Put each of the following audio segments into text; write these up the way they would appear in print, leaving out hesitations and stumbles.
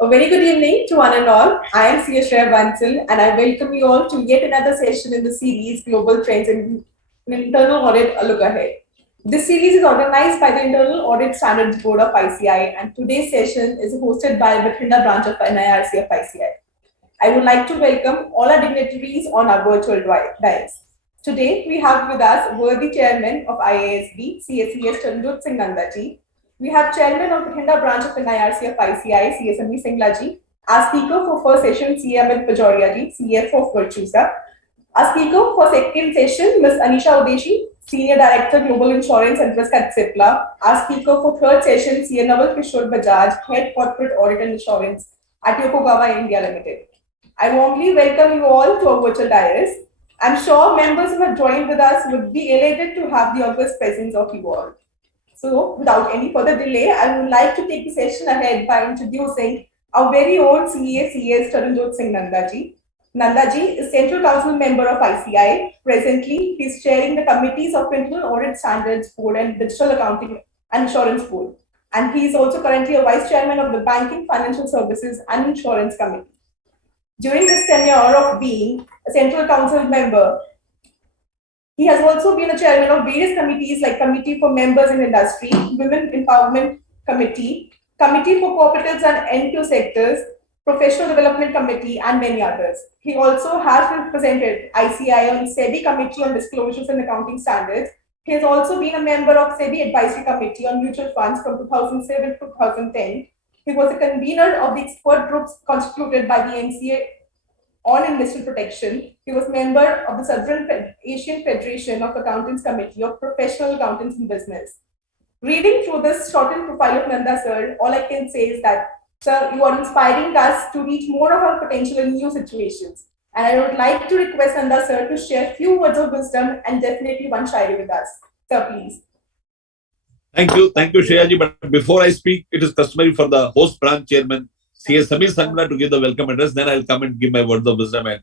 A very good evening to one and all. I am CA Shreya Bansal and I welcome you all to yet another session in the series Global Trends in Internal Audit A Look Ahead. This series is organized by the Internal Audit Standards Board of ICI and today's session is hosted by the Bathinda branch of NIRC of ICI. I would like to welcome all our dignitaries on our virtual dais. Today, we have with us worthy chairman of IASB, CACS Chandut Singh Nandaji. We have chairman of the Hinda branch of NIRC of ICI, CSME Singhlaji. Our speaker for first session, CA Amit Pajoria ji, CFO of Virtusa. Our speaker for second session, Ms. Anisha Udeshi, Senior Director Global Insurance and Risk at CIPLA. Our speaker for third session, CA Naval Kishore Bajaj, Head Corporate Audit and Insurance at Yokogawa India Limited. I warmly welcome you all to our virtual dais. I'm sure members who have joined with us would be elated to have the august presence of you all. So, without any further delay, I would like to take the session ahead by introducing our very own CACS Taranjot Singh Nandaji. Nandaji is Central Council member of ICI. Presently, he is chairing the committees of Internal Audit Standards Board and Digital Accounting and Insurance Board. And he is also currently a vice chairman of the Banking, Financial Services and Insurance Committee. During his tenure of being a Central Council member, he has also been a chairman of various committees like Committee for Members in Industry, Women Empowerment Committee, Committee for Cooperatives and N2 Sectors, Professional Development Committee, and many others. He also has represented ICI on SEBI Committee on Disclosures and Accounting Standards. He has also been a member of SEBI Advisory Committee on Mutual Funds from 2007 to 2010. He was a convener of the expert groups constituted by the NCA on investor protection. He was member of the Southern Asian Federation of Accountants Committee of Professional Accountants in Business. Reading through this shortened profile of Nanda sir, all I can say is that, sir, you are inspiring us to reach more of our potential in new situations. And I would like to request Nanda sir to share few words of wisdom and definitely one shairi with us. Sir, please. Thank you, Shreyaji. But before I speak, it is customary for the host branch chairman, C.S. Samir Sangla, to give the welcome address. Then I'll come and give my words of wisdom and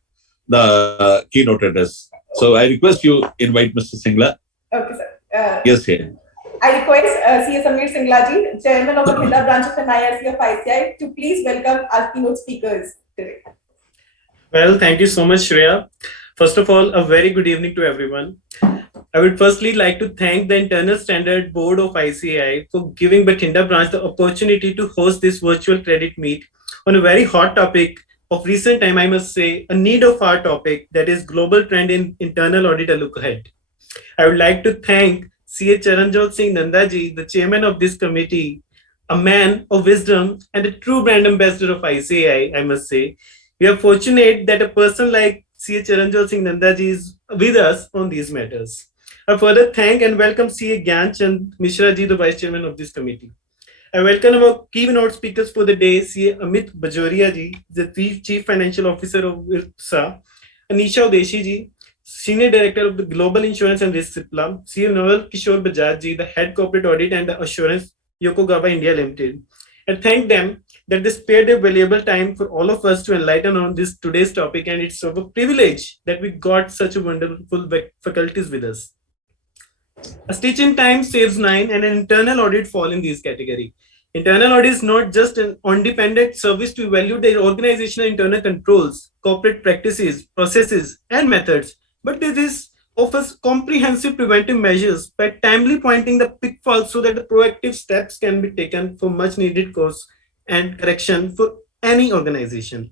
the keynote address. So I request you invite Mr. Singla. Okay, sir. Yes, sir. I request C.S. Samir Singhlaji, chairman of the Hinda branch of NIRC of ICI, to please welcome our keynote speakers today. Well, thank you so much, Shreya. First of all, a very good evening to everyone. I would firstly like to thank the Internal Standard Board of ICI for giving Bathinda branch the opportunity to host this virtual credit meet on a very hot topic of recent time, I must say, a need of our topic, that is global trend in internal audit a look ahead. I would like to thank CA Charanjot Singh Nandaji, the chairman of this committee, a man of wisdom and a true brand ambassador of ICI, I must say. We are fortunate that a person like CA Charanjot Singh Nandaji is with us on these matters. I further thank and welcome CA Gyanchand Mishra ji, the Vice Chairman of this committee. I welcome our keynote speakers for the day, CA Amit Bajoria ji, the Chief Financial Officer of IRSA, Anisha Udeshi ji, Senior Director of the Global Insurance and Risk CIPLA, CA Naval Kishore Bajaj ji, the Head Corporate Audit and Assurance, Yokogawa India Limited. And thank them that they spared their valuable time for all of us to enlighten on this today's topic, and it's a privilege that we got such a wonderful faculties with us. A stitch in time saves 9, and an internal audit fall in this category. Internal audit is not just an independent service to evaluate the organizational internal controls, corporate practices, processes, and methods, but it is offers comprehensive preventive measures by timely pointing the pitfalls so that the proactive steps can be taken for much needed course and correction for any organization.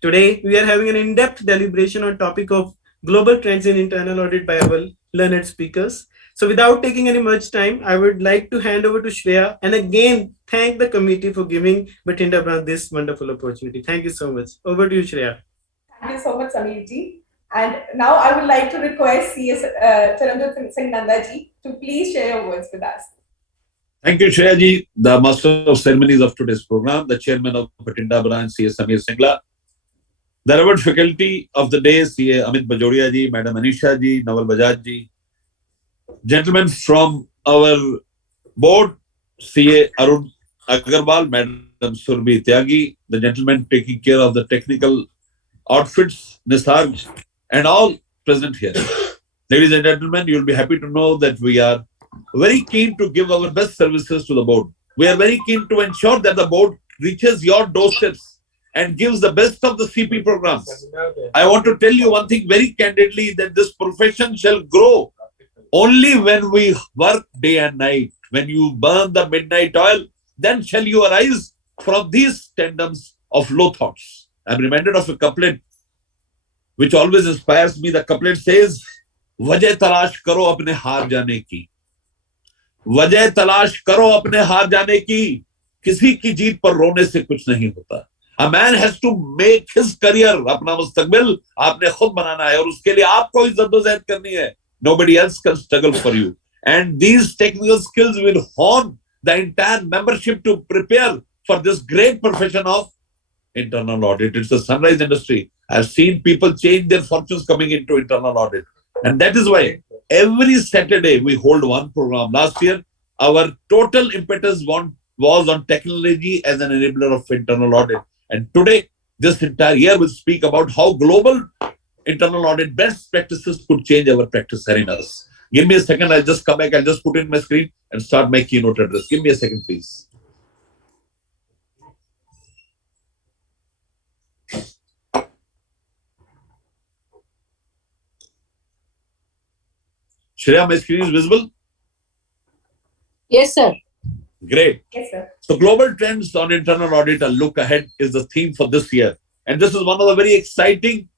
Today, we are having an in-depth deliberation on topic of global trends in internal audit by our learned speakers. So without taking any much time, I would like to hand over to Shreya and again thank the committee for giving Bathinda branch this wonderful opportunity. Thank you so much. Over to you, Shreya. Thank you so much, Samir ji. And now I would like to request CS Charanjot Singh Nandaji to please share your words with us. Thank you, Shreyaji, the master of ceremonies of today's program, the chairman of Bathinda branch, C.S. Samir Singla, the revered faculty of the day, CA Amit Bajoria ji, Madam Anisha ji, Naval Bajaj ji, gentlemen from our board, CA Arun Agarwal, Madam Surbhi Tyagi, the gentleman taking care of the technical outfits, Nisar, and all present here. Ladies and gentlemen, you'll be happy to know that we are very keen to give our best services to the board. We are very keen to ensure that the board reaches your doorsteps and gives the best of the CP programs. I want to tell you one thing very candidly, that this profession shall grow only when we work day and night. When you burn the midnight oil, then shall you arise from these tandems of low thoughts. I'm reminded of a couplet which always inspires me. The couplet says, वजह तलाश करो अपने हार जाने की, वजह तलाश करो अपने हार जाने की, किसी की जीत पर रोने से कुछ नहीं होता. A man has to make his career, अपना मुस्तकबिल आपने खुद बनाना है और उसके लिए आपको ही जद्दोजहद करनी है. Nobody else can struggle for you. And these technical skills will hone the entire membership to prepare for this great profession of internal audit. It's a sunrise industry. I've seen people change their fortunes coming into internal audit. And that is why every Saturday we hold one program. Last year, our total impetus was on technology as an enabler of internal audit. And today, this entire year will speak about how global internal audit best practices could change our practice arenas. Give me a second, I'll just come back, I'll just put in my screen and start my keynote address. Give me a second, please. Shreya, my screen is visible? Yes, sir. Great. Yes, sir. So global trends on internal audit, a look ahead, is the theme for this year. And this is one of the very exciting,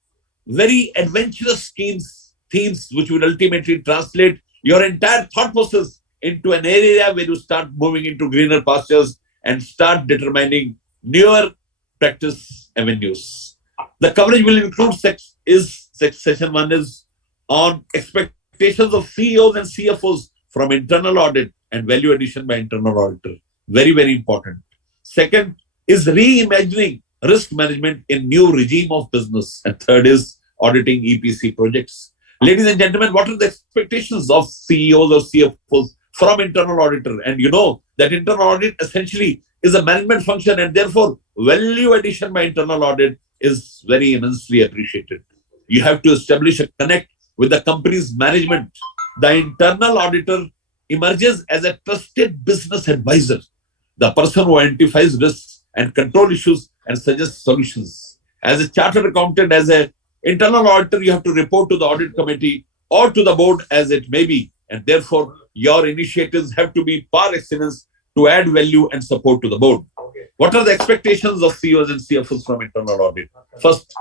very adventurous themes which will ultimately translate your entire thought process into an area where you start moving into greener pastures and start determining newer practice avenues. The coverage will include session one is on expectations of CEOs and CFOs from internal audit and value addition by internal auditor. Very, very important. Second is reimagining risk management in new regime of business. And third is auditing EPC projects. Ladies and gentlemen, what are the expectations of CEOs or CFOs from internal auditor? And you know that internal audit essentially is a management function, and therefore value addition by internal audit is very immensely appreciated. You have to establish a connect with the company's management. The internal auditor emerges as a trusted business advisor, the person who identifies risks and control issues and suggests solutions. As a chartered accountant, as an internal auditor, you have to report to the audit committee or to the board as it may be. And therefore, your initiatives have to be par excellence to add value and support to the board. What are the expectations of CEOs and CFOs from internal audit? First,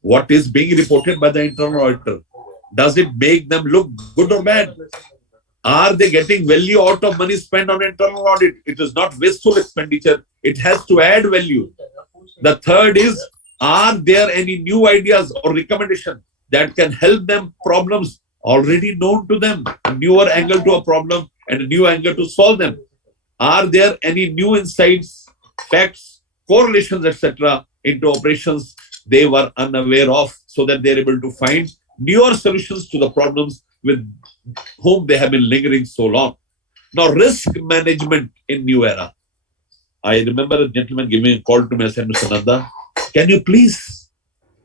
what is being reported by the internal auditor? Does it make them look good or bad? Are they getting value out of money spent on internal audit? It is not wasteful expenditure. It has to add value. The third is, are there any new ideas or recommendations that can help them problems already known to them? A newer angle to a problem and a new angle to solve them. Are there any new insights, facts, correlations, etc. into operations they were unaware of, so that they're able to find newer solutions to the problems with whom they have been lingering so long. Now, risk management in new era. I remember a gentleman giving a call to me and said, Mr. Nanda, can you please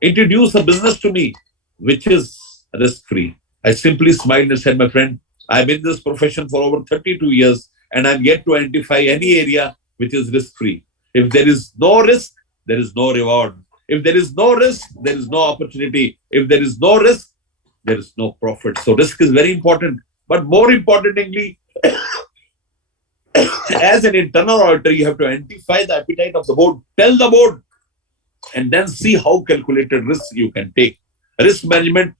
introduce a business to me which is risk-free? I simply smiled and said, my friend, I've been in this profession for over 32 years and I'm yet to identify any area which is risk-free. If there is no risk, there is no reward. If there is no risk, there is no opportunity. If there is no risk, there is no profit. So risk is very important. But more importantly, as an internal auditor, you have to identify the appetite of the board, tell the board, and then see how calculated risks you can take. Risk management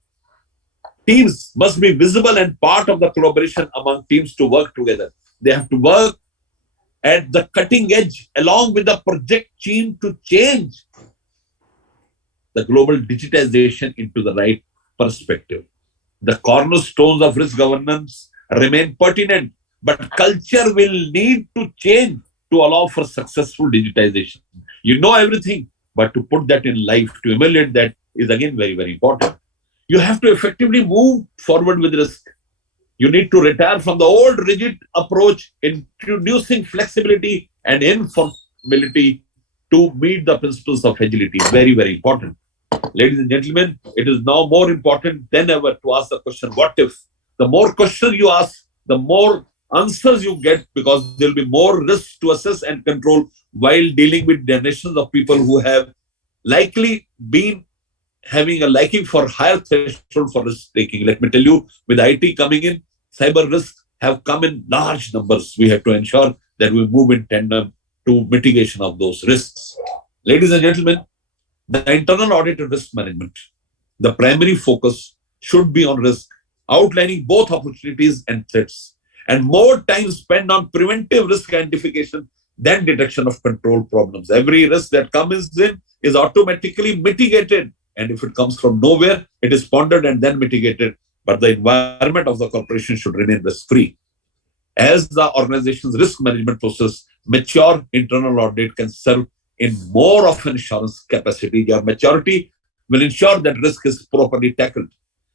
teams must be visible and part of the collaboration among teams to work together. They have to work at the cutting edge along with the project team to change the global digitization into the right perspective. The cornerstones of risk governance remain pertinent, but culture will need to change to allow for successful digitization. You know everything, but to put that in life, to emulate that is again very, very important. You have to effectively move forward with risk. You need to retire from the old rigid approach, introducing flexibility and informality to meet the principles of agility. Very, very important. Ladies and gentlemen, it is now more important than ever to ask the question, what if? The more questions you ask, the more answers you get, because there will be more risks to assess and control, while dealing with generations of people who have likely been having a liking for higher threshold for risk taking. Let me tell you, with IT coming in, cyber risks have come in large numbers. We have to ensure that we move in tandem to mitigation of those risks. Ladies and gentlemen, the internal audit and risk management, the primary focus should be on risk, outlining both opportunities and threats, and more time spent on preventive risk identification than detection of control problems. Every risk that comes in is automatically mitigated. And if it comes from nowhere, it is pondered and then mitigated. But the environment of the corporation should remain risk-free. As the organization's risk management process mature, internal audit can serve in more of an insurance capacity. Your maturity will ensure that risk is properly tackled.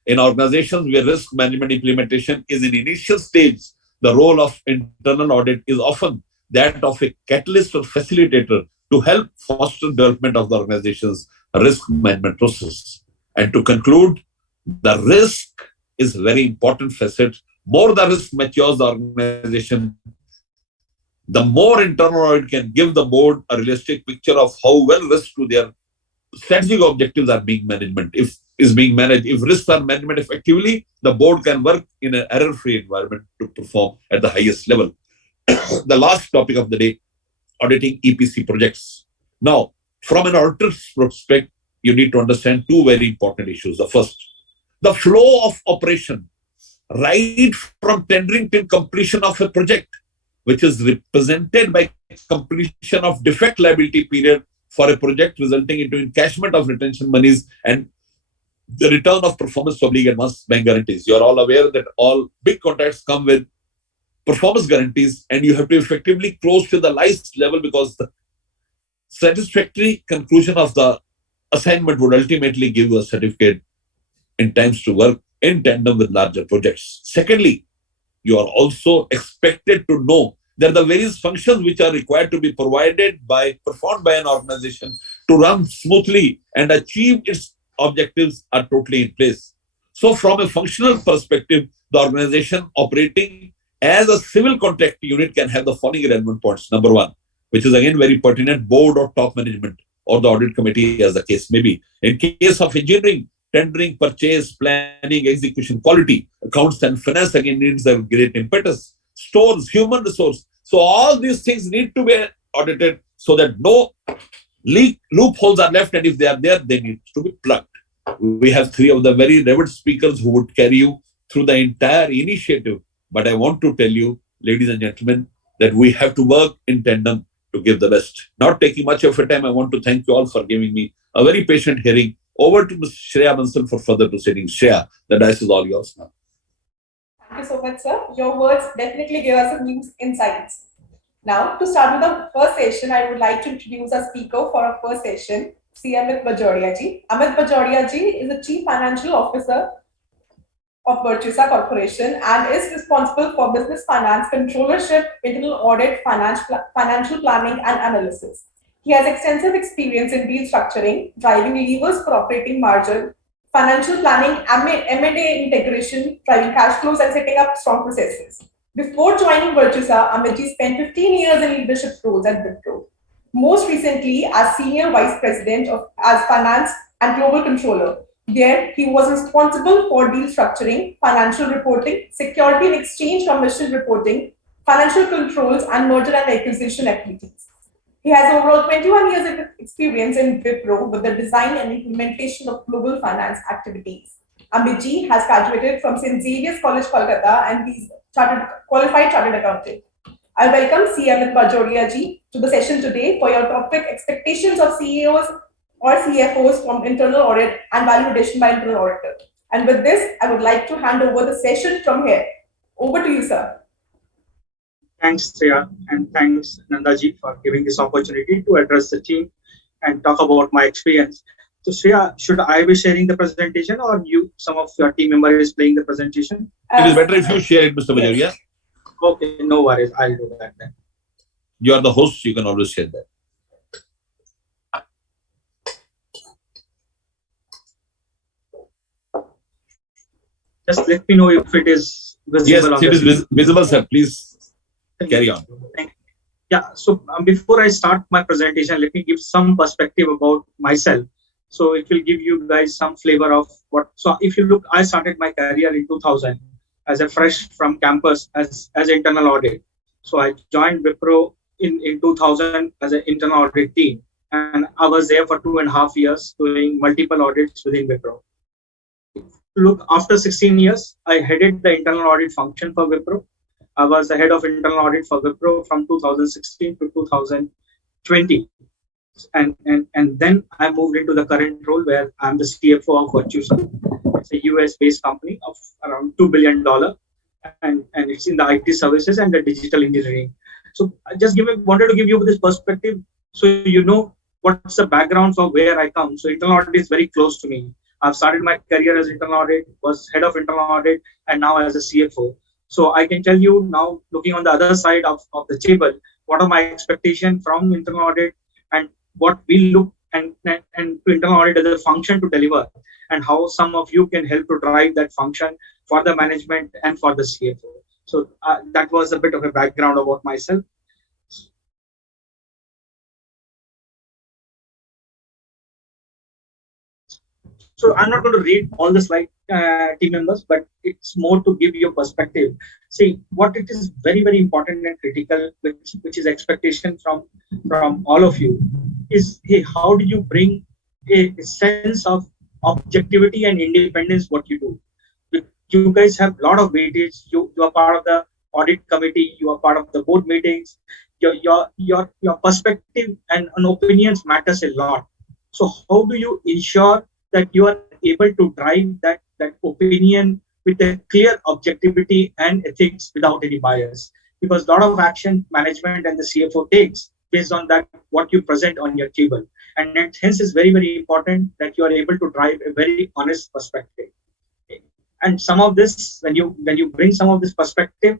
In organizations where risk management implementation is in initial stage, the role of internal audit is often that of a catalyst or facilitator to help foster development of the organization's risk management process. And to conclude, the risk is a very important facet. More the risk matures the organization, the more internal audit can give the board a realistic picture of how well risk to their strategic objectives are being managed. If risks are managed effectively, the board can work in an error-free environment to perform at the highest level. The last topic of the day, auditing EPC projects. Now, from an auditor's perspective, you need to understand two very important issues. The first, the flow of operation, right from tendering till completion of a project, which is represented by completion of defect liability period for a project resulting into encashment of retention monies and the return of performance public advance bank guarantees. You are all aware that all big contracts come with performance guarantees, and you have to effectively close to the last level because the satisfactory conclusion of the assignment would ultimately give you a certificate in times to work in tandem with larger projects. Secondly, you are also expected to know that the various functions which are required to be performed by an organization to run smoothly and achieve its objectives are totally in place. So from a functional perspective, the organization operating as a civil contract unit can have the following relevant points. Number one, which is again very pertinent, board or top management or the audit committee as the case may be. In case of engineering, tendering, purchase, planning, execution, quality, accounts and finance again needs a great impetus. Stores, human resource. So all these things need to be audited so that no loopholes are left, and if they are there, they need to be plugged. We have three of the very revered speakers who would carry you through the entire initiative. But I want to tell you, ladies and gentlemen, that we have to work in tandem to give the best. Not taking much of your time, I want to thank you all for giving me a very patient hearing. Over to Ms. Shreya Bansal for further proceedings. Shreya, the dice is all yours now. Thank you so much, sir. Your words definitely gave us some new insights. Now, to start with the first session, I would like to introduce our speaker for our first session, Amit Bajoria ji. Amit Bajoria ji is the Chief Financial Officer of Virtusa Corporation and is responsible for business finance, controllership, internal audit, financial planning, and analysis. He has extensive experience in deal structuring, driving levers for operating margin, financial planning, M&A integration, driving cash flows, and setting up strong processes. Before joining Virtusa, Amitji spent 15 years in leadership roles at Wipro. Most recently as Senior Vice President as Finance and Global Controller. There, he was responsible for deal structuring, financial reporting, security and exchange commission reporting, financial controls, and merger and acquisition activities. He has overall 21 years of experience in Wipro with the design and implementation of global finance activities. Amitji has graduated from St. Xavier's College, Kolkata, and he's qualified chartered accountant. I welcome Amit Bajoria ji to the session today for your topic, expectations of CEOs or CFOs from internal audit and value addition by internal auditor. And with this, I would like to hand over the session from here. Over to you, sir. Thanks, Shreya, and thanks, Nandaji, for giving this opportunity to address the team and talk about my experience. So, Shreya, should I be sharing the presentation or some of your team members is playing the presentation? It is better if you share it, Mr. Bajoria. Okay, no worries. I'll do that then. You are the host, you can always share that. Just let me know if it is visible. Yes, it is visible, sir. Please carry on. Yeah, so before I start my presentation, let me give some perspective about myself. So it will give you guys some flavor of what. So if you look, I started my career in 2000 as a fresh from campus as internal audit. So I joined Wipro in 2000 as an internal audit team, and I was there for 2.5 years doing multiple audits within Wipro. Look, after 16 years, I headed the internal audit function for Wipro. I was the head of internal audit for Wipro from 2016 to 2020. And then I moved into the current role where I'm the CFO of Virtusa. It's a US based company of around $2 billion, and it's in the IT services and the digital engineering. So I just wanted to give you this perspective so you know what's the background for where I come. So internal audit is very close to me. I've started my career as internal audit, was head of internal audit, and now as a CFO. So I can tell you now, looking on the other side of the table, what are my expectations from internal audit and what we look and to internal audit as a function to deliver, and how some of you can help to drive that function for the management and for the CFO. So that was a bit of a background about myself. So I'm not going to read all the slide, team members, but it's more to give you a perspective. See, what it is very important and critical, which is expectation from all of you, is hey, how do you bring a sense of objectivity and independence what you do? You guys have a lot of weightage. You are part of the audit committee. You are part of the board meetings. Your perspective and opinions matters a lot. So how do you ensure that you are able to drive that opinion with a clear objectivity and ethics without any bias? Because a lot of action management and the CFO takes based on that what you present on your table, and hence is very important that you are able to drive a very honest perspective. And some of this, when you bring some of this perspective,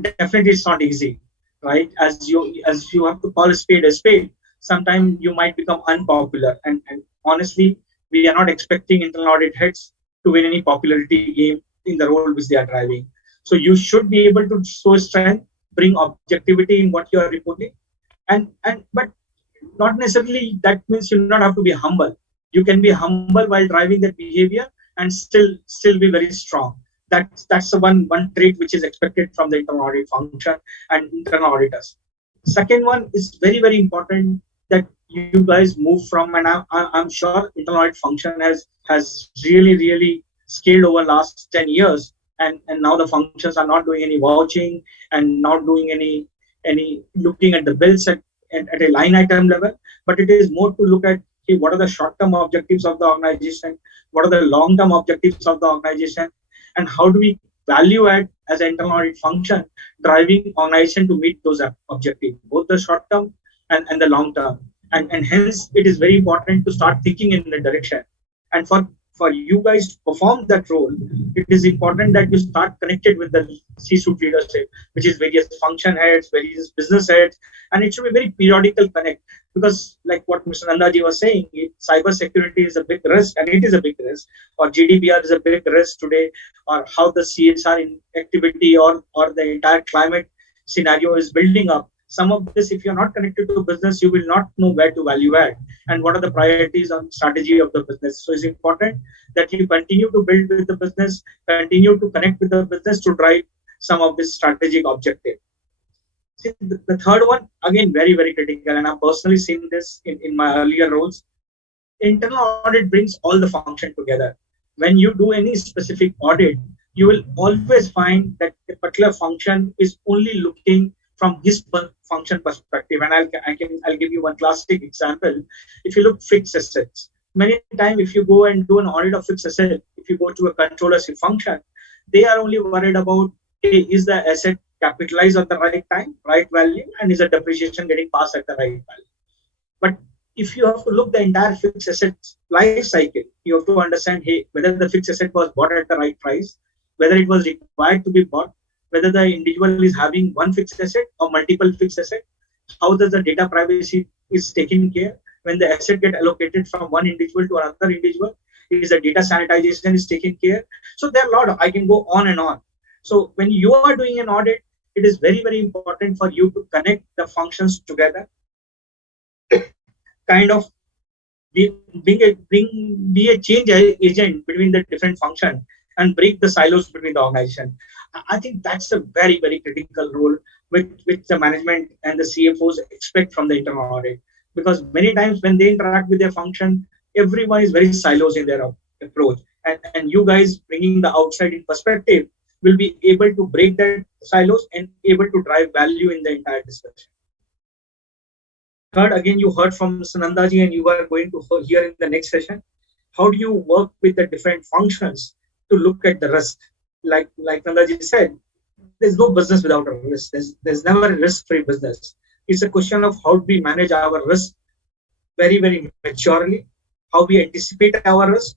definitely it's not easy, right? As you have to call a spade, sometimes you might become unpopular, and honestly, we are not expecting internal audit heads to win any popularity game in the role which they are driving. So you should be able to show strength, bring objectivity in what you are reporting, and but not necessarily that means you not have to be humble. You can be humble while driving that behavior and still be very strong. That's the one trait which is expected from the internal audit function and internal auditors. Second one is very important, that you guys move from, and I'm sure internal audit function has really scaled over last 10 years, and now the functions are not doing any vouching and not doing any looking at the bills at a line item level, but it is more to look at, hey, what are the short-term objectives of the organization, what are the long-term objectives of the organization, and how do we value add as an internal audit function, driving organization to meet those objectives, both the short-term and the long-term. And hence, it is very important to start thinking in the direction. And for you guys to perform that role, it is important that you start connected with the C-suite leadership, which is various function heads, various business heads, and it should be very periodical connect. Because like what Mr. Nandaji was saying, cyber security is a big risk, and it is a big risk, or GDPR is a big risk today, or how the CSR activity or the entire climate scenario is building up. Some of this, if you're not connected to business, you will not know where to value add and what are the priorities on strategy of the business. So it's important that you continue to build with the business, continue to connect with the business to drive some of this strategic objective. See, the third one, again, very critical, and I've personally seen this in my earlier roles. Internal audit brings all the function together. When you do any specific audit, you will always find that a particular function is only looking from his function perspective. And I'll give you one classic example. If you look fixed assets, many times if you go and do an audit of fixed asset, if you go to a controllership function, they are only worried about, hey, is the asset capitalized at the right time, right value, and is the depreciation getting passed at the right value. But if you have to look the entire fixed asset life cycle, you have to understand, hey, whether the fixed asset was bought at the right price, whether it was required to be bought, whether the individual is having one fixed asset or multiple fixed asset, how does the data privacy is taken care when the asset get allocated from one individual to another individual, is the data sanitization is taken care. So there are a lot of, I can go on and on. So when you are doing an audit, it is very, very important for you to connect the functions together, kind of be a change agent between the different functions and break the silos between the organization. I think that's a very, very critical role which the management and the CFOs expect from the internal audit. Because many times when they interact with their function, everyone is very silos in their approach. And you guys bringing the outside in perspective will be able to break that silos and able to drive value in the entire discussion. Third, again, you heard from Sanandaji and you are going to hear in the next session. How do you work with the different functions to look at the risk? Like Nandaji said, there's no business without a risk. There's never a risk-free business. It's a question of how do we manage our risk very, very maturely, how we anticipate our risk,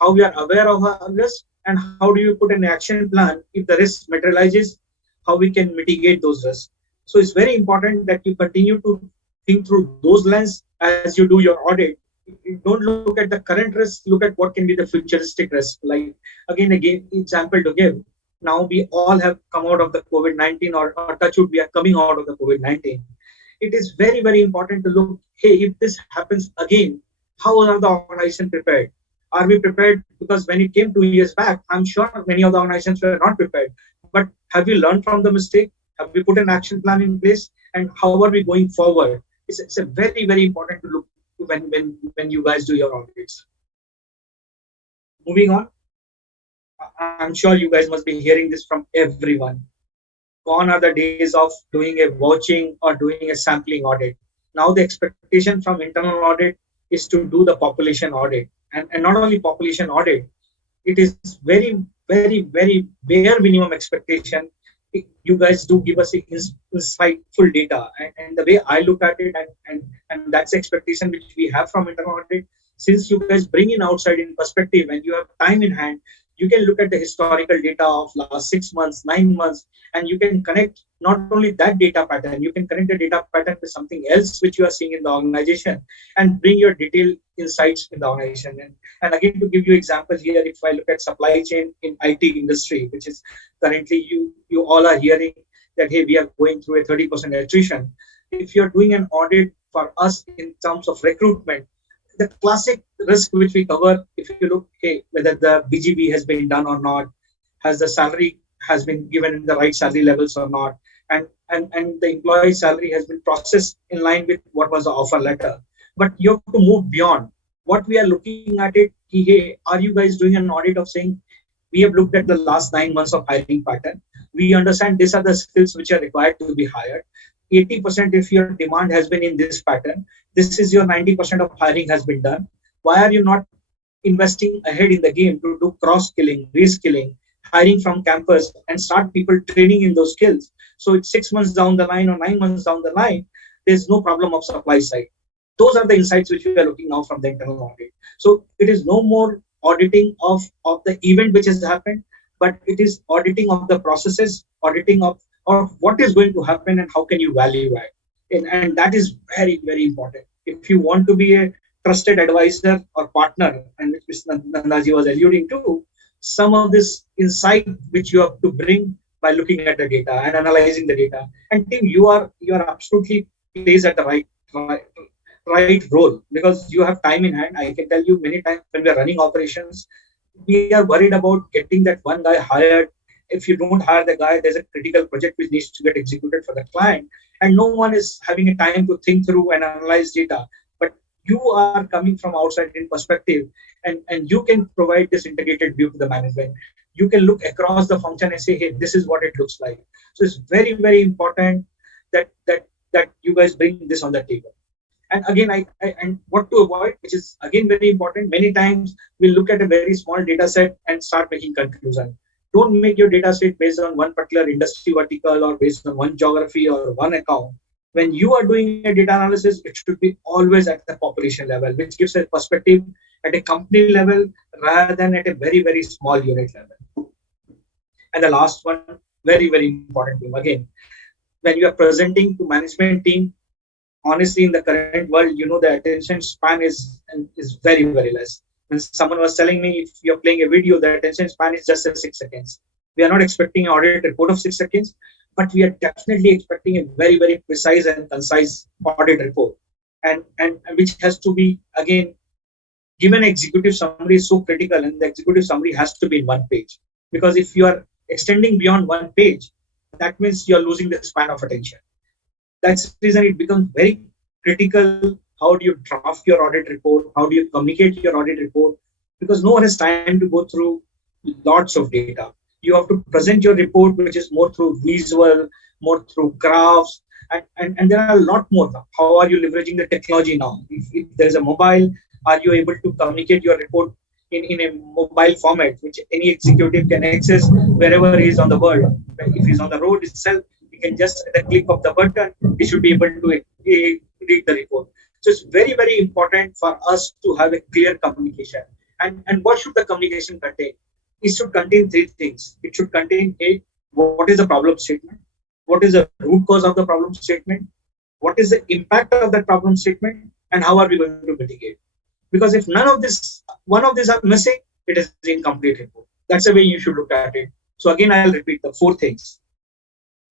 how we are aware of our risk, and how do you put an action plan if the risk materializes, how we can mitigate those risks. So it's very important that you continue to think through those lens as you do your audit. You don't look at the current risk, look at what can be the futuristic risk. Like again, example to give. Now we all have come out of the COVID-19 or touch wood, we are coming out of the COVID-19. It is very, very important to look, hey, if this happens again, how are the organization prepared? Are we prepared? Because when it came 2 years back, I'm sure many of the organizations were not prepared. But have we learned from the mistake? Have we put an action plan in place? And how are we going forward? It's a very, very important to look when you guys do your audits. Moving on, I'm sure you guys must be hearing this from everyone. Gone are the days of doing a vouching or doing a sampling audit. Now the expectation from internal audit is to do the population audit. And not only population audit, it is very, very, very bare minimum expectation. You guys do give us insightful data, and the way I look at it, and that's the expectation which we have from internal audit. Since you guys bring in outside in perspective and you have time in hand, you can look at the historical data of last 6 months, 9 months, and you can connect not only that data pattern, you can connect the data pattern with something else which you are seeing in the organization and bring your detailed insights in the organization. And again, to give you examples here, if I look at supply chain in IT industry, which is currently you all are hearing that, hey, we are going through a 30% attrition. If you're doing an audit for us in terms of recruitment, the classic risk which we cover, if you look, hey, whether the BGB has been done or not, has the salary has been given in the right salary levels or not, and the employee salary has been processed in line with what was the offer letter. But you have to move beyond. What we are looking at it, hey, are you guys doing an audit of saying, we have looked at the last 9 months of hiring pattern. We understand these are the skills which are required to be hired. 80% if your demand has been in this pattern, this is your 90% of hiring has been done. Why are you not investing ahead in the game to do cross-skilling, reskilling, hiring from campus and start people training in those skills? So it's 6 months down the line or 9 months down the line, there's no problem of supply side. Those are the insights which we are looking now from the internal audit. So it is no more auditing of the event which has happened, but it is auditing of the processes, auditing of what is going to happen and how can you value add. And that is very, very important. If you want to be a trusted advisor or partner, and which Nandaji was alluding to, some of this insight which you have to bring by looking at the data and analyzing the data. And team, you are absolutely placed at the right role because you have time in hand. I can tell you many times when we are running operations, we are worried about getting that one guy hired. If you don't hire the guy, there's a critical project which needs to get executed for the client, and no one is having a time to think through and analyze data. But you are coming from outside in perspective, and you can provide this integrated view to the management. You can look across the function and say, hey, this is what it looks like. So it's very, very important that you guys bring this on the table. And again, and what to avoid, which is again very important. Many times we look at a very small data set and start making conclusion. Don't make your data set based on one particular industry vertical or based on one geography or one account. When you are doing a data analysis, it should be always at the population level, which gives a perspective at a company level rather than at a very, very small unit level. And the last one, very, very important thing. Again, when you are presenting to management team, honestly, in the current world, the attention span is very, very less. When someone was telling me, if you're playing a video, the attention span is just 6 seconds. We are not expecting an audit report of 6 seconds, but we are definitely expecting a very, very precise and concise audit report, and which has to be, again, given executive summary is so critical, and the executive summary has to be in one page, because if you are extending beyond one page, that means you are losing the span of attention. That's the reason it becomes very critical. How do you draft your audit report? How do you communicate your audit report? Because no one has time to go through lots of data. You have to present your report, which is more through visual, more through graphs, and there are a lot more now. How are you leveraging the technology now? If there is a mobile, are you able to communicate your report in a mobile format, which any executive can access wherever he is on the world? If he's on the road itself, he can just at a click of the button, he should be able to read the report. So it's very, very important for us to have a clear communication. And what should the communication contain? It should contain three things. It should contain what is the problem statement? What is the root cause of the problem statement? What is the impact of that problem statement? And how are we going to mitigate? Because if one of these are missing, it is an incomplete report. That's the way you should look at it. So again, I'll repeat the four things.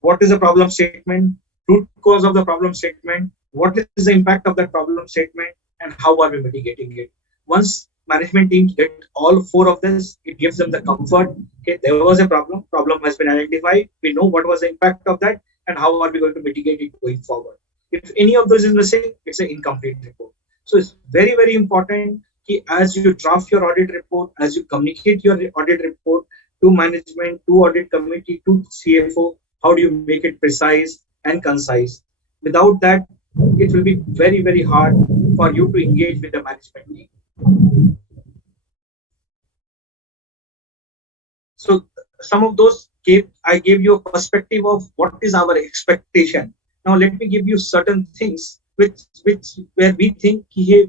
What is the problem statement? Root cause of the problem statement? What is the impact of that problem statement? And how are we mitigating it? Once management teams get all four of this, it gives them the comfort. Okay, there was a problem has been identified. We know what was the impact of that and how are we going to mitigate it going forward. If any of those is missing, it's an incomplete report. So it's very, very important that as you draft your audit report, as you communicate your audit report to management, to audit committee, to CFO, how do you make it precise and concise? Without that, it will be very, very hard for you to engage with the management team. So some of those I gave you a perspective of what is our expectation. Now let me give you certain things where we think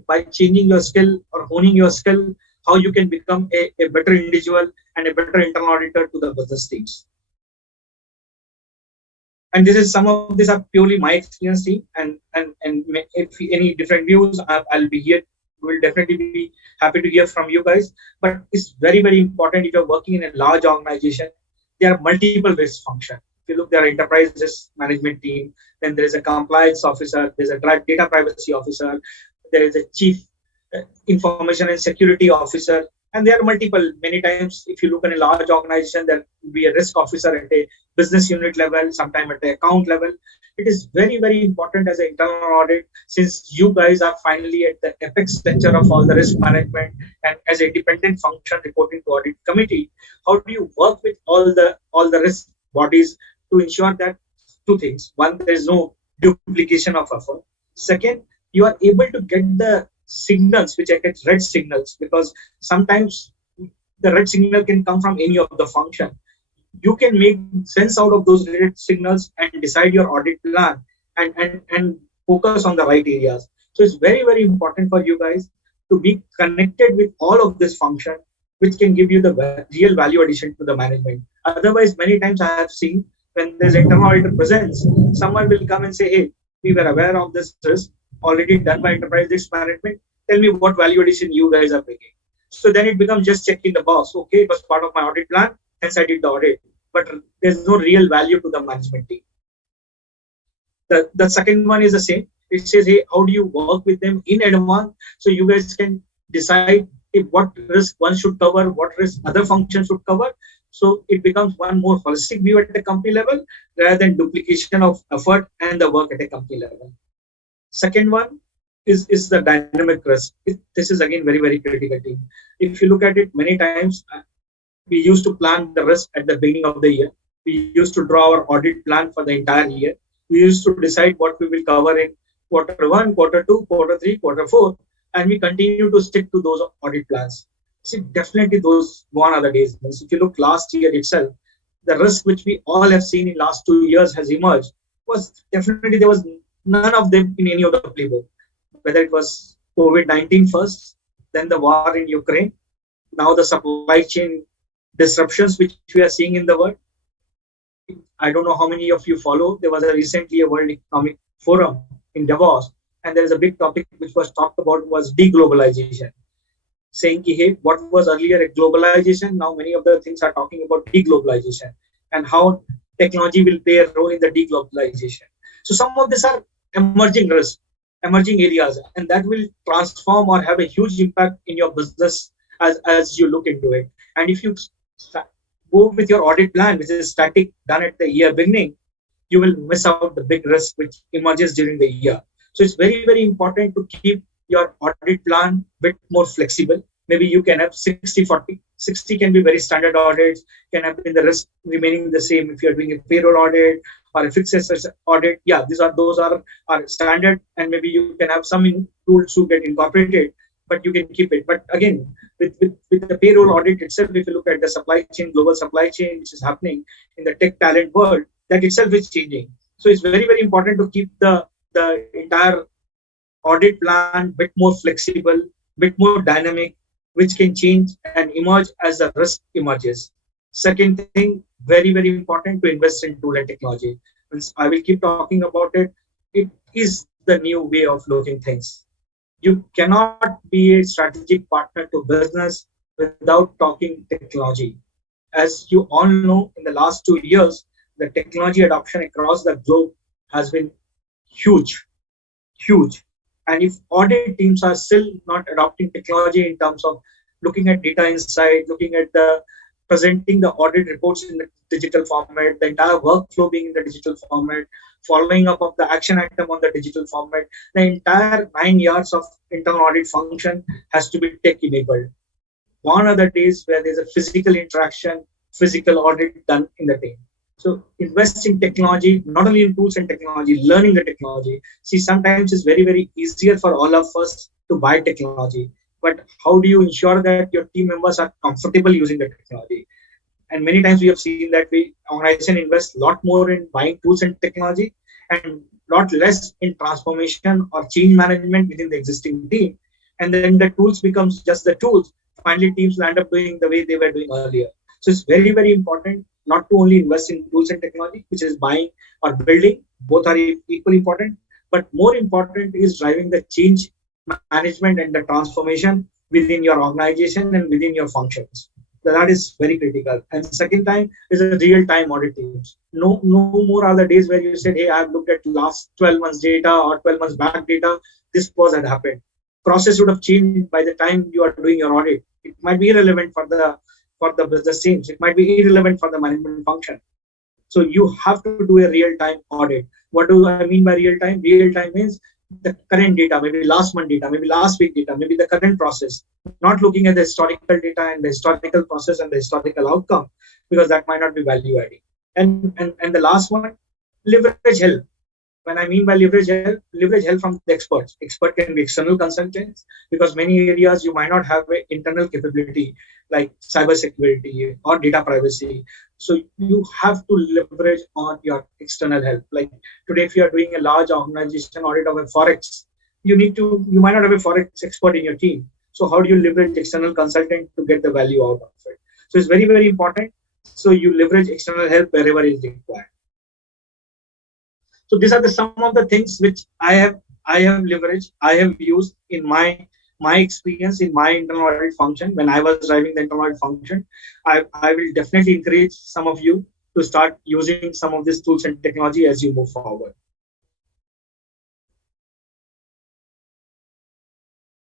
by changing your skill or honing your skill, how you can become a better individual and a better internal auditor to the business teams. And some of these are purely my experience, team, and if any different views, I'll be here. We'll definitely be happy to hear from you guys. But it's very, very important if you're working in a large organization, there are multiple risk functions. If you look, there are enterprise risk management team, then there is a compliance officer, there's a data privacy officer, there is a chief information and security officer, and there are multiple. Many times, if you look at a large organization, there will be a risk officer at a business unit level, sometime at the account level. It is very, very important as an internal audit, since you guys are finally at the apex center of all the risk management and as a dependent function reporting to audit committee. How do you work with all the risk bodies to ensure that two things? One, there is no duplication of effort. Second, you are able to get the signals, which I get red signals, because sometimes the red signal can come from any of the function. You can make sense out of those red signals and decide your audit plan and focus on the right areas. So it's very, very important for you guys to be connected with all of this function, which can give you the real value addition to the management. Otherwise, many times I have seen when there's internal auditor presence, someone will come and say, hey, we were aware of this risk already done by enterprise risk management. Tell me what value addition you guys are bringing. So then it becomes just checking the box. Okay, it was part of my audit plan, hence I did the audit. But there's no real value to the management team. The second one is the same. It says, hey, how do you work with them in advance so you guys can decide what risk one should cover, what risk other functions should cover. So it becomes one more holistic view at the company level rather than duplication of effort and the work at a company level. Second one is the dynamic risk. This is again very, very critical team. If you look at it, many times we used to plan the risk at the beginning of the year. We used to draw our audit plan for the entire year. We used to decide what we will cover in Q1, Q2, Q3, Q4, and we continue to stick to those audit plans. See, definitely those gone are the days. If you look last year itself, the risk which we all have seen in last 2 years has emerged was definitely there was none of them in any of the playbook. Whether it was COVID-19 first, then the war in Ukraine, now the supply chain disruptions which we are seeing in the world. I don't know how many of you follow. There was recently a World Economic Forum in Davos, and there is a big topic which was talked about was deglobalization. Saying, hey, what was earlier a globalization, now many of the things are talking about deglobalization, and how technology will play a role in the deglobalization. So some of these are emerging risks, emerging areas, and that will transform or have a huge impact in your business as you look into it. And if you go with your audit plan, which is static, done at the year beginning, you will miss out the big risk which emerges during the year. So it's very, very important to keep your audit plan a bit more flexible. Maybe you can have 60-40. 60 can be very standard audits, can have been the risk remaining the same if you're doing a payroll audit or a fixed assets audit. Yeah, those are standard, and maybe you can have some tools to get incorporated, but you can keep it. But again, with the payroll audit itself, if you look at the supply chain, global supply chain, which is happening in the tech talent world, that itself is changing. So it's very, very important to keep the entire audit plan bit more flexible, bit more dynamic, which can change and emerge as the risk emerges. Second thing, very, very important to invest in tool and technology. I will keep talking about it. It is the new way of looking things. You cannot be a strategic partner to business without talking technology. As you all know, in the last 2 years, the technology adoption across the globe has been huge, huge. And if audit teams are still not adopting technology in terms of looking at data insight, looking at the presenting the audit reports in the digital format, the entire workflow being in the digital format, following up of the action item on the digital format, the entire 9 years of internal audit function has to be tech enabled. Gone are the days where there's a physical interaction, physical audit done in the team. So invest in technology, not only in tools and technology, learning the technology. See, sometimes it's very, very easier for all of us to buy technology. But how do you ensure that your team members are comfortable using the technology? And many times we have seen that organization invest a lot more in buying tools and technology and lot less in transformation or change management within the existing team. And then the tools becomes just the tools. Finally, teams will end up doing the way they were doing earlier. So it's very, very important not to only invest in tools and technology, which is buying or building. Both are equally important. But more important is driving the change management and the transformation within your organization and within your functions. That is very critical. And second time is a real-time audit teams. No more are the days where you said, hey, I've looked at last 12 months data or 12 months back data. This was had happened. Process would have changed by the time you are doing your audit. It might be irrelevant for the business teams. It might be irrelevant for the management function. So you have to do a real-time audit. What do I mean by real-time? Real-time means the current data, maybe last month data, maybe last week data, maybe the current process, not looking at the historical data and the historical process and the historical outcome, because that might not be value adding. And the last one, leverage help. When I mean by leverage help from the experts. Expert can be external consultants, because many areas you might not have an internal capability like cybersecurity or data privacy. So you have to leverage on your external help. Like today, if you are doing a large organization audit of a forex, you might not have a forex expert in your team. So how do you leverage external consultant to get the value out of it? So it's very, very important. So you leverage external help wherever is required. So these are some of the things which I have leveraged, I have used in my experience in my internal audit function. When I was driving the internal audit function, I will definitely encourage some of you to start using some of these tools and technology as you move forward.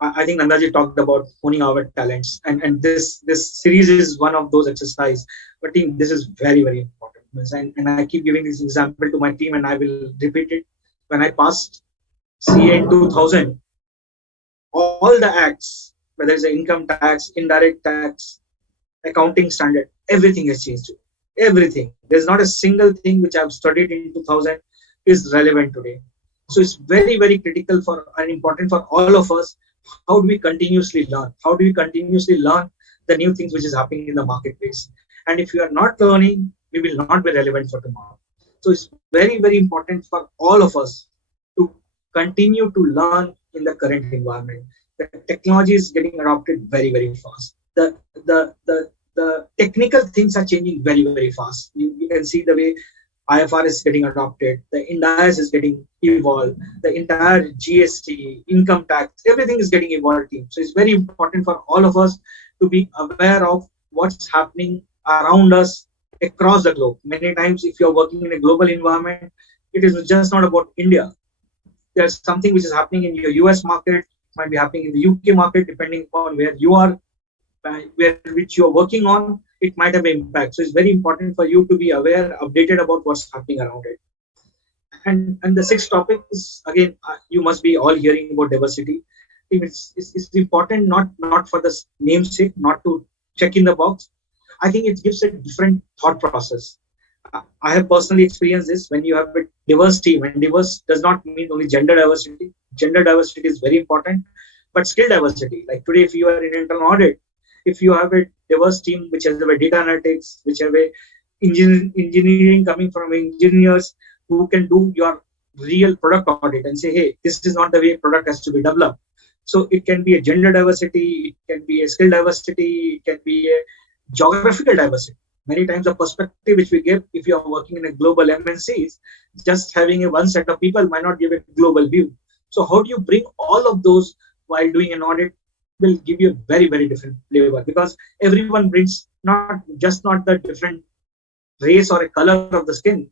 I think Nandaji talked about honing our talents, and this series is one of those exercises. But team, this is very, very important. And I keep giving this example to my team, and I will repeat it. When I passed CA in 2000, all the acts, whether it's income tax, indirect tax, accounting standard, everything has changed. Everything. There's not a single thing which I've studied in 2000 is relevant today. So it's very, very critical for and important for all of us. How do we continuously learn? How do we continuously learn the new things which is happening in the marketplace? And if you are not learning, we will not be relevant for tomorrow. So it's very, very important for all of us to continue to learn in the current environment. The technology is getting adopted very, very fast. The technical things are changing very, very fast. You can see the way IFRS is getting adopted, the INDAS is getting evolved, the entire GST, income tax, everything is getting evolved. So it's very important for all of us to be aware of what's happening around us across the globe. Many times, if you're working in a global environment, it is just not about India. There's something which is happening in your US market, might be happening in the UK market, depending upon where you are, where which you're working on, it might have an impact. So it's very important for you to be aware, updated about what's happening around it. And the sixth topic is, again, you must be all hearing about diversity. It's important not for the namesake, not to check in the box. I think it gives a different thought process. I have personally experienced this. When you have a diverse team, and diverse does not mean only gender diversity. Gender diversity is very important, but skill diversity. Like today, if you are in internal audit, if you have a diverse team which has a data analytics, which have a engineering coming from engineers who can do your real product audit and say, hey, this is not the way product has to be developed. So it can be a gender diversity, it can be a skill diversity, it can be a geographical diversity. Many times the perspective which we give, if you are working in a global MNCs, just having a one set of people might not give a global view. So how do you bring all of those while doing an audit will give you a very, very different flavor, because everyone brings not the different race or a color of the skin,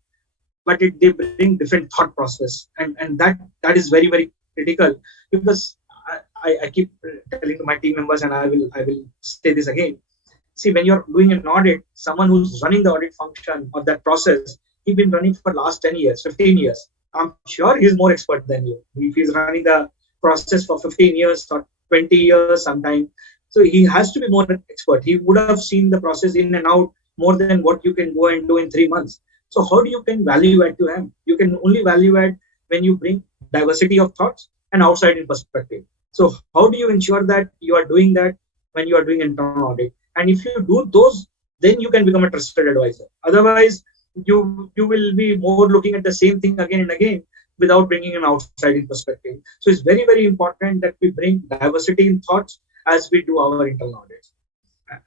but they bring different thought process. And that is very, very critical, because I keep telling to my team members, and I will say this again. See, when you're doing an audit, someone who's running the audit function or that process, he's been running for the last 10 years, 15 years. I'm sure he's more expert than you. If he's running the process for 15 years or 20 years sometime, so he has to be more expert. He would have seen the process in and out more than what you can go and do in 3 months. So how do you can value add to him? You can only value add when you bring diversity of thoughts and outside in perspective. So how do you ensure that you are doing that when you are doing internal audit? And if you do those, then you can become a trusted advisor. Otherwise, you will be more looking at the same thing again and again without bringing an outside in perspective. So it's very, very important that we bring diversity in thoughts as we do our internal audits.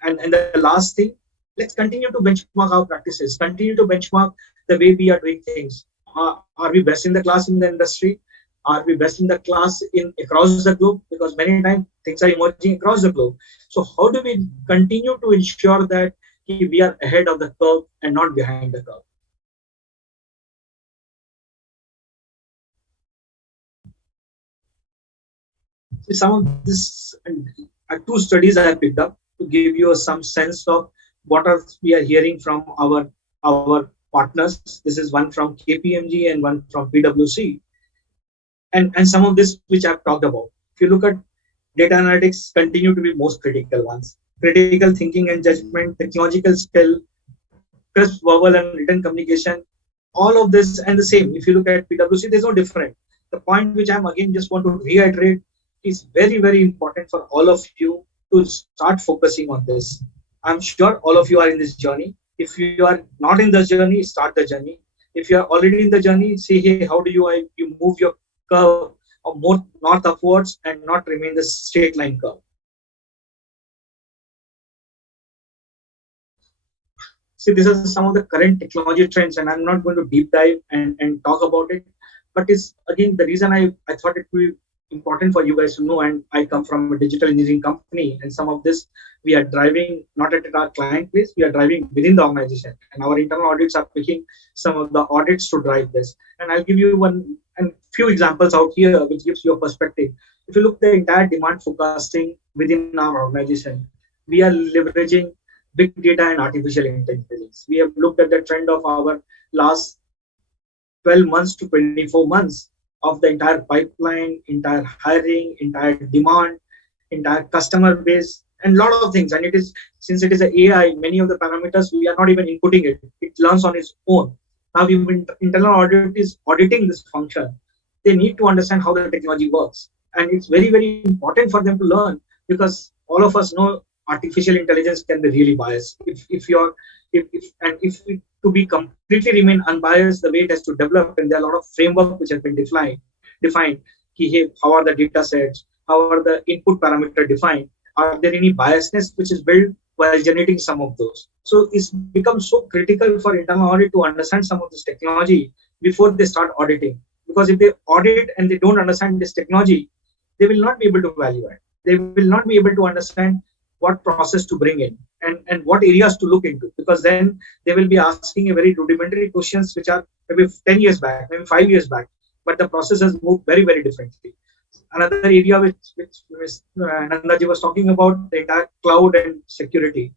And the last thing, let's continue to benchmark our practices, continue to benchmark the way we are doing things. Are we best in the class in the industry? Are we best in the class across the globe? Because many times things are emerging across the globe. So how do we continue to ensure that we are ahead of the curve and not behind the curve? So some of this, two studies I picked up to give you some sense of what we are hearing from our partners. This is one from KPMG and one from PwC. And some of this which I've talked about. If you look at data analytics, continue to be most critical ones. Critical thinking and judgment, technological skill, crisp verbal and written communication, all of this and the same. If you look at PwC, there's no different. The point which I'm again just want to reiterate is very, very important for all of you to start focusing on this. I'm sure all of you are in this journey. If you are not in the journey, start the journey. If you are already in the journey, say, hey, how do you move your curve or more north upwards and not remain the straight line curve. See, these are some of the current technology trends, and I'm not going to deep dive and talk about it. But it's again the reason I thought it would be important for you guys to know. And I come from a digital engineering company, and some of this we are driving not at our client place, we are driving within the organization. And our internal audits are picking some of the audits to drive this. And I'll give you one and few examples out here which gives you a perspective. If you look at the entire demand forecasting within our organization, we are leveraging big data and artificial intelligence. We have looked at the trend of our last 12 months to 24 months of the entire pipeline, entire hiring, entire demand, entire customer base, and a lot of things. And it is, since it is an AI, many of the parameters we are not even inputting it. It learns on its own. Now, internal audit is auditing this function. They need to understand how the technology works. And it's very, very important for them to learn, because all of us know artificial intelligence can be really biased. If to be completely remain unbiased, the way it has to develop, and there are a lot of framework which have been defined. How are the data sets? How are the input parameter defined? Are there any biasness which is built while generating some of those? So it's become so critical for internal audit to understand some of this technology before they start auditing. Because if they audit and they don't understand this technology, they will not be able to value it. They will not be able to understand what process to bring in. and what areas to look into, because then they will be asking a very rudimentary questions which are maybe 10 years back, maybe 5 years back, but the process has moved very, very differently. Another area which Ms. Nandaji was talking about, the entire cloud and security.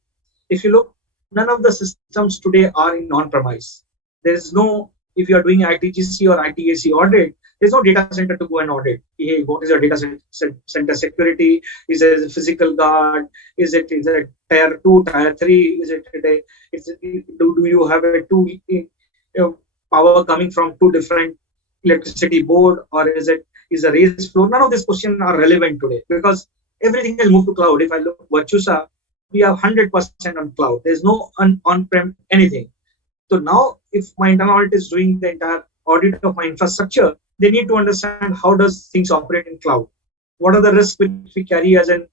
If you look, none of the systems today are in on-premise. There is no, if you are doing ITGC or ITAC audit, there's no data center to go and audit. Hey, what is your data center security? Is it a physical guard? Is it tier 2, tier 3? Do you have a power coming from two different electricity board, or is a raised floor? None of these questions are relevant today because everything has moved to cloud. If I look Virtusa, we have 100% on cloud. There's no on-prem anything. So now if my internal audit is doing the entire audit of my infrastructure, they need to understand how does things operate in cloud. What are the risks which we carry as in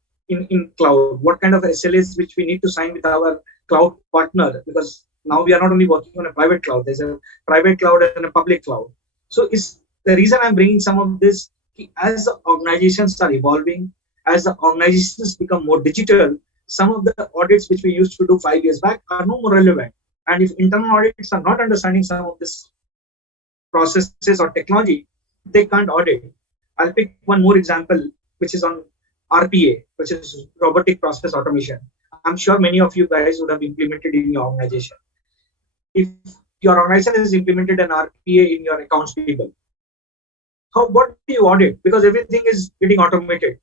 cloud? What kind of SLAs which we need to sign with our cloud partner? Because now we are not only working on a private cloud, there's a private cloud and a public cloud. So is the reason I'm bringing some of this, as the organizations are evolving, as the organizations become more digital, some of the audits which we used to do 5 years back are no more relevant. And if internal audits are not understanding some of this processes or technology, they can't audit. I'll pick one more example, which is on RPA, which is robotic process automation. I'm sure many of you guys would have implemented in your organization. If your organization has implemented an RPA in your accounts payable, what do you audit? Because everything is getting automated.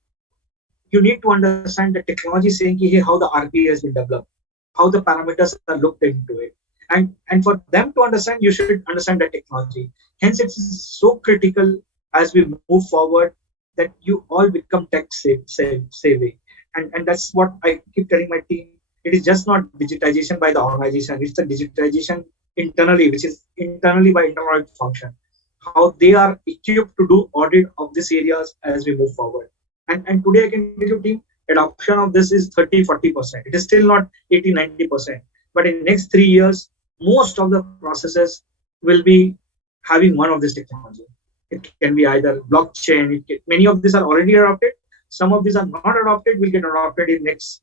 You need to understand the technology saying hey, how the RPA has been developed, how the parameters are looked into it. And for them to understand, you should understand the technology. Hence, it's so critical as we move forward that you all become tech savvy. And that's what I keep telling my team. It is just not digitization by the organization. It's the digitization internally, which is internally by internal audit function. How they are equipped to do audit of these areas as we move forward. And today I can tell you, team, adoption of this is 30-40%. It is still not 80-90%. But in the next 3 years, most of the processes will be having one of this technology. It can be either blockchain. Many of these are already adopted. Some of these are not adopted, will get adopted in next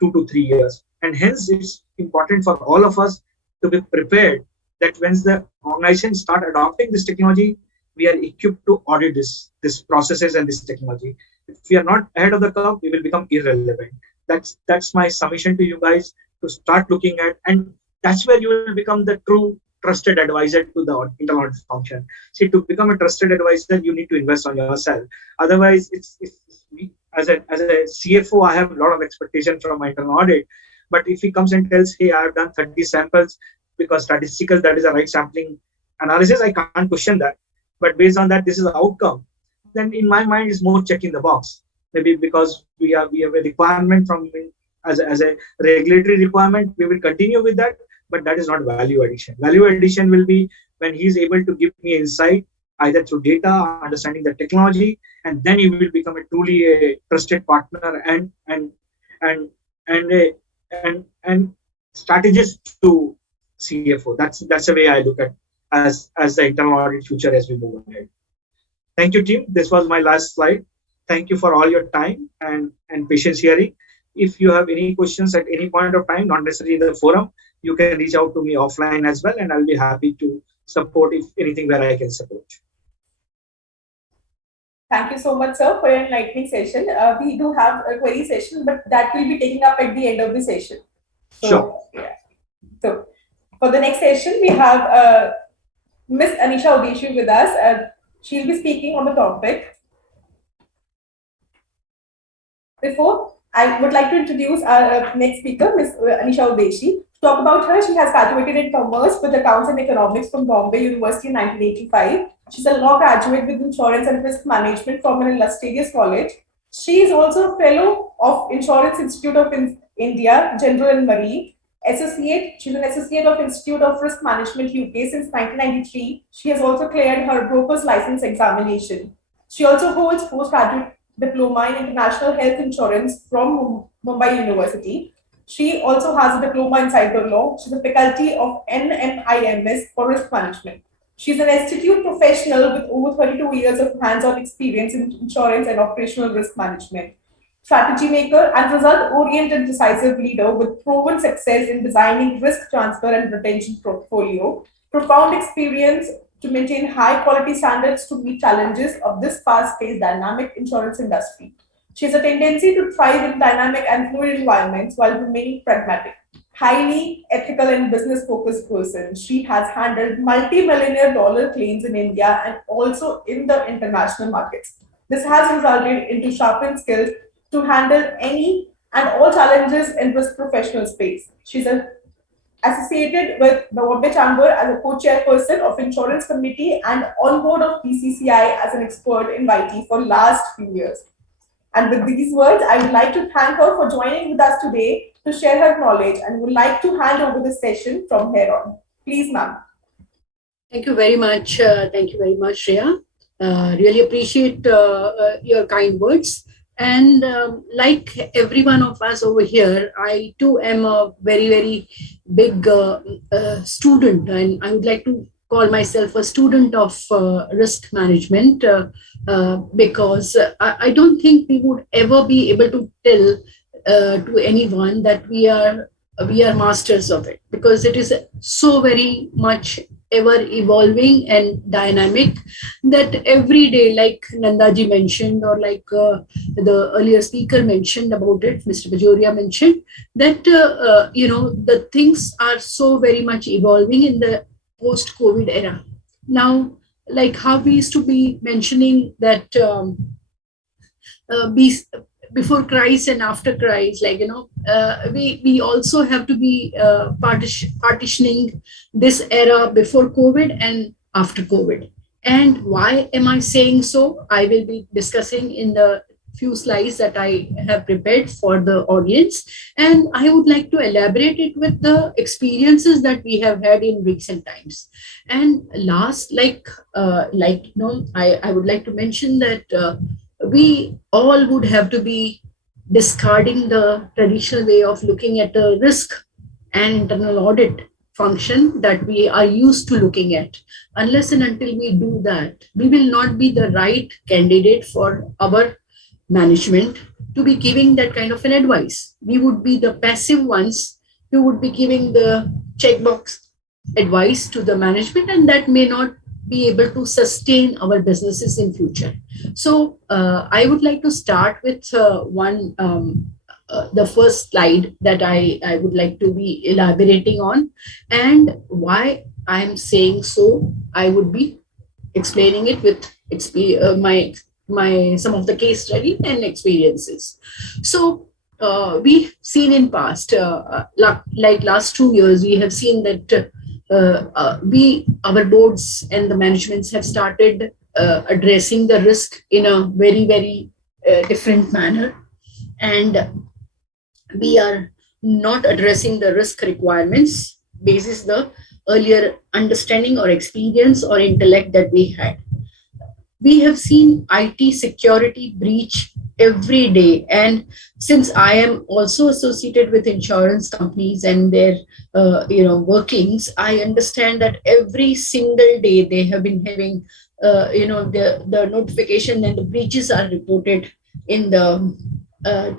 2 to 3 years. And hence, it's important for all of us to be prepared that when the organization start adopting this technology, we are equipped to audit this processes and this technology. If we are not ahead of the curve, we will become irrelevant. That's my submission to you guys to start looking at, and that's where you will become the true trusted advisor to the internal audit function. See, to become a trusted advisor, you need to invest on yourself. Otherwise, as a CFO, I have a lot of expectation from my internal audit. But if he comes and tells, hey, I have done 30 samples because statistical, that is a right sampling analysis, I can't question that. But based on that, this is the outcome. Then in my mind, it's more checking the box. Maybe because we have a requirement from as a regulatory requirement, we will continue with that. But that is not value addition. Value addition will be when he's able to give me insight either through data, understanding the technology, and then he will become a truly a trusted partner and strategist to CFO. That's the way I look at as the internal audit future as we move ahead. Thank you, team. This was my last slide. Thank you for all your time and patience hearing. If you have any questions at any point of time, not necessarily in the forum, you can reach out to me offline as well, and I'll be happy to support if anything where I can support. Thank you so much, sir, for your enlightening session. We do have a query session, but that will be taken up at the end of the session. So, sure. Yeah. So, for the next session, we have Ms. Anisha Odeshu with us. She'll be speaking on the topic. Before, I would like to introduce our next speaker, Ms. Anisha Odeshi. To talk about her, she has graduated in Commerce with Accounts and Economics from Bombay University in 1985. She's a law graduate with Insurance and Risk Management from an illustrious college. She is also a fellow of Insurance Institute of India, General and Marine. She's an associate of Institute of Risk Management UK since 1993. She has also cleared her broker's license examination. She also holds postgraduate diploma in international health insurance from Mumbai University. She also has a diploma in cyber law. She's a faculty of NMIMS for risk management. She's an institute professional with over 32 years of hands-on experience in insurance and operational risk management. strategy maker, and result-oriented decisive leader with proven success in designing risk transfer and retention portfolio, profound experience to maintain high-quality standards to meet challenges of this fast-paced dynamic insurance industry. She has a tendency to thrive in dynamic and fluid environments while remaining pragmatic. Highly ethical and business focused person, she has handled multi-millionaire dollar claims in India and also in the international markets. This has resulted into sharpened skills to handle any and all challenges in this professional space. She's associated with the Bombay Chamber as a co-chairperson of Insurance Committee and on board of BCCI as an expert in YT for last few years. And with these words, I would like to thank her for joining with us today to share her knowledge and would like to hand over the session from here on. Please, ma'am. Thank you very much. Thank you very much, Shreya. Really appreciate your kind words. And like every one of us over here, I too am a very, very big student, and I would like to call myself a student of risk management because I don't think we would ever be able to tell to anyone that we are masters of it, because it is so very much ever evolving and dynamic that every day, like Nandaji mentioned, or like the earlier speaker mentioned about it, Mr. Bajoria mentioned, that the things are so very much evolving in the post-COVID era. Now, like how we used to be mentioning that before Christ and after Christ, like, we also have to be partitioning this era before COVID and after COVID. And why am I saying so? I will be discussing in the few slides that I have prepared for the audience. And I would like to elaborate it with the experiences that we have had in recent times. And last, I would like to mention that we all would have to be discarding the traditional way of looking at the risk and internal audit function that we are used to looking at. Unless and until we do that, we will not be the right candidate for our management to be giving that kind of an advice. We would be the passive ones who would be giving the checkbox advice to the management, and that may not be able to sustain our businesses in future. So I would like to start with the first slide that I would like to be elaborating on, and why I'm saying so. I would be explaining it with my some of the case study and experiences. So we've seen in past, like last 2 years, we have seen that our boards and the managements have started addressing the risk in a very, very different manner. And we are not addressing the risk requirements basis the earlier understanding or experience or intellect that we had. We have seen IT security breach every day. And since I am also associated with insurance companies and their workings, I understand that every single day they have been having the notification and the breaches are reported in the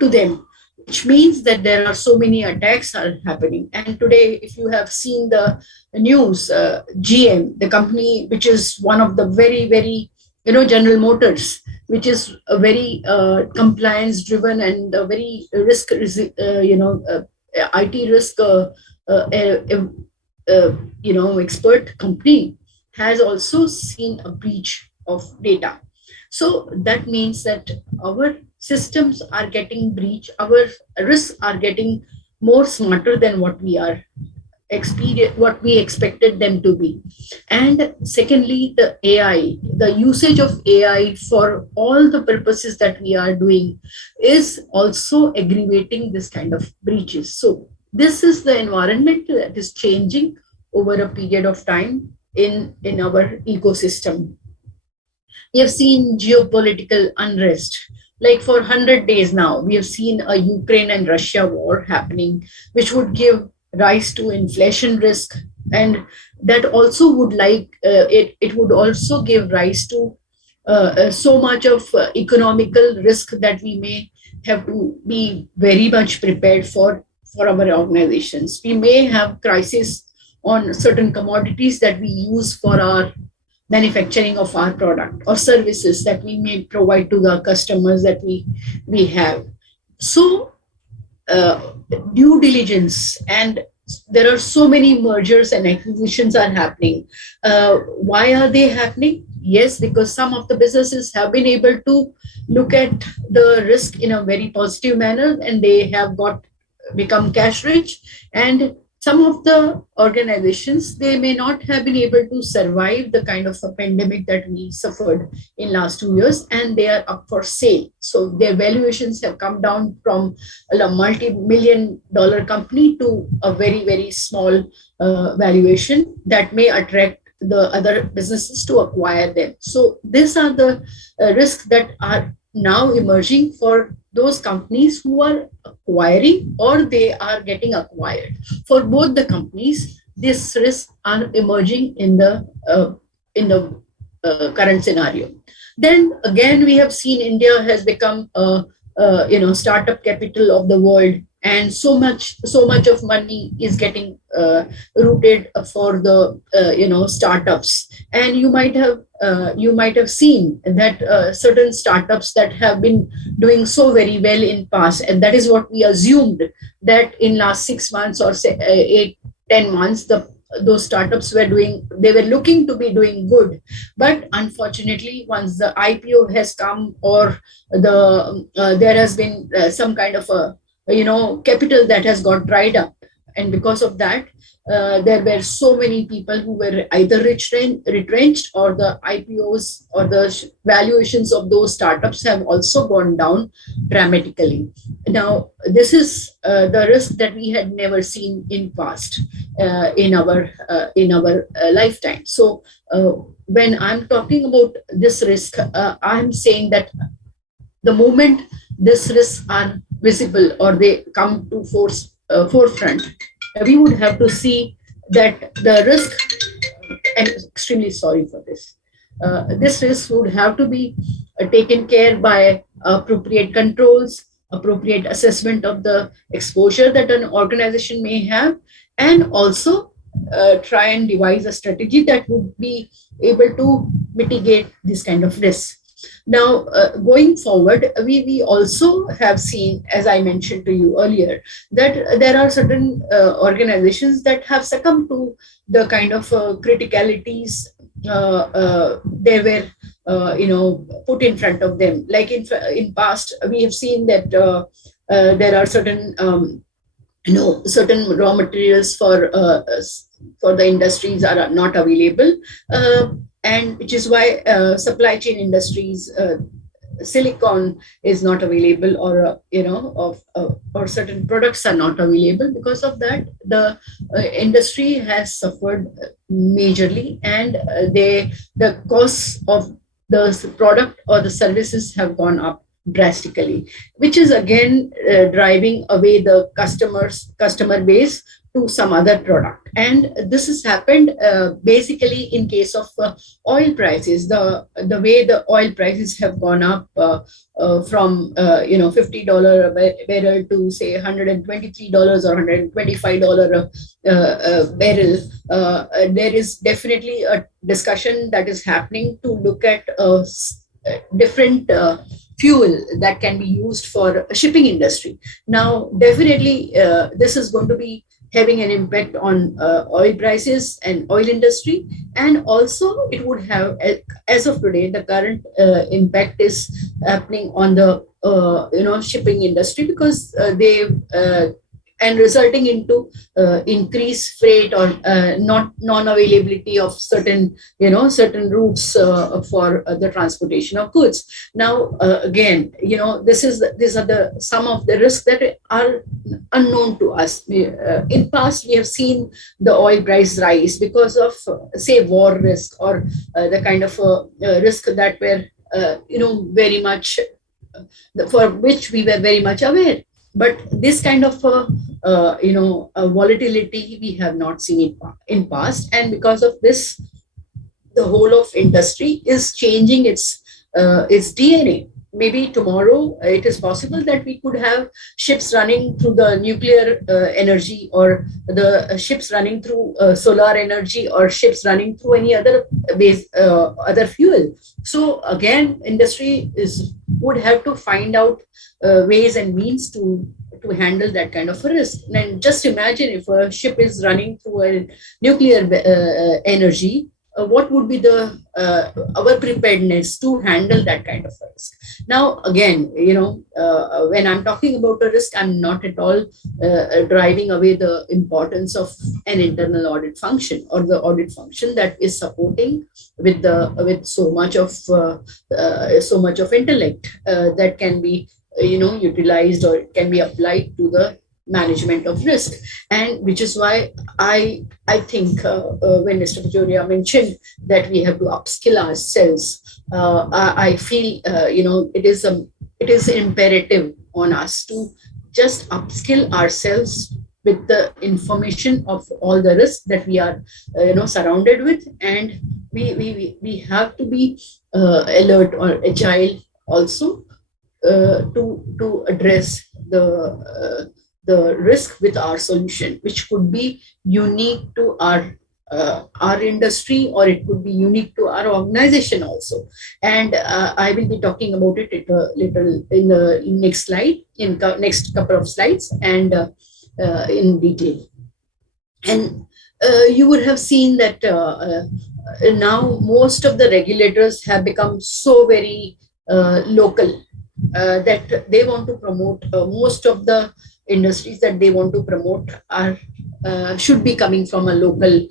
to them, which means that there are so many attacks are happening. And today, if you have seen the news, GM, the company which is one of the very, very General Motors, which is a very compliance driven and a very risk, IT risk, expert company, has also seen a breach of data. So that means that our systems are getting breached, our risks are getting more smarter than what we expected them to be. And secondly, the AI, the usage of AI for all the purposes that we are doing is also aggravating this kind of breaches. So this is the environment that is changing over a period of time in our ecosystem. We have seen geopolitical unrest. Like for 100 days now, we have seen a Ukraine and Russia war happening, which would give rise to inflation risk, and that also would it would also give rise to so much of economical risk that we may have to be very much prepared for our organizations. We may have crisis on certain commodities that we use for our manufacturing of our product or services that we may provide to the customers that we have. So due diligence, and there are so many mergers and acquisitions are happening. Why are they happening? Yes, because some of the businesses have been able to look at the risk in a very positive manner, and they have become cash rich. And some of the organizations, they may not have been able to survive the kind of a pandemic that we suffered in last 2 years, and they are up for sale. So their valuations have come down from a multi-million-dollar company to a very, very small valuation that may attract the other businesses to acquire them. So these are the risks that are now emerging for those companies who are acquiring or they are getting acquired. For both the companies, these risks are emerging in the current scenario. Then again, we have seen India has become startup capital of the world, and so much of money is getting rooted for the startups. And you might have seen that certain startups that have been doing so very well in past, and that is what we assumed, that in last 6 months or say 8-10 months those startups were looking to be doing good. But unfortunately, once the IPO has come, or there has been some kind of a capital that has got dried up, and because of that there were so many people who were either retrenched, or the IPOs or the valuations of those startups have also gone down dramatically. Now, this is the risk that we had never seen in past in our lifetime. So when I'm talking about this risk, I'm saying that the moment these risks are visible or they come to forefront, we would have to see that the risk, I'm extremely sorry for this, this risk would have to be taken care by appropriate controls, appropriate assessment of the exposure that an organization may have, and also try and devise a strategy that would be able to mitigate this kind of risk. Now, going forward, we also have seen, as I mentioned to you earlier, that there are certain organizations that have succumbed to the kind of criticalities they were put in front of them. Like in past, we have seen that there are certain certain raw materials for the industries are not available, and which is why supply chain industries, silicon is not available, or or certain products are not available. Because of that, the industry has suffered majorly, and the costs of the product or the services have gone up drastically, which is again driving away the customer base to some other product. And this has happened basically in case of oil prices. The way the oil prices have gone up from $50 a barrel to say $123 or $125 a barrel, there is definitely a discussion that is happening to look at different fuel that can be used for shipping industry. Now, definitely this is going to be having an impact on oil prices and oil industry, and also it would have, as of today, the current impact is happening on the shipping industry, because they and resulting into increased freight or non-availability of certain routes for the transportation of goods. Now again, these are some of the risks that are unknown to us. In past, we have seen the oil price rise because of say war risk, or the kind of risk that were very much for which we were very much aware. But this kind of volatility we have not seen in past, and because of this, the whole of industry is changing its DNA. maybe tomorrow it is possible that we could have ships running through the nuclear energy, or the ships running through solar energy, or ships running through any other other fuel. So again, industry would have to find out ways and means to handle that kind of a risk. And just imagine if a ship is running through a nuclear energy, what would be the our preparedness to handle that kind of risk. Now again, when I'm talking about a risk, I'm not at all driving away the importance of an internal audit function, or the audit function that is supporting with so much of intellect that can be utilized, or it can be applied to the management of risk. And which is why I think when Mr. Bajoria mentioned that we have to upskill ourselves, I feel it is imperative on us to just upskill ourselves with the information of all the risks that we are surrounded with. And we have to be alert or agile also to address the risk with our solution, which could be unique to our industry, or it could be unique to our organization also. And I will be talking about it a little in the next slide, in next couple of slides, and in detail. And you would have seen that now most of the regulators have become so very local, that they want to promote most of the industries that they want to promote are should be coming from a local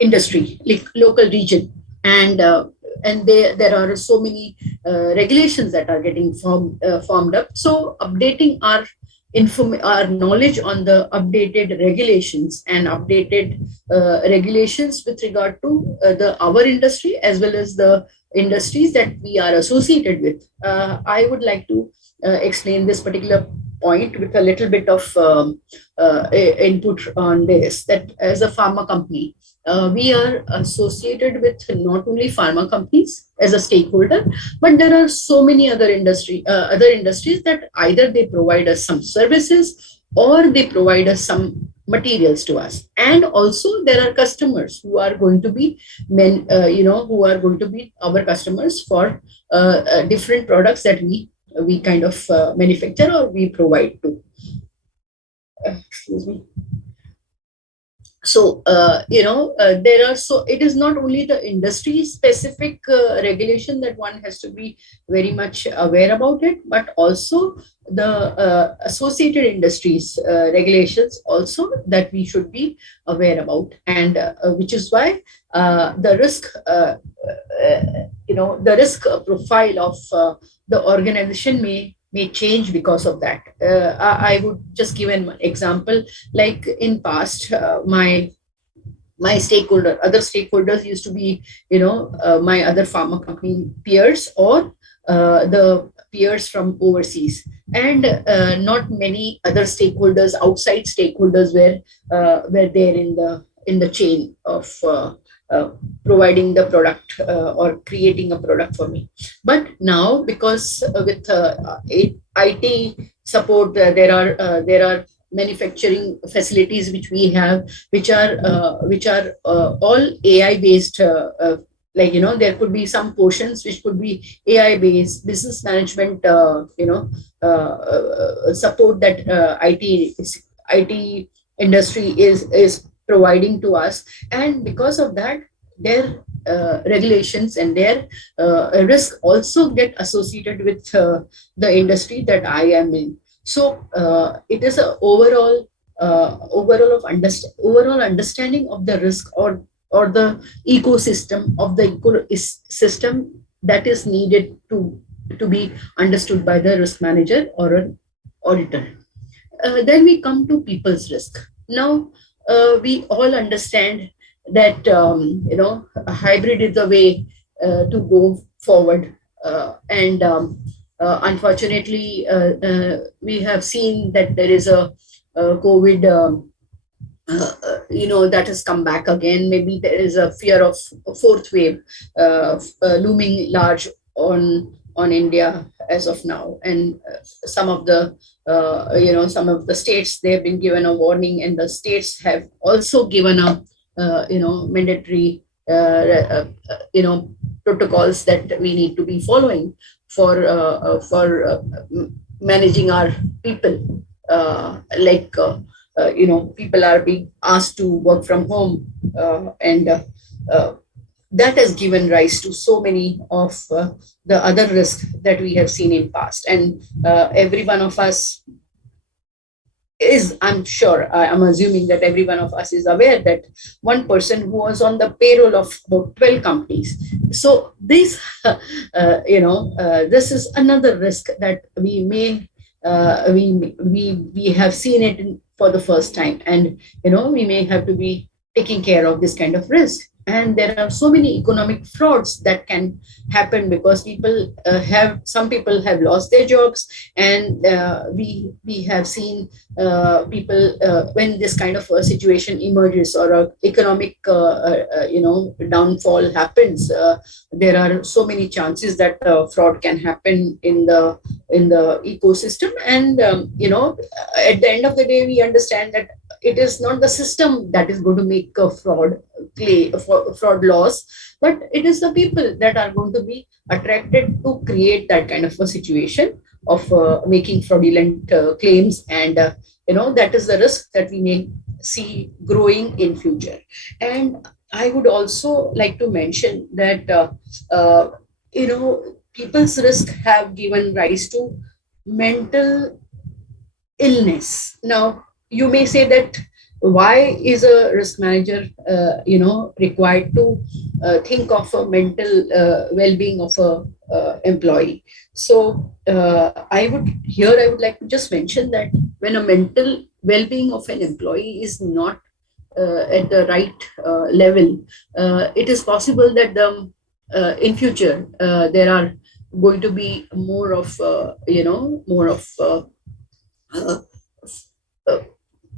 industry, like local region. And there are so many regulations that are getting formed up. So updating our knowledge on the updated regulations and updated regulations with regard to our industry, as well as the industries that we are associated with. I would like to explain this particular point with a little bit of input on this, that as a pharma company, we are associated with not only pharma companies as a stakeholder, but there are so many other industries that either they provide us some services, or they provide us some materials to us. And also there are customers who are going to be who are going to be our customers for different products that we kind of manufacture or we provide to. Excuse me. So there are, so it is not only the industry specific regulation that one has to be very much aware about it, but also the associated industries regulations also that we should be aware about. And which is why the risk profile of the organization may change because of that. I would just give an example. Like in past, my other stakeholders used to be, my other pharma company peers, or the peers from overseas, and not many other stakeholders, outside stakeholders, were there in the chain of providing the product or creating a product for me. But now, because with IT support, there are manufacturing facilities which we have, which are all AI based. Like, there could be some portions which could be AI based business management, support that IT industry is providing to us. And because of that, their regulations and their risk also get associated with the industry that I am in. So it is an overall understanding of the risk, or the ecosystem of the ecosystem that is needed to be understood by the risk manager or an auditor. Then we come to people's risk. Now, we all understand that a hybrid is the way to go forward, and unfortunately we have seen that there is a COVID that has come back again. Maybe there is a fear of a fourth wave looming large on India as of now, and some of the some of the states, they have been given a warning, and the states have also given a mandatory protocols that we need to be following for managing our people. People are being asked to work from home, and that has given rise to so many of the other risks that we have seen in past. And every one of us I'm sure, I'm assuming that every one of us is aware that one person who was on the payroll of about 12 companies. So this, this is another risk that we may, we have seen it for the first time, and we may have to be taking care of this kind of risk. And there are so many economic frauds that can happen because some people have lost their jobs, and we have seen people, when this kind of a situation emerges or a economic downfall happens, there are so many chances that fraud can happen in the ecosystem. And at the end of the day, we understand that it is not the system that is going to make a fraud loss, but it is the people that are going to be attracted to create that kind of a situation of making fraudulent claims. And that is the risk that we may see growing in future. And I would also like to mention that people's risk have given rise to mental illness. Now, you may say that why is a risk manager required to think of a mental well-being of a employee? So I would like to just mention that when a mental well-being of an employee is not at the right level, it is possible that in future there are going to be more of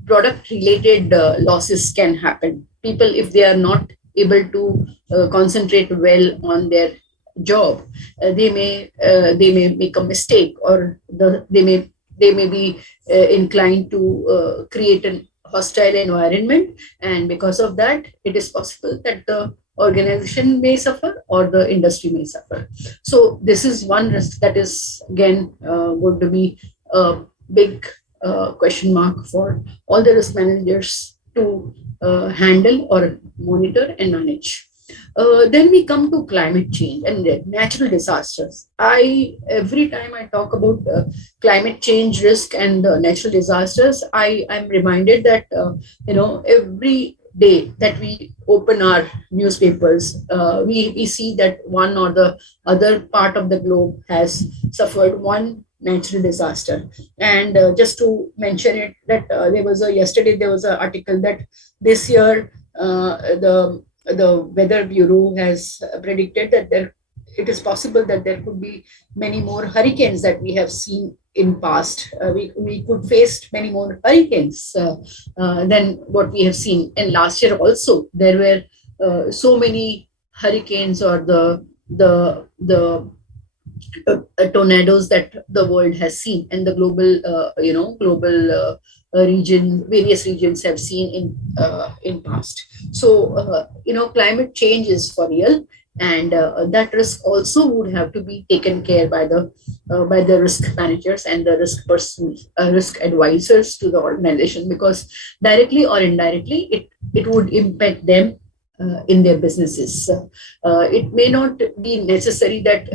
product related losses can happen. People, if they are not able to concentrate well on their job, they may make a mistake, or they may be inclined to create an hostile environment, and because of that, it is possible that the organization may suffer or the industry may suffer. So this is one risk that is again going to be a big question mark for all the risk managers to handle or monitor and manage. Then we come to climate change and natural disasters. Every time I talk about climate change risk and natural disasters, I'm reminded that every day that we open our newspapers, we see that one or the other part of the globe has suffered one natural disaster. And just to mention it, that yesterday there was an article that this year the Weather Bureau has predicted that it is possible that there could be many more hurricanes that we have seen in past. We could face many more hurricanes than what we have seen. And last year also there were so many hurricanes, or the tornadoes that the world has seen, and the global various regions have seen in past. So climate change is for real, and that risk also would have to be taken care by the risk managers and the risk advisors to the organization, because directly or indirectly it would impact them in their businesses. It may not be necessary that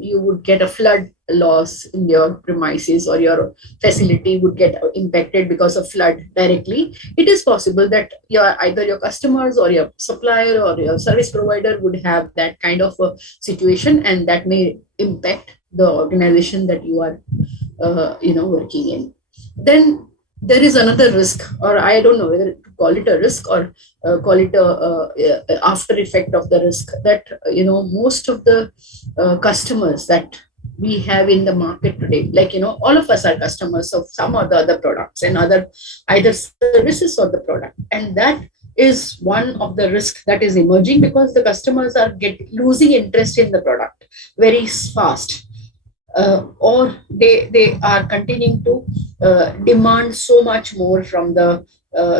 you would get a flood loss in your premises, or your facility would get impacted because of flood directly. It is possible that either your customers or your supplier or your service provider would have that kind of a situation, and that may impact the organization that you are working in. Then there is another risk, or I don't know whether to call it a risk or call it a after effect of the risk, that most of the customers that we have in the market today, like, all of us are customers of some or the other products and other either services or the product. And that is one of the risks that is emerging, because the customers are losing interest in the product very fast. Or they are continuing to demand so much more from the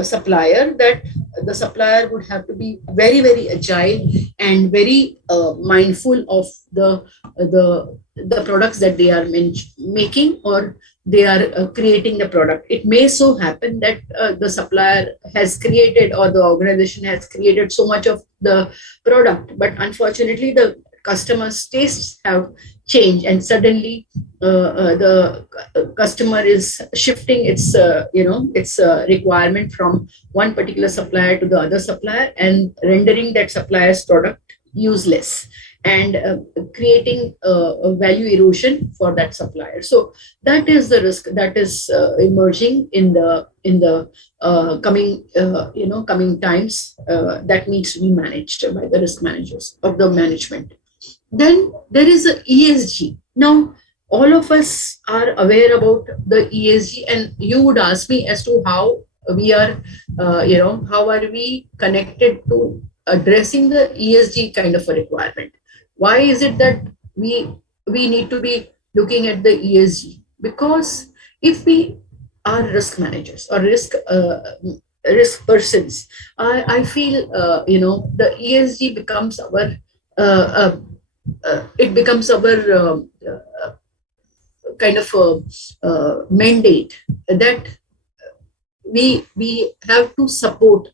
supplier, that the supplier would have to be very, very agile and very mindful of the products that they are making, or they are creating the product. It may so happen that the supplier has created, or the organization has created so much of the product, but unfortunately the customers' tastes have changed, and suddenly the customer is shifting its requirement from one particular supplier to the other supplier, and rendering that supplier's product useless, and creating a value erosion for that supplier. So that is the risk that is emerging in the coming times, that needs to be managed by the risk managers of the management. Then there is a ESG. Now, all of us are aware about the ESG, and you would ask me as to how we are, how are we connected to addressing the ESG kind of a requirement? Why is it that we need to be looking at the ESG? Because if we are risk managers or risk persons, I feel the ESG becomes our kind of a mandate, that we have to support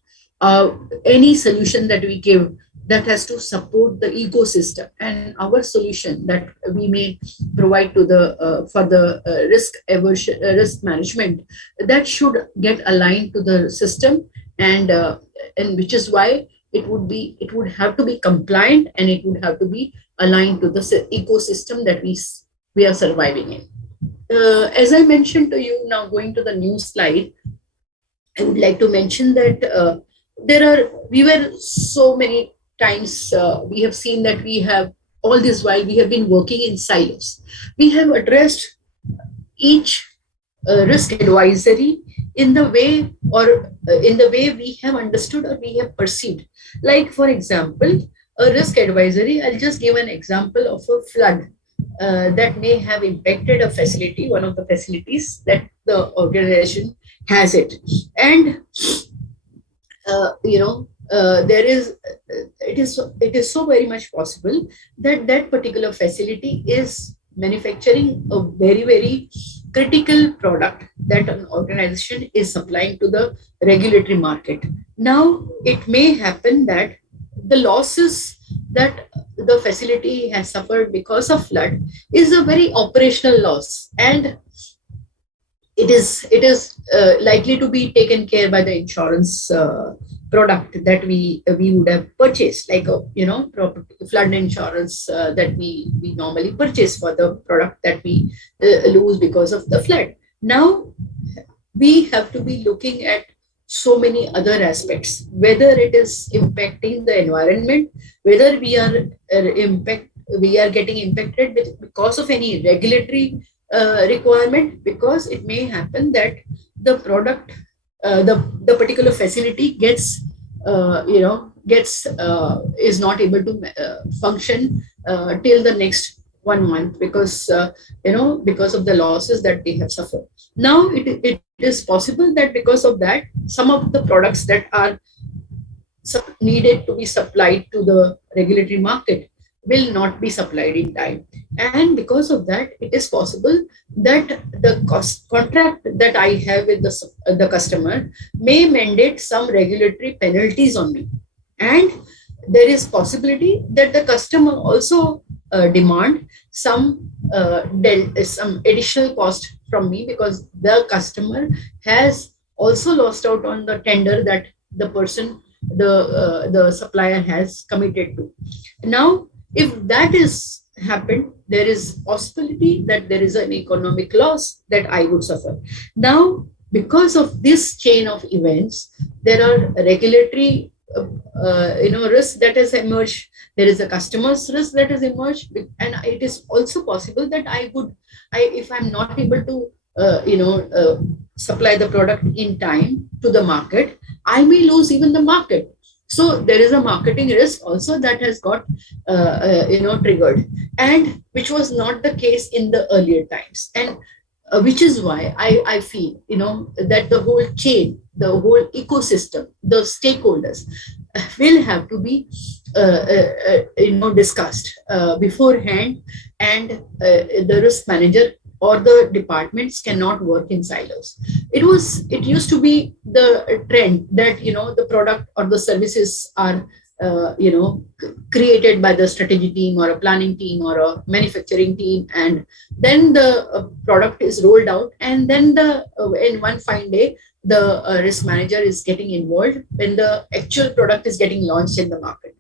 any solution that we give, that has to support the ecosystem, and our solution that we may provide to the for the risk management, that should get aligned to the system, and which is why it would have to be compliant, and it would have to be aligned to the ecosystem that we are surviving in. As I mentioned to you, now going to the new slide, I would like to mention that we were so many times, we have seen that we have, all this while we have been working in silos. We have addressed each risk advisory in the way, we have understood or we have perceived. Like, for example, a risk advisory, I'll just give an example of a flood that may have impacted a facility, one of the facilities that the organization has it. And it is so very much possible that that particular facility is manufacturing a very, very critical product that an organization is supplying to the regulatory market. Now, it may happen that the losses that the facility has suffered because of flood is a very operational loss, and it is likely to be taken care by the insurance product that we would have purchased, like flood insurance that we normally purchase for the product that we lose because of the flood. Now we have to be looking at so many other aspects, whether it is impacting the environment, whether we are getting impacted because of any regulatory requirement, because it may happen that the product, the particular facility is not able to function till the next 1 month because of the losses that they have suffered. Now it is possible that because of that, some of the products that are needed to be supplied to the regulatory market will not be supplied in time, and because of that, it is possible that the contract that I have with the customer may mandate some regulatory penalties on me, and there is possibility that the customer also demand some additional cost from me, because the customer has also lost out on the tender that the supplier has committed to. Now, if that is happened, there is possibility that there is an economic loss that I would suffer. Now, because of this chain of events, there are regulatory risk that has emerged. There is a customer's risk that has emerged, and it is also possible that if I'm not able to supply the product in time to the market, I may lose even the market. So there is a marketing risk also that has got triggered, and which was not the case in the earlier times. And which is why I feel that the whole chain, the whole ecosystem, the stakeholders will have to be discussed beforehand, and the risk manager or the departments cannot work in silos. It used to be the trend that the product or the services are created by the strategy team or a planning team or a manufacturing team, and then the product is rolled out, and then in one fine day the risk manager is getting involved when the actual product is getting launched in the market.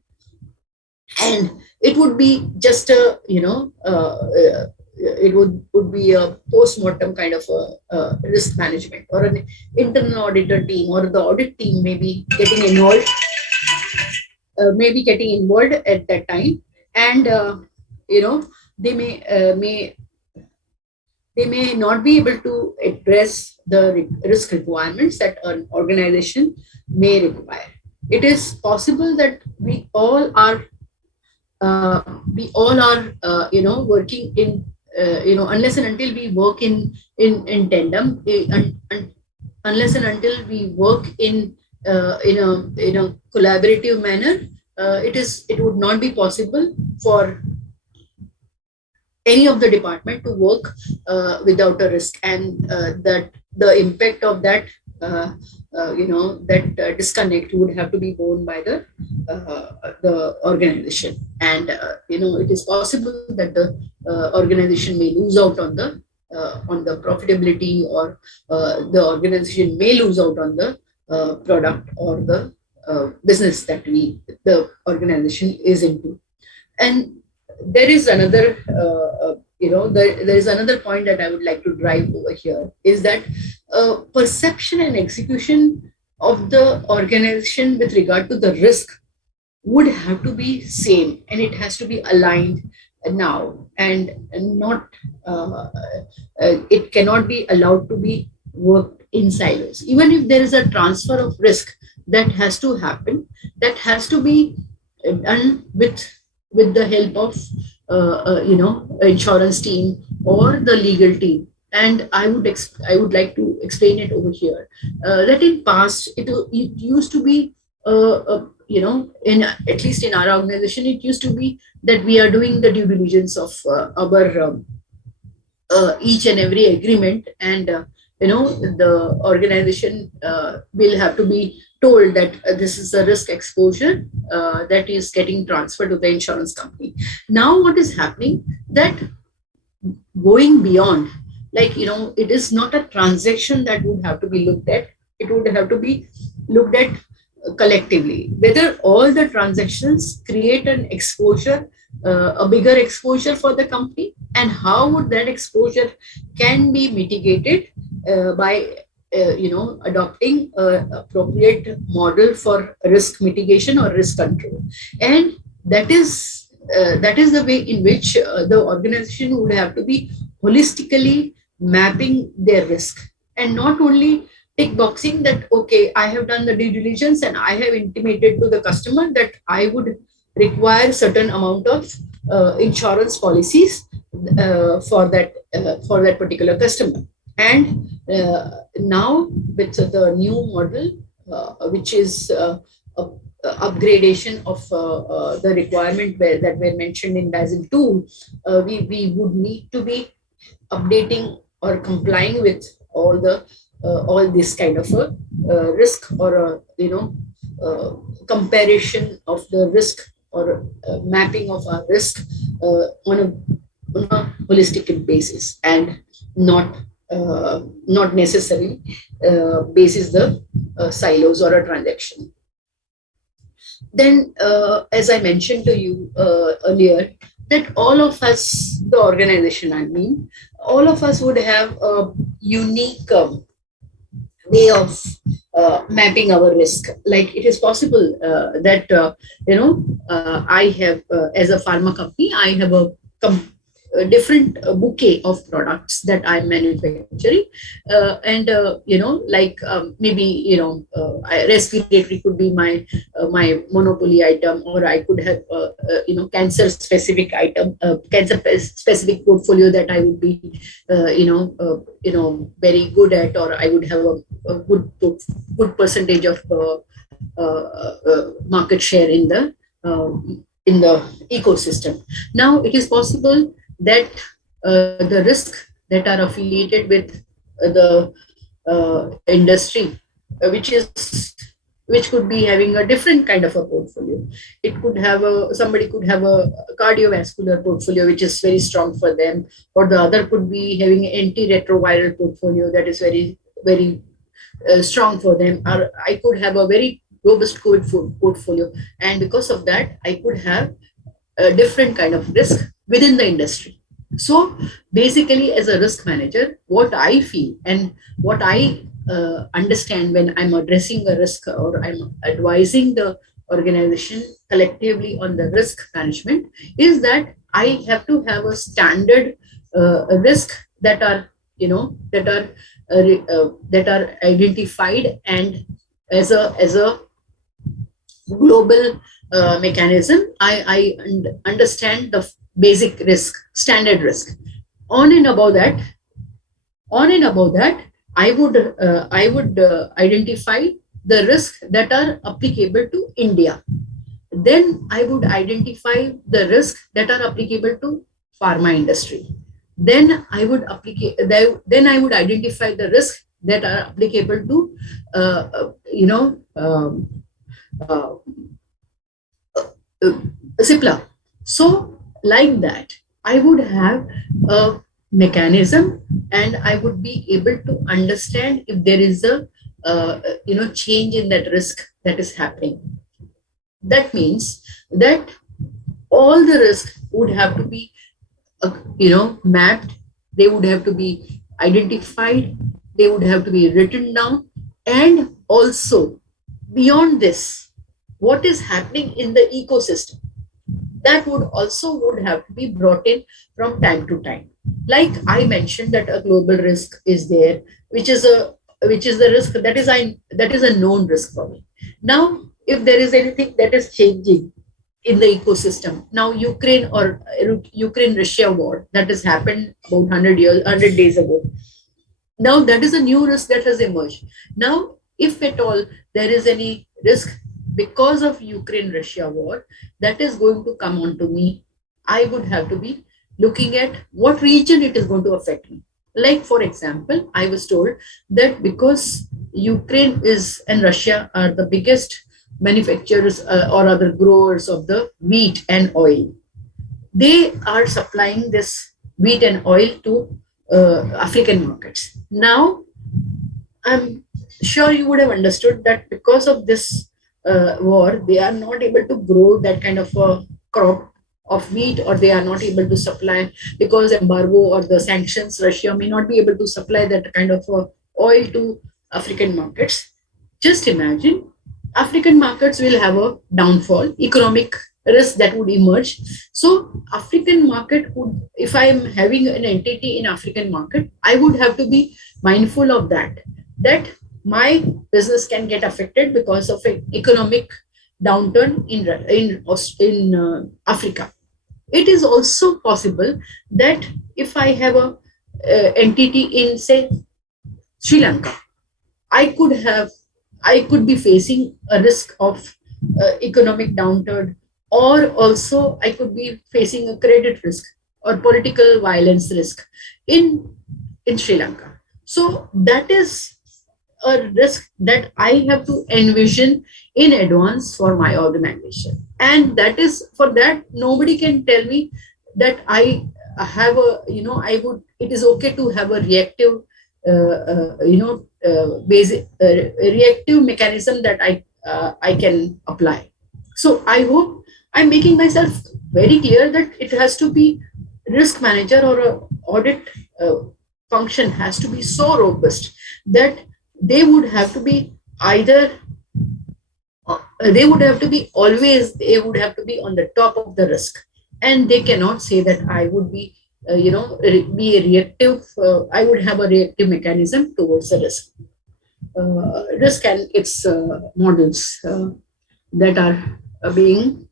And it would be just a it would be a post-mortem kind of a risk management, or an internal auditor team or the audit team may be getting involved at that time. And they may not be able to address the risk requirements that an organization may require. It is possible that we all are working in unless and until we work in tandem, unless and until we work in a collaborative manner, it would not be possible for any of the department to work without a risk, and that the impact of that disconnect would have to be borne by the organization. And it is possible that the organization may lose out on the profitability, or the organization may lose out on the product or the business that the organization is into. And there is another there is another point that I would like to drive over here, is that perception and execution of the organization with regard to the risk would have to be same, and it has to be aligned now, and not it cannot be allowed to be worked in silos. Even if there is a transfer of risk that has to happen, that has to be done with the help of insurance team or the legal team. And I would like to explain it over here, that in past it used to be in at least in our organization, it used to be that we are doing the due diligence of our each and every agreement, and the organization will have to be told that this is a risk exposure that is getting transferred to the insurance company. Now what is happening, that going beyond, it is not a transaction that would have to be looked at. It would have to be looked at collectively, whether all the transactions create an exposure, a bigger exposure for the company, and how would that exposure can be mitigated by adopting an appropriate model for risk mitigation or risk control. And that is the way in which the organization would have to be holistically mapping their risk, and not only tick boxing that, okay, I have done the due diligence and I have intimated to the customer that I would require certain amount of insurance policies for that particular customer. And now with the new model, which is upgradation of the requirement that were mentioned in Basel II, we would need to be updating or complying with all this kind of a risk, or comparison of the risk, or mapping of our risk on a holistic basis, and not necessarily basis the silos or a transaction. Then, as I mentioned to you earlier, that all of us, the organization, all of us would have a unique way of mapping our risk. Like it is possible that I have as a pharma company, I have a different bouquet of products that I'm manufacturing, and maybe respiratory could be my monopoly item, or I could have cancer specific item, cancer specific portfolio that I would be very good at, or I would have a good percentage of market share in the ecosystem. Now it is possible that the risk that are affiliated with the industry, which could be having a different kind of a portfolio. It could have somebody could have a cardiovascular portfolio which is very strong for them, or the other could be having an antiretroviral portfolio that is very very strong for them, or I could have a very robust COVID portfolio, and because of that I could have a different kind of risk within the industry. So basically, as a risk manager, what I feel and what I understand when I'm addressing a risk or I'm advising the organization collectively on the risk management is that I have to have a standard risk that are that are identified and as a global mechanism. I understand the basic risk, standard risk. On and above that, I would identify the risks that are applicable to India. Then I would identify the risks that are applicable to pharma industry. Then I would identify the risks that are applicable to CIPLA. So like that, I would have a mechanism, and I would be able to understand if there is a change in that risk that is happening. That means that all the risks would have to be mapped, they would have to be identified, they would have to be written down, and also beyond this, what is happening in the ecosystem, that would have to be brought in from time to time. Like I mentioned that a global risk is there, which is the risk that is a known risk for me. Now, if there is anything that is changing in the ecosystem, now Ukraine-Russia war that has happened about 100 days ago. Now that is a new risk that has emerged. Now, if at all there is any risk because of Ukraine-Russia war that is going to come onto me, I would have to be looking at what region it is going to affect me. Like, for example, I was told that because Ukraine and Russia are the biggest manufacturers or other growers of the wheat and oil, they are supplying this wheat and oil to African markets. Now, I'm sure you would have understood that because of this war, they are not able to grow that kind of a crop of wheat, or they are not able to supply because embargo or the sanctions. Russia may not be able to supply that kind of oil to African markets. Just imagine, African markets will have a downfall, economic risk that would emerge. So African market would, if I am having an entity in African market, I would have to be mindful of that my business can get affected because of an economic downturn in Africa. It is also possible that if I have a entity in, say, Sri Lanka, I could be facing a risk of economic downturn, or also I could be facing a credit risk or political violence risk in Sri Lanka. So that is a risk that I have to envision in advance for my organization. And that is, for that, nobody can tell me that I have it is okay to have a reactive, reactive mechanism that I can apply. So I hope I'm making myself very clear that it has to be risk manager or a audit function has to be so robust that they would have to be either they would have to be always, they would have to be on the top of the risk, and they cannot say that I would be be a reactive, I would have a reactive mechanism towards the risk and its models that are being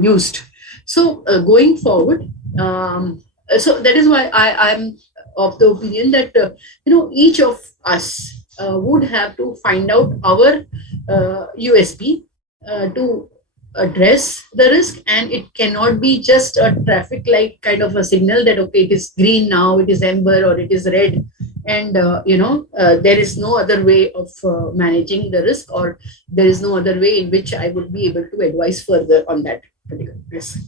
used. So going forward, so that is why I'm of the opinion that each of us would have to find out our USP to address the risk, and it cannot be just a traffic light kind of a signal that okay, it is green now, it is amber, or it is red, and there is no other way of managing the risk, or there is no other way in which I would be able to advise further on that particular risk.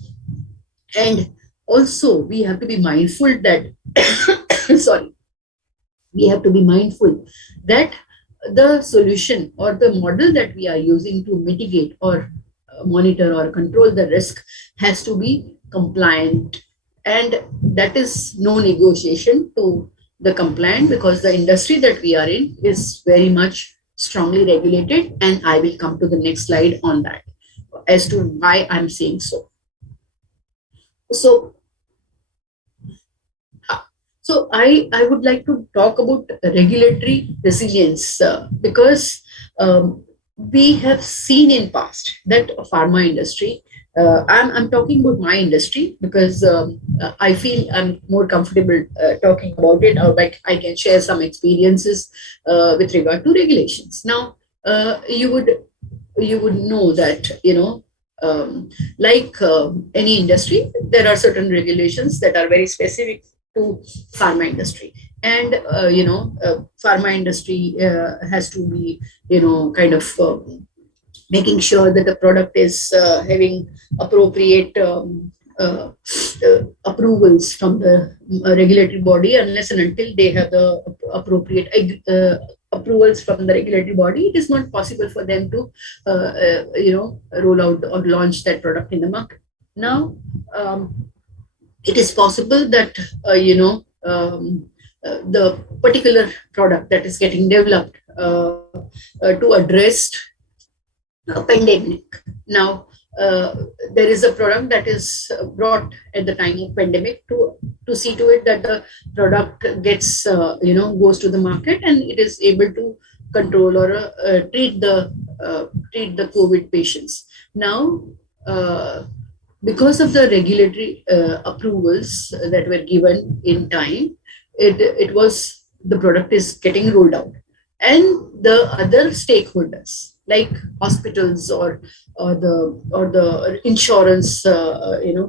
And also we have to be mindful that sorry, we have to be mindful that the solution or the model that we are using to mitigate or monitor or control the risk has to be compliant, and that is no negotiation to the compliant, because the industry that we are in is very much strongly regulated, and I will come to the next slide on that as to why I'm saying so. So I would like to talk about regulatory resilience because we have seen in past that pharma industry, I'm talking about my industry because I feel I'm more comfortable talking about it, or like I can share some experiences with regard to regulations. Now, you would know that, like any industry, there are certain regulations that are very specific to pharma industry, and pharma industry has to be kind of making sure that the product is having appropriate approvals from the regulatory body. Unless and until they have the appropriate approvals from the regulatory body, it is not possible for them to roll out or launch that product in the market. Now it is possible that the particular product that is getting developed to address a pandemic. Now, there is a product that is brought at the time of pandemic to see to it that the product gets goes to the market and it is able to control or treat the COVID patients. Now, because of the regulatory approvals that were given in time, it was the product is getting rolled out, and the other stakeholders like hospitals or the insurance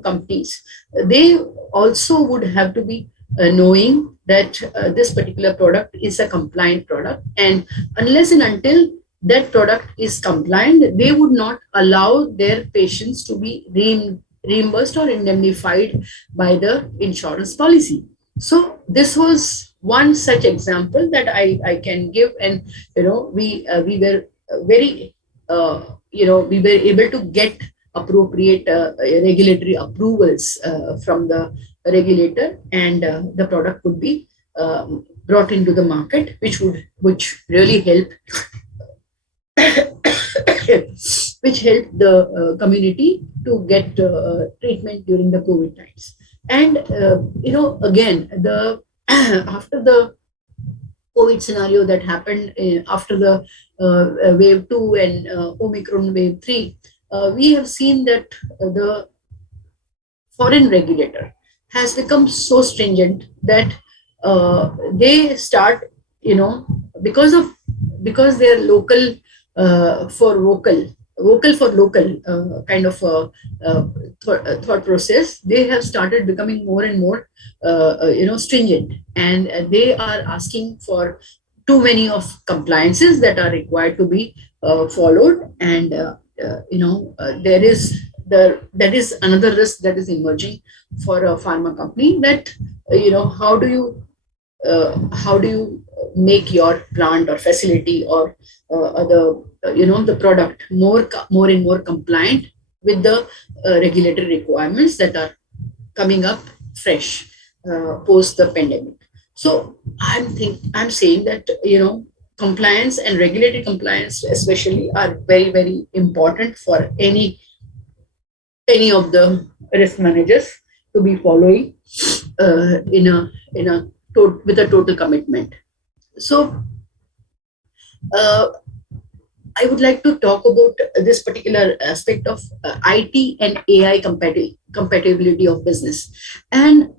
companies, they also would have to be knowing that this particular product is a compliant product, and unless and until that product is compliant, they would not allow their patients to be reimbursed or indemnified by the insurance policy. So this was one such example that I can give, and we were very we were able to get appropriate regulatory approvals from the regulator, and the product could be brought into the market, which really helped which helped the community to get treatment during the COVID times. And again, the after the COVID scenario that happened after the wave 2 and Omicron wave 3, we have seen that the foreign regulator has become so stringent that they start, because they are local for vocal for local kind of thought process, they have started becoming more and more stringent, and they are asking for too many of compliances that are required to be followed, and there is another risk that is emerging for a pharma company, that how do you make your plant or facility or the product more and more compliant with the regulatory requirements that are coming up fresh post the pandemic. So I'm saying that compliance and regulatory compliance especially are very, very important for any of the risk managers to be following with a total commitment. So I would like to talk about this particular aspect of IT and AI compatibility of business. And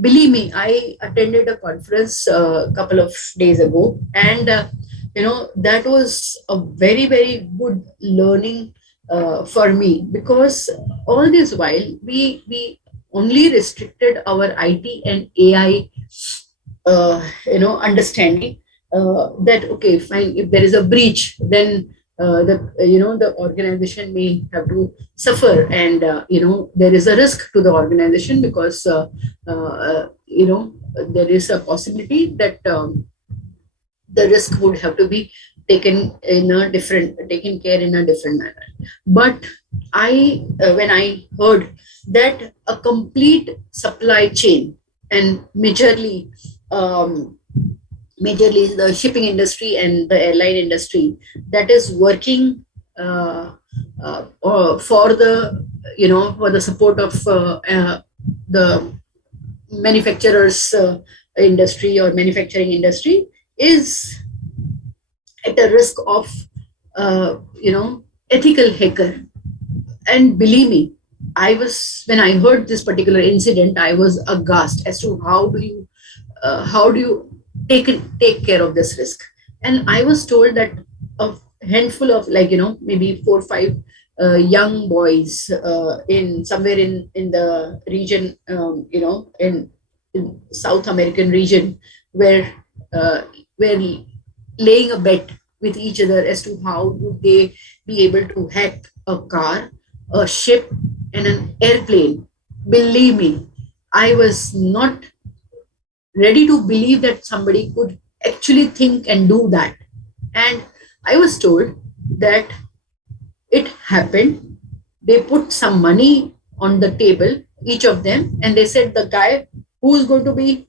believe me, I attended a conference a couple of days ago, and that was a very, very good learning for me, because all this while we only restricted our IT and AI understanding, that okay, fine, if there is a breach, then the organization may have to suffer, and there is a risk to the organization, because there is a possibility that the risk would have to be taken care in a different manner. But when I heard that a complete supply chain, and majorly the shipping industry and the airline industry, that is working for the support of the manufacturers industry or manufacturing industry, is at a risk of ethical hacker. And believe me, when I heard this particular incident, I was aghast as to how do you take care of this risk. And I was told that a handful of maybe 4 or 5 young boys in somewhere in the region, in South American region, were laying a bet with each other as to how would they be able to hack a car, a ship, and an airplane. Believe me, I was not ready to believe that somebody could actually think and do that. And I was told that it happened. They put some money on the table, each of them, and they said the guy who's going to be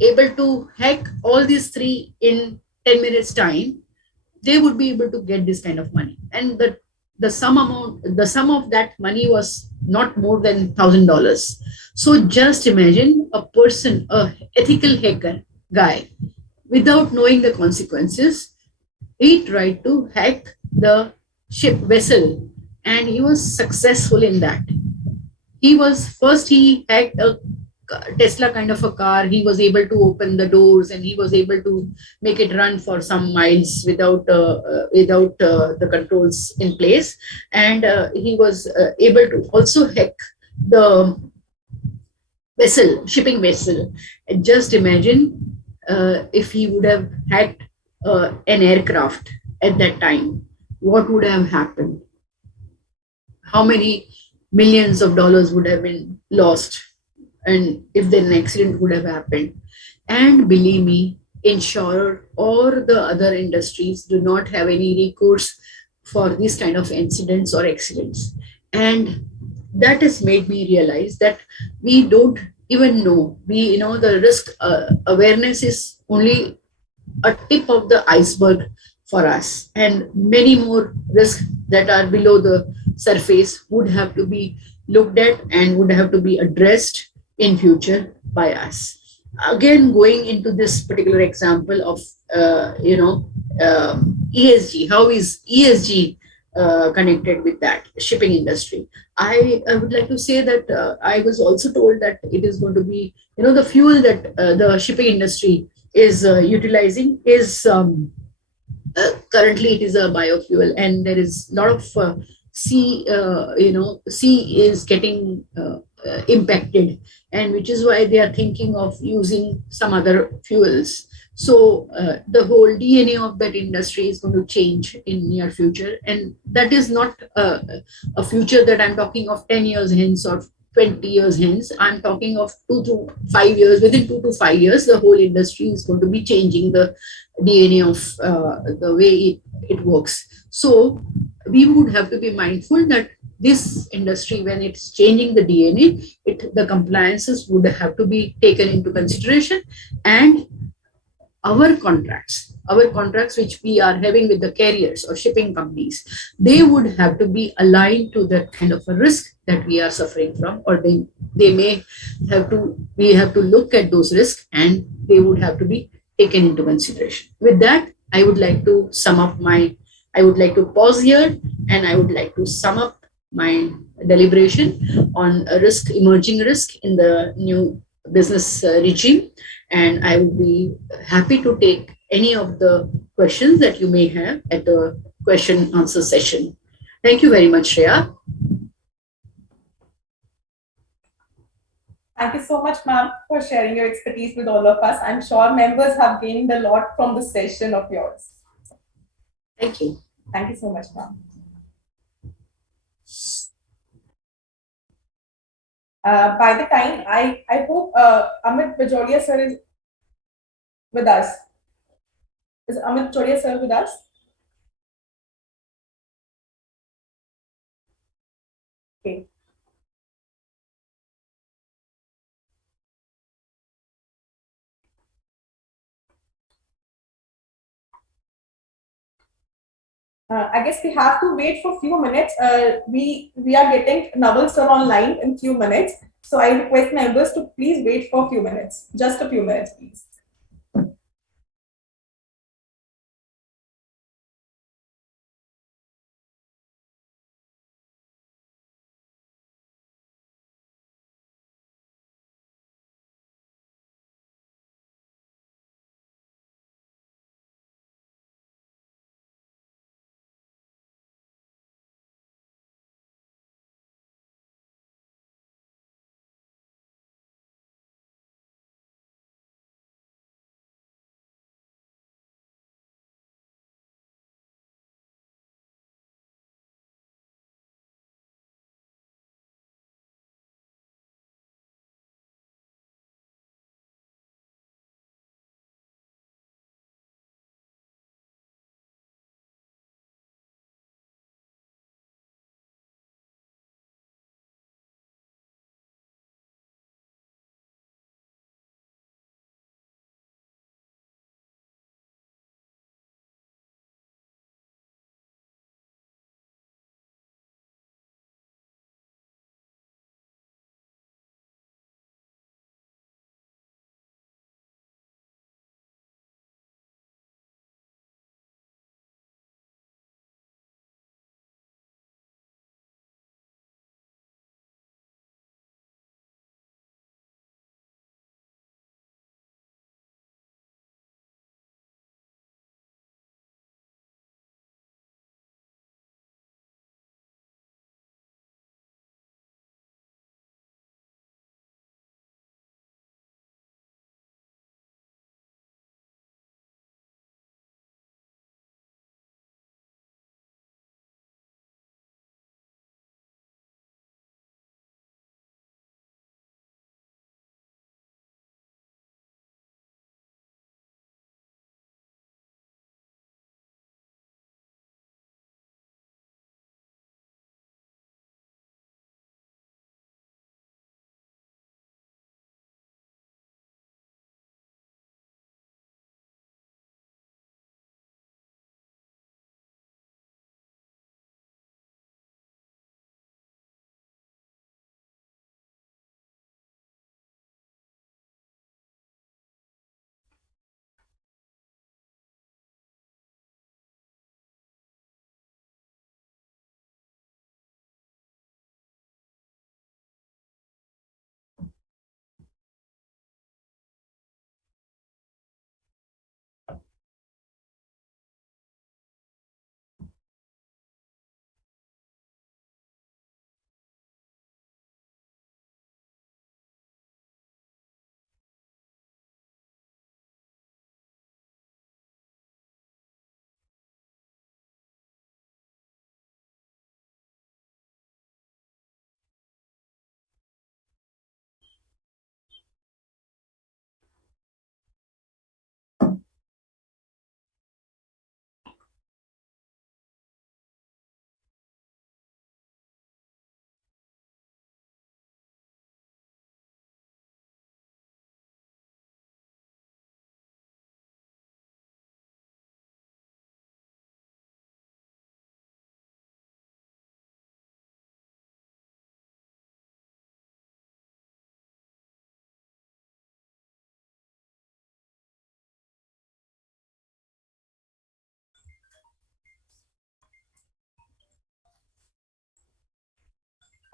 able to hack all these 3 in 10 minutes time, they would be able to get this kind of money. And the sum of that money was not more than $1,000. So just imagine a person, a ethical hacker guy, without knowing the consequences, he tried to hack the ship vessel, and he was successful in that. He hacked a Tesla kind of a car. He was able to open the doors, and he was able to make it run for some miles without the controls in place. And he was able to also hack the shipping vessel. And just imagine if he would have hacked an aircraft at that time, what would have happened? How many millions of dollars would have been lost? And if then an accident would have happened. And believe me, insurer or the other industries do not have any recourse for these kind of incidents or accidents. And that has made me realize that we don't even know. The risk awareness is only a tip of the iceberg for us, and many more risks that are below the surface would have to be looked at and would have to be addressed in future by us. Again, going into this particular example of ESG, how is ESG connected with that shipping industry? I would like to say that I was also told that it is going to be, the fuel that the shipping industry is utilizing is currently it is a biofuel, and there is a lot of sea is getting impacted, and which is why they are thinking of using some other fuels. So the whole DNA of that industry is going to change in near future, and that is not a future that I'm talking of 10 years hence or 20 years hence. I'm talking of 2 to 5 years. Within 2 to 5 years, the whole industry is going to be changing the DNA of the way it works. So we would have to be mindful that this industry, when it's changing the DNA, the compliances would have to be taken into consideration, and our contracts which we are having with the carriers or shipping companies, they would have to be aligned to that kind of a risk that we are suffering from, or they may have to, we have to look at those risks and they would have to be taken into consideration. With that, I would like to I would like to pause here, and I would like to sum up my deliberation on a risk, emerging risk in the new business regime. And I would be happy to take any of the questions that you may have at the question answer session. Thank you very much, Shreya. Thank you so much, ma'am, for sharing your expertise with all of us. I'm sure members have gained a lot from the session of yours. Thank you. Thank you so much, ma'am. By the time, I hope Amit Bajoria sir is with us. Is Amit Bajoria sir with us? Okay. I guess we have to wait for a few minutes. We are getting Naval sir online in few minutes. So I request members to please wait for a few minutes. Just a few minutes, please.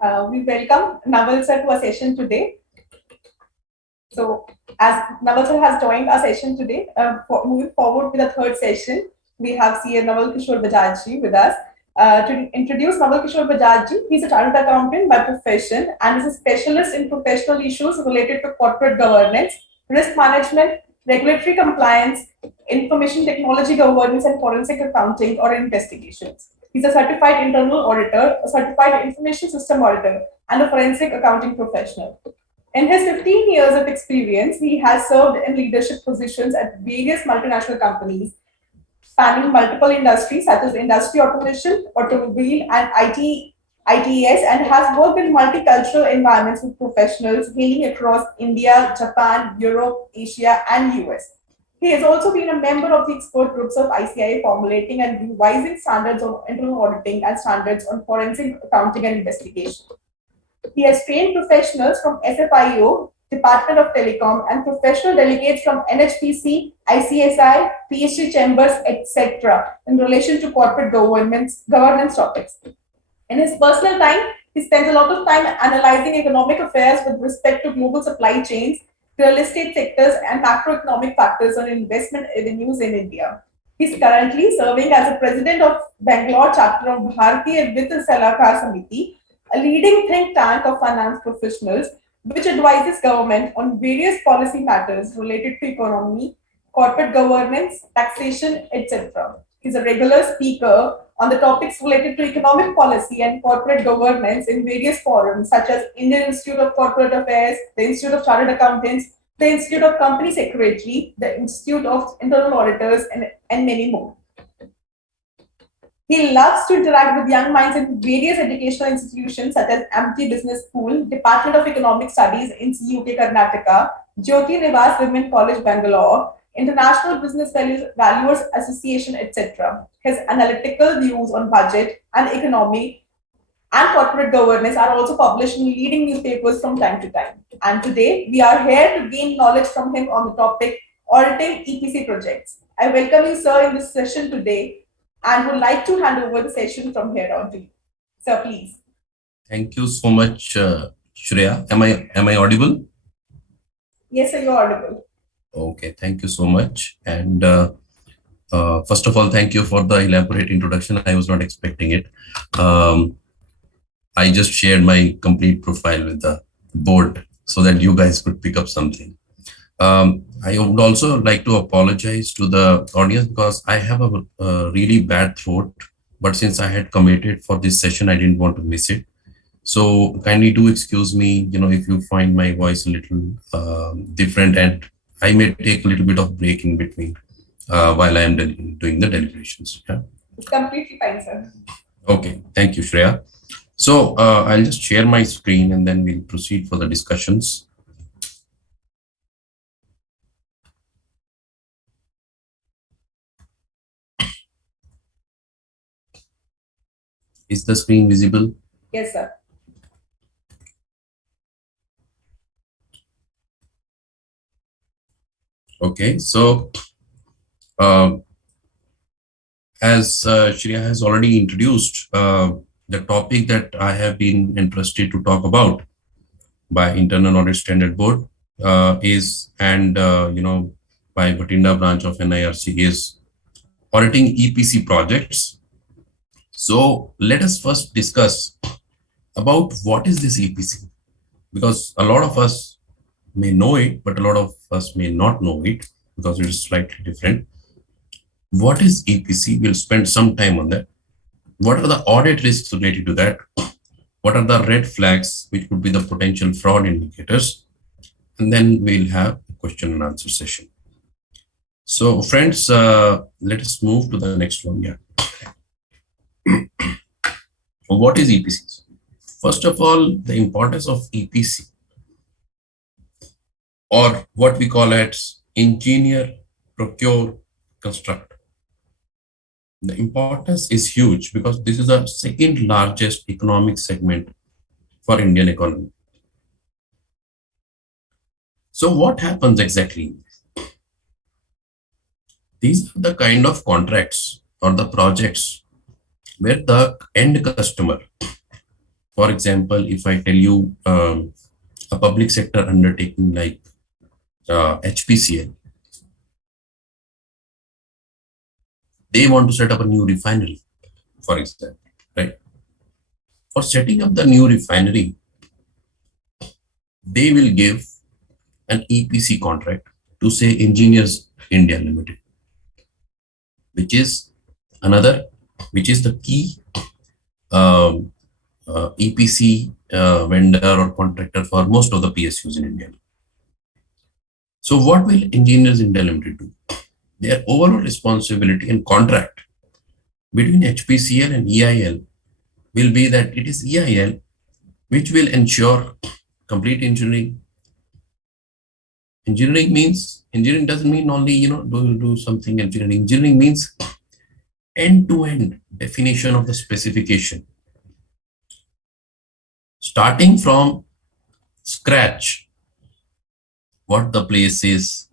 We welcome Naval sir to our session today. So, as Naval sir has joined our session today, moving forward with the third session, we have CA Naval Kishore Bajaj with us. To introduce Naval Kishore Bajaj, he's a chartered accountant by profession and is a specialist in professional issues related to corporate governance, risk management, regulatory compliance, information technology governance, and forensic accounting or investigations. He's a certified internal auditor, a certified information system auditor, and a forensic accounting professional. In his 15 years of experience, he has served in leadership positions at various multinational companies, spanning multiple industries such as industry automation, automobile, and ITES, and has worked in multicultural environments with professionals hailing across India, Japan, Europe, Asia, and US. He has also been a member of the expert groups of ICIA formulating and revising standards on internal auditing and standards on forensic accounting and investigation. He has trained professionals from SFIO, Department of Telecom, and professional delegates from NHPC, ICSI, PhD chambers, etc., in relation to corporate governance topics. In his personal time, he spends a lot of time analyzing economic affairs with respect to global supply chains, real estate sectors, and macroeconomic factors on investment avenues in India. He's currently serving as the president of Bangalore chapter of Bharatiya Vitt Salakar Samiti, a leading think tank of finance professionals which advises government on various policy matters related to economy, corporate governance, taxation, etc. He's a regular speaker on the topics related to economic policy and corporate governance in various forums such as Indian Institute of Corporate Affairs, the Institute of Chartered Accountants, the Institute of Company Secretary, the Institute of Internal Auditors, and many more. He loves to interact with young minds in various educational institutions such as MT Business School, Department of Economic Studies in UK, Karnataka, Jyoti Nivas Women College, Bangalore, International Business Valuers Association, etc. His analytical views on budget and economy and corporate governance are also published in leading newspapers from time to time. And today, we are here to gain knowledge from him on the topic auditing EPC projects. I welcome you, sir, in this session today and would like to hand over the session from here on to you. Sir, please. Thank you so much, Shreya. Am I audible? Yes, sir, you're audible. Okay, thank you so much. And first of all, thank you for the elaborate introduction. I was not expecting it. I just shared my complete profile with the board so that you guys could pick up something. I would also like to apologize to the audience because I have a really bad throat, but since I had committed for this session, I didn't want to miss it. So kindly do excuse me, if you find my voice a little different, and I may take a little bit of break in between while I am doing the deliberations. Yeah? It's completely fine, sir. Okay, thank you, Shreya. So I'll just share my screen and then we'll proceed for the discussions. Is the screen visible? Yes, sir. Okay, so as Shreya has already introduced, the topic that I have been interested to talk about by Internal Audit Standard Board is, and by Bhatinda branch of NIRC, is auditing EPC projects. So let us first discuss about what is this EPC, because a lot of us may know it, but a lot of us may not know it because it is slightly different. What is EPC? We'll spend some time on that. What are the audit risks related to that? What are the red flags, which would be the potential fraud indicators? And then we'll have a question and answer session. So friends, let us move to the next one. Yeah. What is EPC? First of all, the importance of EPC, or what we call as engineer, procure, construct. The importance is huge because this is the second largest economic segment for Indian economy. So what happens exactly? These are the kind of contracts or the projects where the end customer For example, if I tell you a public sector undertaking like HPCL, they want to set up a new refinery, for example, right? For setting up the new refinery, they will give an EPC contract to say Engineers India Limited, which is the key um, EPC vendor or contractor for most of the PSUs in India. So what will Engineers India Limited do? Their overall responsibility and contract between HPCL and EIL will be that it is EIL which will ensure complete engineering. Engineering doesn't mean only, do something engineering. Engineering means end-to-end definition of the specification. Starting from scratch, what the place is,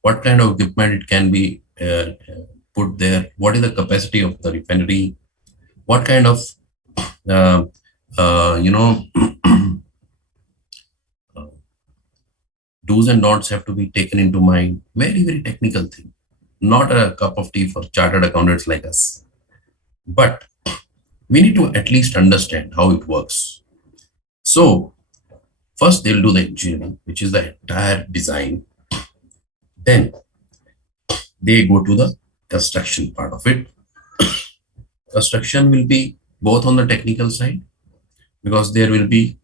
what kind of equipment it can be put there, what is the capacity of the refinery, what kind of, do's and don'ts have to be taken into mind. Very, very technical thing. Not a cup of tea for chartered accountants like us. But we need to at least understand how it works. So first they'll do the engineering, which is the entire design. Then they go to the construction part of it. Construction will be both on the technical side, because there will be,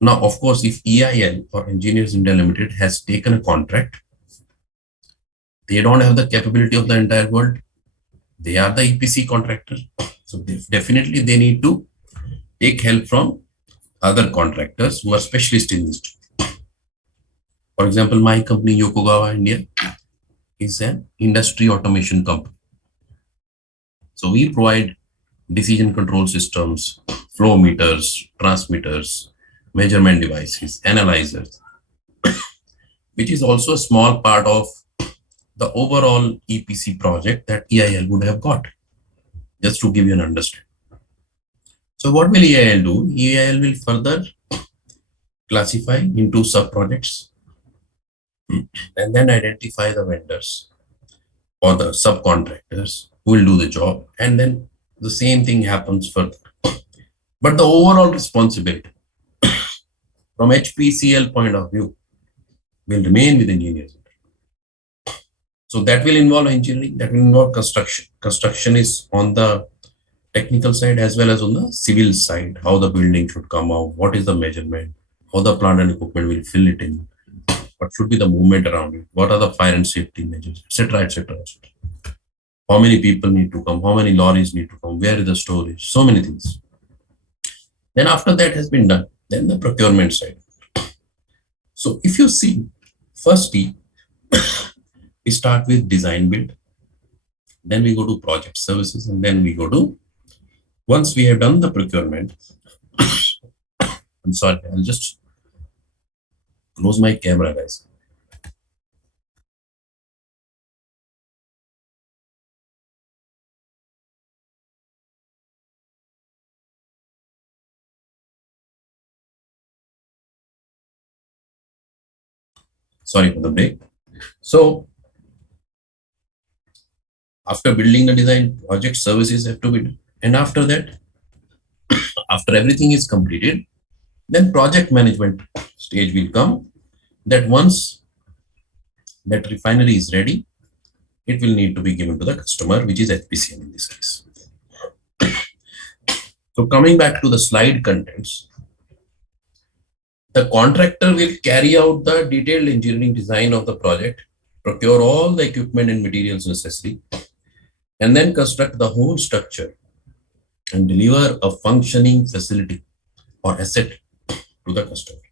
now of course, if EIL or Engineers India Limited has taken a contract, they don't have the capability of the entire world. They are the EPC contractor. So definitely they need to take help from other contractors who are specialists in this. For example, my company, Yokogawa India, is an industry automation company. So we provide decision control systems, flow meters, transmitters, measurement devices, analyzers, which is also a small part of the overall EPC project that EIL would have got, just to give you an understanding. So what will EIL do? EIL will further classify into sub-projects and then identify the vendors or the subcontractors who will do the job, and then the same thing happens further. But the overall responsibility from HPCL point of view will remain with engineers. So that will involve engineering, that will involve construction. Construction is on the technical side as well as on the civil side, how the building should come out, what is the measurement, how the plant and equipment will fill it in, what should be the movement around it, what are the fire and safety measures, etc., etc. How many people need to come, how many lorries need to come, where is the storage, so many things. Then after that has been done, then the procurement side. So if you see, firstly, we start with design build, then we go to project services, and then we go to, once we have done the procurement, I'm sorry, I'll just close my camera, guys. Sorry for the break. So after building the design, project services have to be done. And after that, after everything is completed, then project management stage will come, that once that refinery is ready, it will need to be given to the customer, which is HPCL in this case. So coming back to the slide contents, the contractor will carry out the detailed engineering design of the project, procure all the equipment and materials necessary, and then construct the whole structure and deliver a functioning facility or asset to the customer.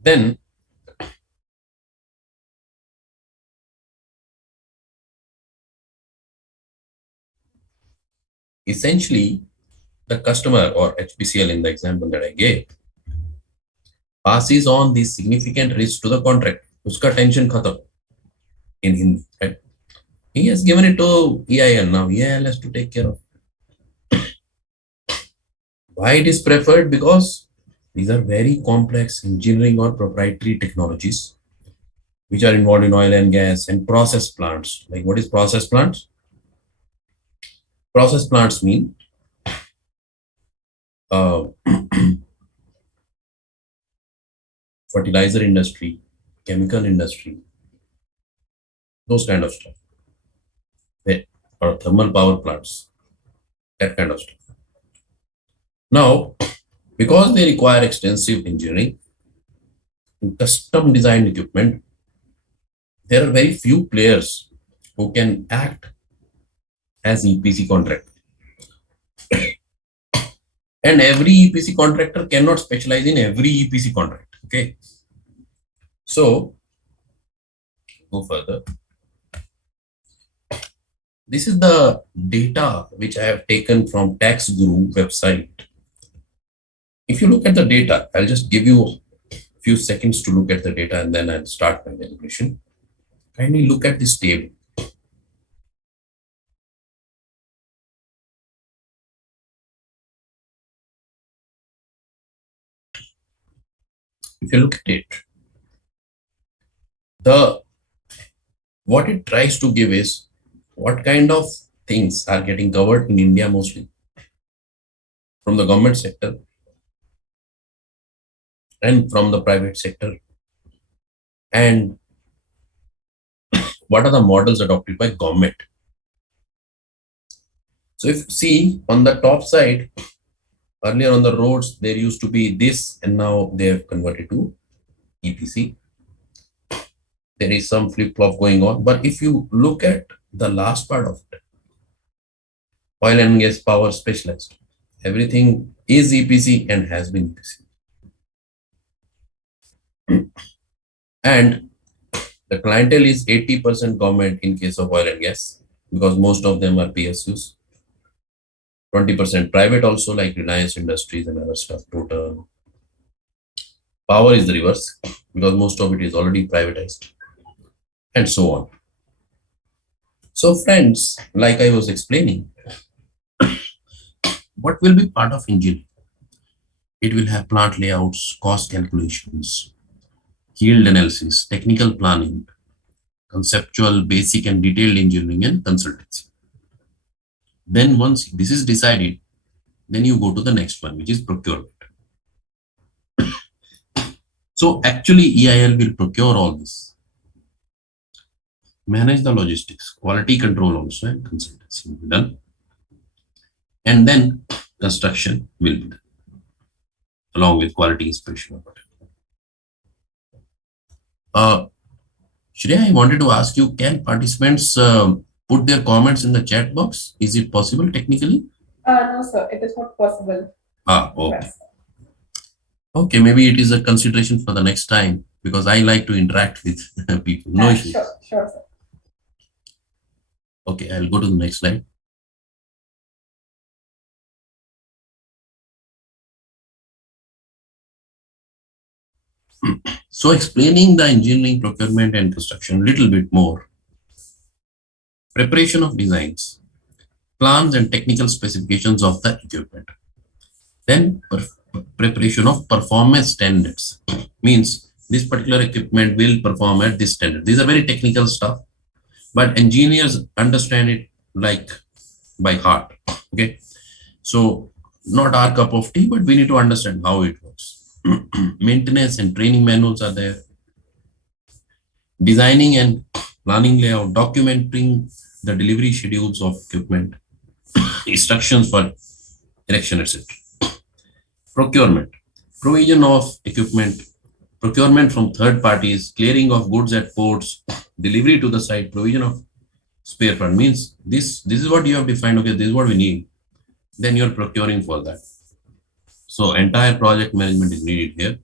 Then essentially the customer, or HPCL in the example that I gave, passes on these significant risks to the contractor. Uska tension khatam in Hindi, right? He has given it to EIL. Now EIL has to take care of. Why it is preferred? Because these are very complex engineering or proprietary technologies which are involved in oil and gas and process plants. Like, what is process plants? Process plants mean uh, fertilizer industry, chemical industry, those kind of stuff. Or thermal power plants, that kind of stuff. Now, because they require extensive engineering, custom designed equipment, there are very few players who can act as EPC contractor. And every EPC contractor cannot specialize in every EPC contract. Okay. So, go further. This is the data which I have taken from Tax Guru website. If you look at the data, I'll just give you a few seconds to look at the data and then I'll start my deliberation. Kindly look at this table. If you look at it, what it tries to give is what kind of things are getting covered in India mostly from the government sector and from the private sector, and what are the models adopted by government. So if you see on the top side, earlier on the roads, there used to be this and now they have converted to EPC. There is some flip-flop going on. But if you look at the last part of it, oil and gas power specialized, everything is EPC and has been EPC. And the clientele is 80% government in case of oil and gas, because most of them are PSUs. 20% private also, like Reliance Industries and other stuff, total. Power is the reverse, because most of it is already privatized, and so on. So friends, like I was explaining, what will be part of engineering? It will have plant layouts, cost calculations, yield analysis, technical planning, conceptual, basic and detailed engineering and consultancy. Then once this is decided, then you go to the next one, which is procurement. So actually EIL will procure all this, manage the logistics, quality control also, and consultancy will be done. And then construction will be done along with quality inspection. Shreya, I wanted to ask you, can participants put their comments in the chat box? Is it possible technically? No, sir, it is not possible. Okay. Yes. Okay, maybe it is a consideration for the next time, because I like to interact with people. No issues. Sure, sir. Okay, I'll go to the next slide. So explaining the engineering, procurement and construction a little bit more. Preparation of designs, plans and technical specifications of the equipment. Then preparation of performance standards, means this particular equipment will perform at this standard. These are very technical stuff, but engineers understand it like by heart. Okay, so not our cup of tea, but we need to understand how it works. Maintenance and training manuals are there. Designing and planning layout, documenting the delivery schedules of equipment, instructions for erection, etc. Procurement, provision of equipment, procurement from third parties, clearing of goods at ports, delivery to the site, provision of spare part. Means this is what you have defined. Okay, this is what we need. Then you're procuring for that. So entire project management is needed here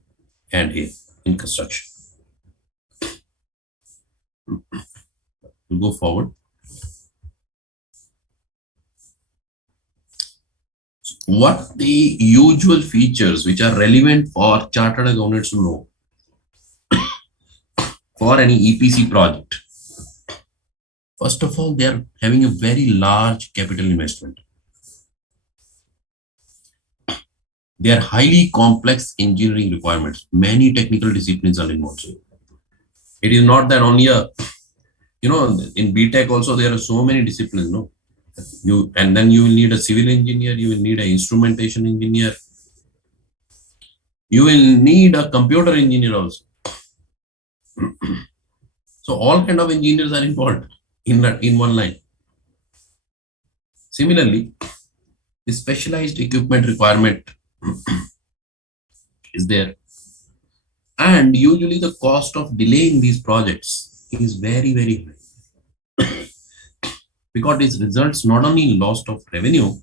and here in construction. We'll go forward. What the usual features which are relevant for chartered accountants to know for any EPC project? First of all, they are having a very large capital investment. They are highly complex engineering requirements. Many technical disciplines are involved. So it is not that only a, in BTech also there are so many disciplines, no? And then you will need a civil engineer, you will need an instrumentation engineer, you will need a computer engineer also. So all kind of engineers are involved in one line. Similarly, the specialized equipment requirement is there. And usually the cost of delaying these projects is very, very high. Because it results not only in loss of revenue,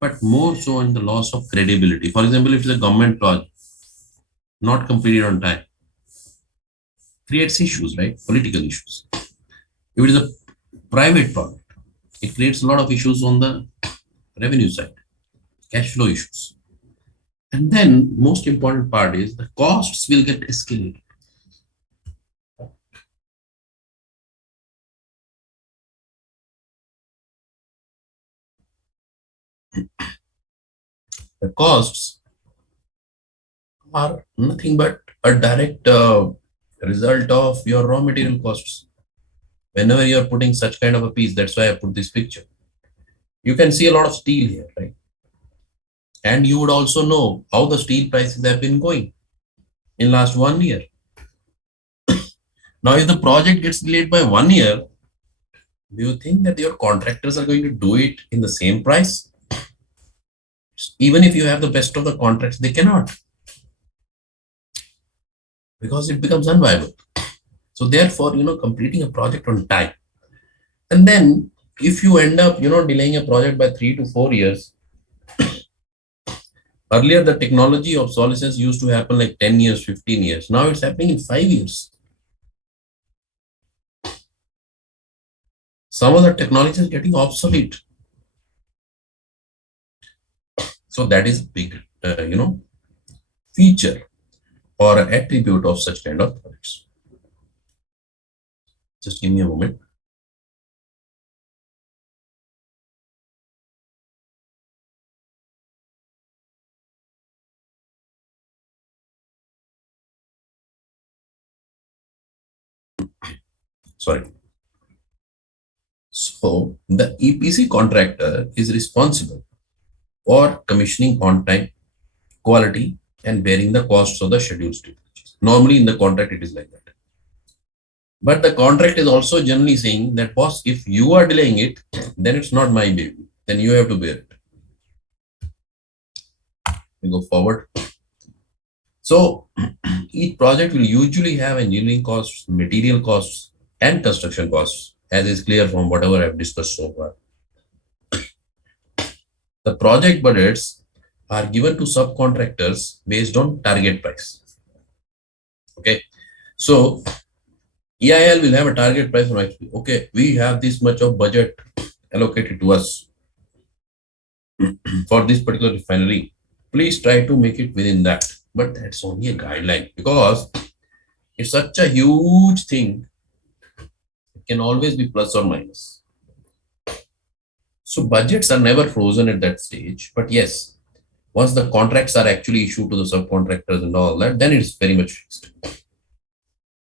but more so in the loss of credibility. For example, if it's a government project, not completed on time, creates issues, right? Political issues. If it is a private project, it creates a lot of issues on the revenue side, cash flow issues. And then most important part is the costs will get escalated. The costs are nothing but a direct result of your raw material costs. Whenever you're putting such kind of a piece, that's why I put this picture. You can see a lot of steel here, right? And you would also know how the steel prices have been going in last 1 year. Now, if the project gets delayed by 1 year, do you think that your contractors are going to do it in the same price? Even if you have the best of the contracts, they cannot, because it becomes unviable. So therefore, completing a project on time. And then if you end up, delaying a project by 3 to 4 years, earlier the technology obsolescence used to happen like 10 years, 15 years. Now it's happening in 5 years. Some of the technology is getting obsolete. So that is big, feature or attribute of such kind of projects. Just give me a moment. Sorry. So the EPC contractor is responsible for commissioning on time, quality, and bearing the costs of the scheduled stages. Normally in the contract it is like that. But the contract is also generally saying that, boss, if you are delaying it, then it's not my baby. Then you have to bear it. We go forward. So each project will usually have engineering costs, material costs, and construction costs, as is clear from whatever I've discussed so far. The project budgets are given to subcontractors based on target price. Okay. So EIL will have a target price from actually, okay, we have this much of budget allocated to us for this particular refinery. Please try to make it within that. But that's only a guideline, because it's such a huge thing. It can always be plus or minus. So budgets are never frozen at that stage. But yes, once the contracts are actually issued to the subcontractors and all that, then it's very much fixed.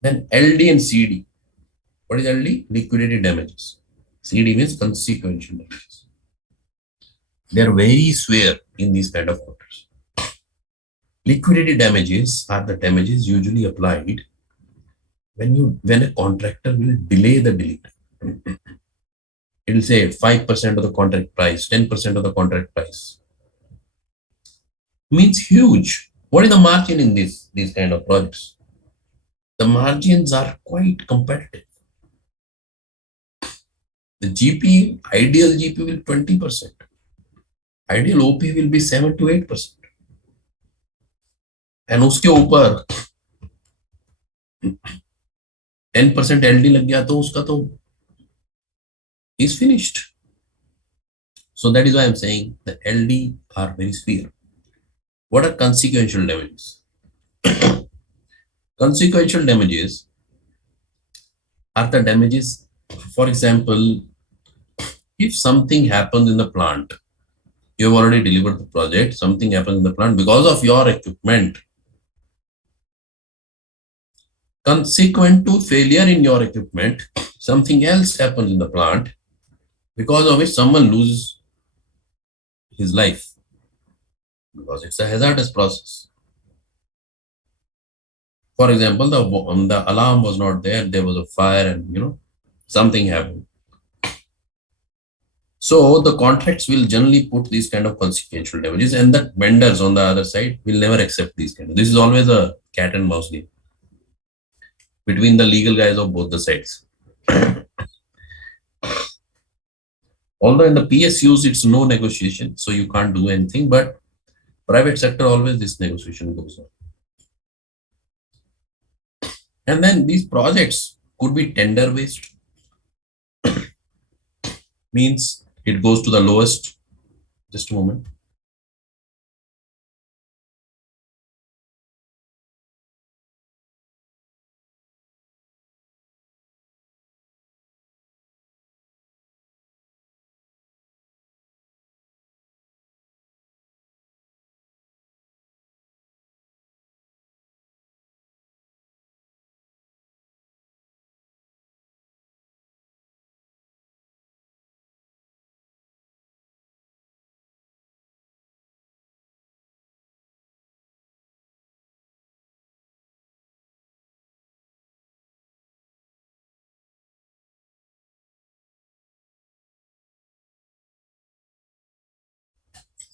Then LD and CD. What is LD? Liquidated damages. CD means consequential damages. They are very severe in these kind of matters. Liquidated damages are the damages usually applied when a contractor will delay the delivery. It will say 5% of the contract price, 10% of the contract price. Means huge. What is the margin in these kind of projects? The margins are quite competitive. The GP, ideal GP will 20%. Ideal OP will be 7 to 8%. And उसके ऊपर 10% LD लग गया तो उसका तो is finished. So that is why I'm saying the LD are very severe. What are consequential damages? Consequential damages are the damages, for example, if something happens in the plant You have already delivered the project. Something happens in the plant because of your equipment. Consequent to failure in your equipment, something else happens in the plant because of which someone loses his life, because it's a hazardous process. For example, the alarm was not there, there was a fire, and something happened. So the contracts will generally put these kind of consequential damages, and the vendors on the other side will never accept these kind of. This is always a cat and mouse game between the legal guys of both the sides. Although in the PSUs it's no negotiation, so you can't do anything, but private sector always this negotiation goes on. And then these projects could be tender based, means it goes to the lowest. Just a moment.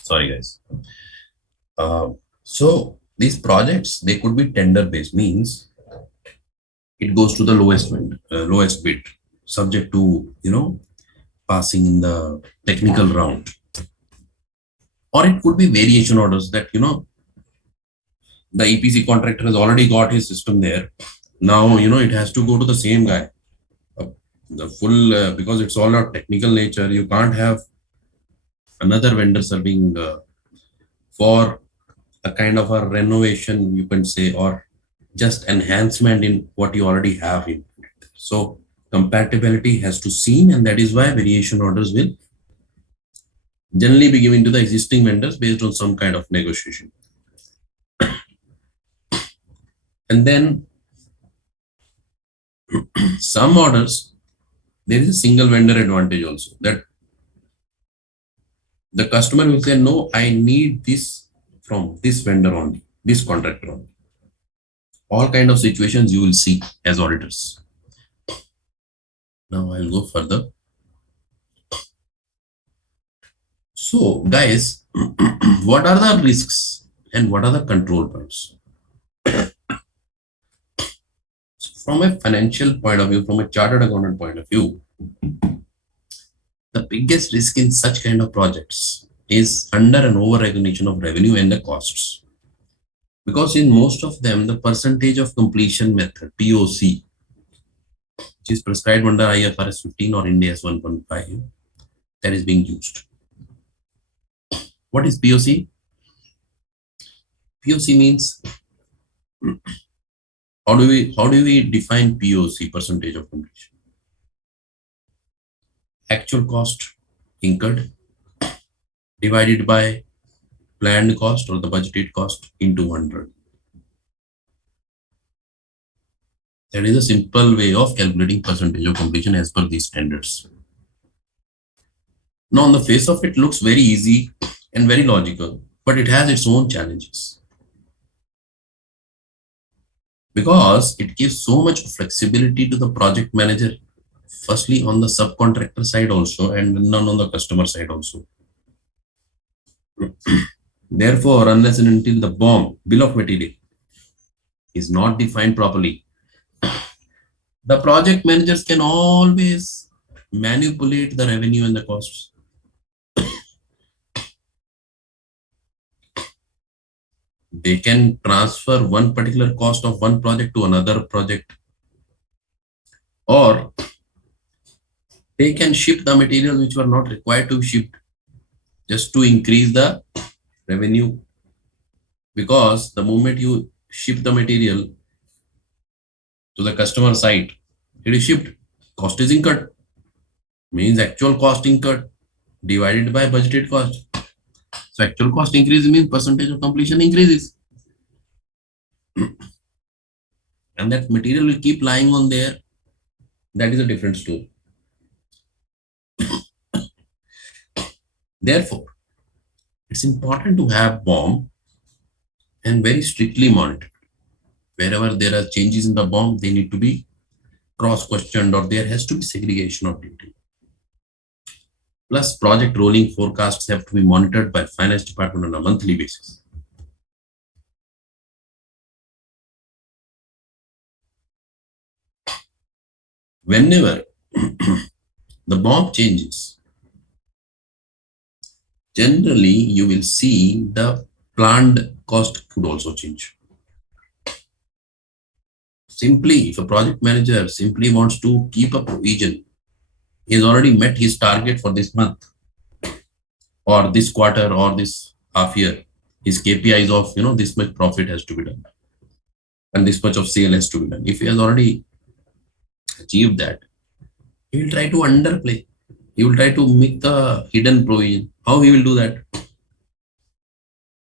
Sorry, guys. So these projects, they could be tender based, means it goes to the lowest bid, subject to passing in the technical round. Or it could be variation orders that the EPC contractor has already got his system there. Now it has to go to the same guy. The full because it's all of technical nature. You can't have another vendor serving for a kind of a renovation, you can say, or just enhancement in what you already have in. So compatibility has to seen, and that is why variation orders will generally be given to the existing vendors based on some kind of negotiation. And then some orders, there is a single vendor advantage also, that the customer will say, no, I need this from this vendor only, this contractor only. All kind of situations you will see as auditors. Now I'll go further. So guys, what are the risks and what are the control points? So from a financial point of view, from a chartered accountant point of view, the biggest risk in such kind of projects is under and over recognition of revenue and the costs. Because in most of them, the percentage of completion method, POC, which is prescribed under IFRS 15 or Ind AS 1.5, that is being used. What is POC? POC means, how do we define POC, percentage of completion? Actual cost incurred divided by planned cost or the budgeted cost into 100. That is a simple way of calculating percentage of completion as per these standards. Now, on the face of it, looks very easy and very logical, but it has its own challenges. Because it gives so much flexibility to the project manager, firstly on the subcontractor side also, and none on the customer side also. Therefore, unless and until the bill of material is not defined properly, the project managers can always manipulate the revenue and the costs. They can transfer one particular cost of one project to another project, or they can ship the materials which were not required to be shipped just to increase the revenue. Because the moment you ship the material to the customer site, it is shipped, cost is incurred, means actual cost incurred divided by budgeted cost. So actual cost increase means percentage of completion increases. And that material will keep lying on there. That is a different story. Therefore, it's important to have BOM and very strictly monitored. Wherever there are changes in the BOM, they need to be cross-questioned, or there has to be segregation of duty. Plus, project rolling forecasts have to be monitored by finance department on a monthly basis. Whenever the BOM changes, generally you will see the planned cost could also change. Simply, if a project manager simply wants to keep a provision, he has already met his target for this month or this quarter or this half year. His KPIs of this much profit has to be done and this much of sale has to be done. If he has already achieved that, he will try to underplay. He will try to make the hidden provision. How he will do that?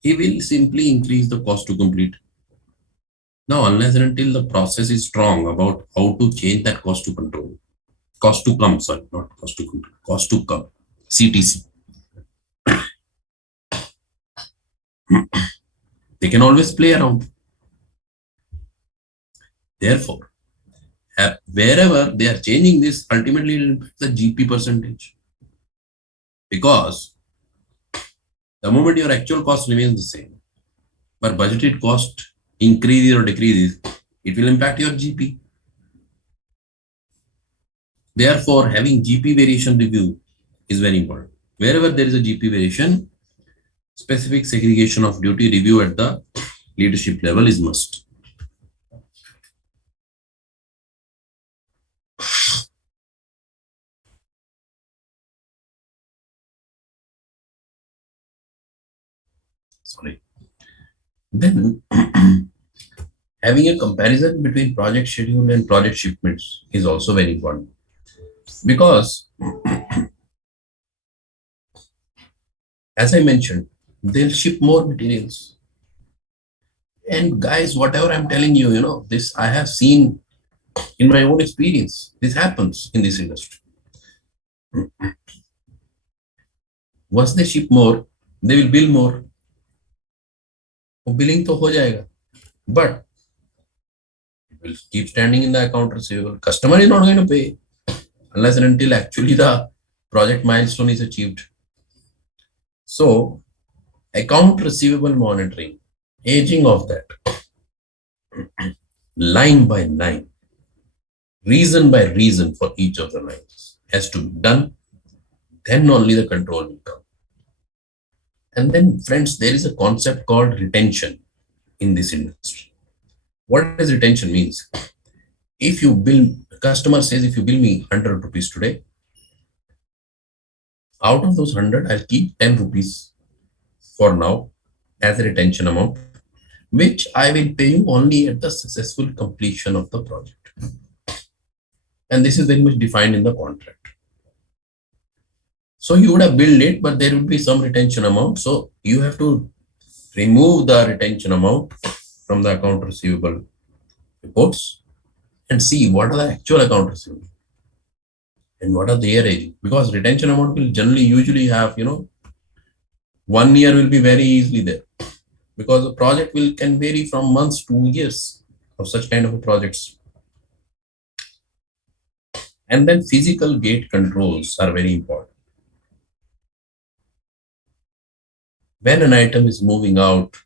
He will simply increase the cost to complete. Now, unless and until the process is strong about how to change that cost to control, cost to come, sorry, not cost to control, cost to come, CTC, they can always play around. Therefore, wherever they are changing this, ultimately it will impact the GP percentage. Because the moment your actual cost remains the same, but budgeted cost increases or decreases, it will impact your GP. Therefore, having GP variation review is very important. Wherever there is a GP variation, specific segregation of duty review at the leadership level is must. Sorry. Then, having a comparison between project schedule and project shipments is also very important. Because, as I mentioned, they'll ship more materials. And guys, whatever I'm telling you, this I have seen in my own experience. This happens in this industry. Once they ship more, they will bill more. Billing to ho jayega. But it will keep standing in the account receivable. Customer is not going to pay unless and until actually the project milestone is achieved. So, account receivable monitoring, aging of that, line by line, reason by reason for each of the lines has to be done. Then only the control will come. And then, friends, there is a concept called retention in this industry. What does retention means? If you bill, the customer says, if you bill me 100 rupees today, out of those 100, I'll keep 10 rupees for now as a retention amount, which I will pay you only at the successful completion of the project. And this is very much defined in the contract. So you would have billed it, but there would be some retention amount. So you have to remove the retention amount from the account receivable reports and see what are the actual account receivable and what are their aging. Because retention amount will generally usually have, 1 year will be very easily there. Because the project can vary from months to years of such kind of projects. And then physical gate controls are very important. When an item is moving out,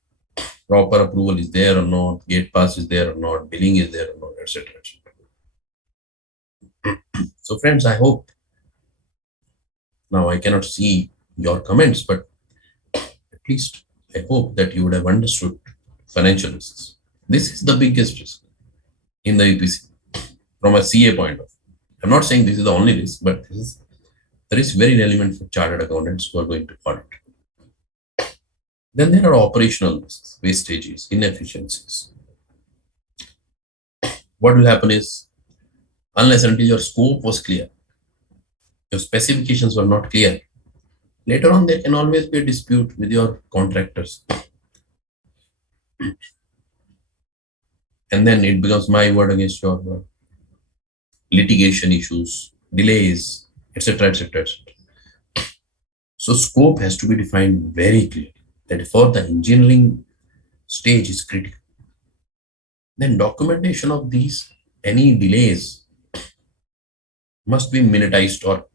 proper approval is there or not, gate pass is there or not, billing is there or not, etc. So friends, I hope, now I cannot see your comments, but at least I hope that you would have understood financial risks. This is the biggest risk in the EPC from a CA point of view. I'm not saying this is the only risk, but this is the risk very relevant for chartered accountants who are going to audit. Then there are operational risks, wastages, inefficiencies. What will happen is, unless until your scope was clear, your specifications were not clear, Later on, there can always be a dispute with your contractors. And then it becomes my word against your word. Litigation issues, delays, etc., etc., etc. So scope has to be defined very clearly. That for the engineering stage is critical. Then documentation of these any delays must be minutized or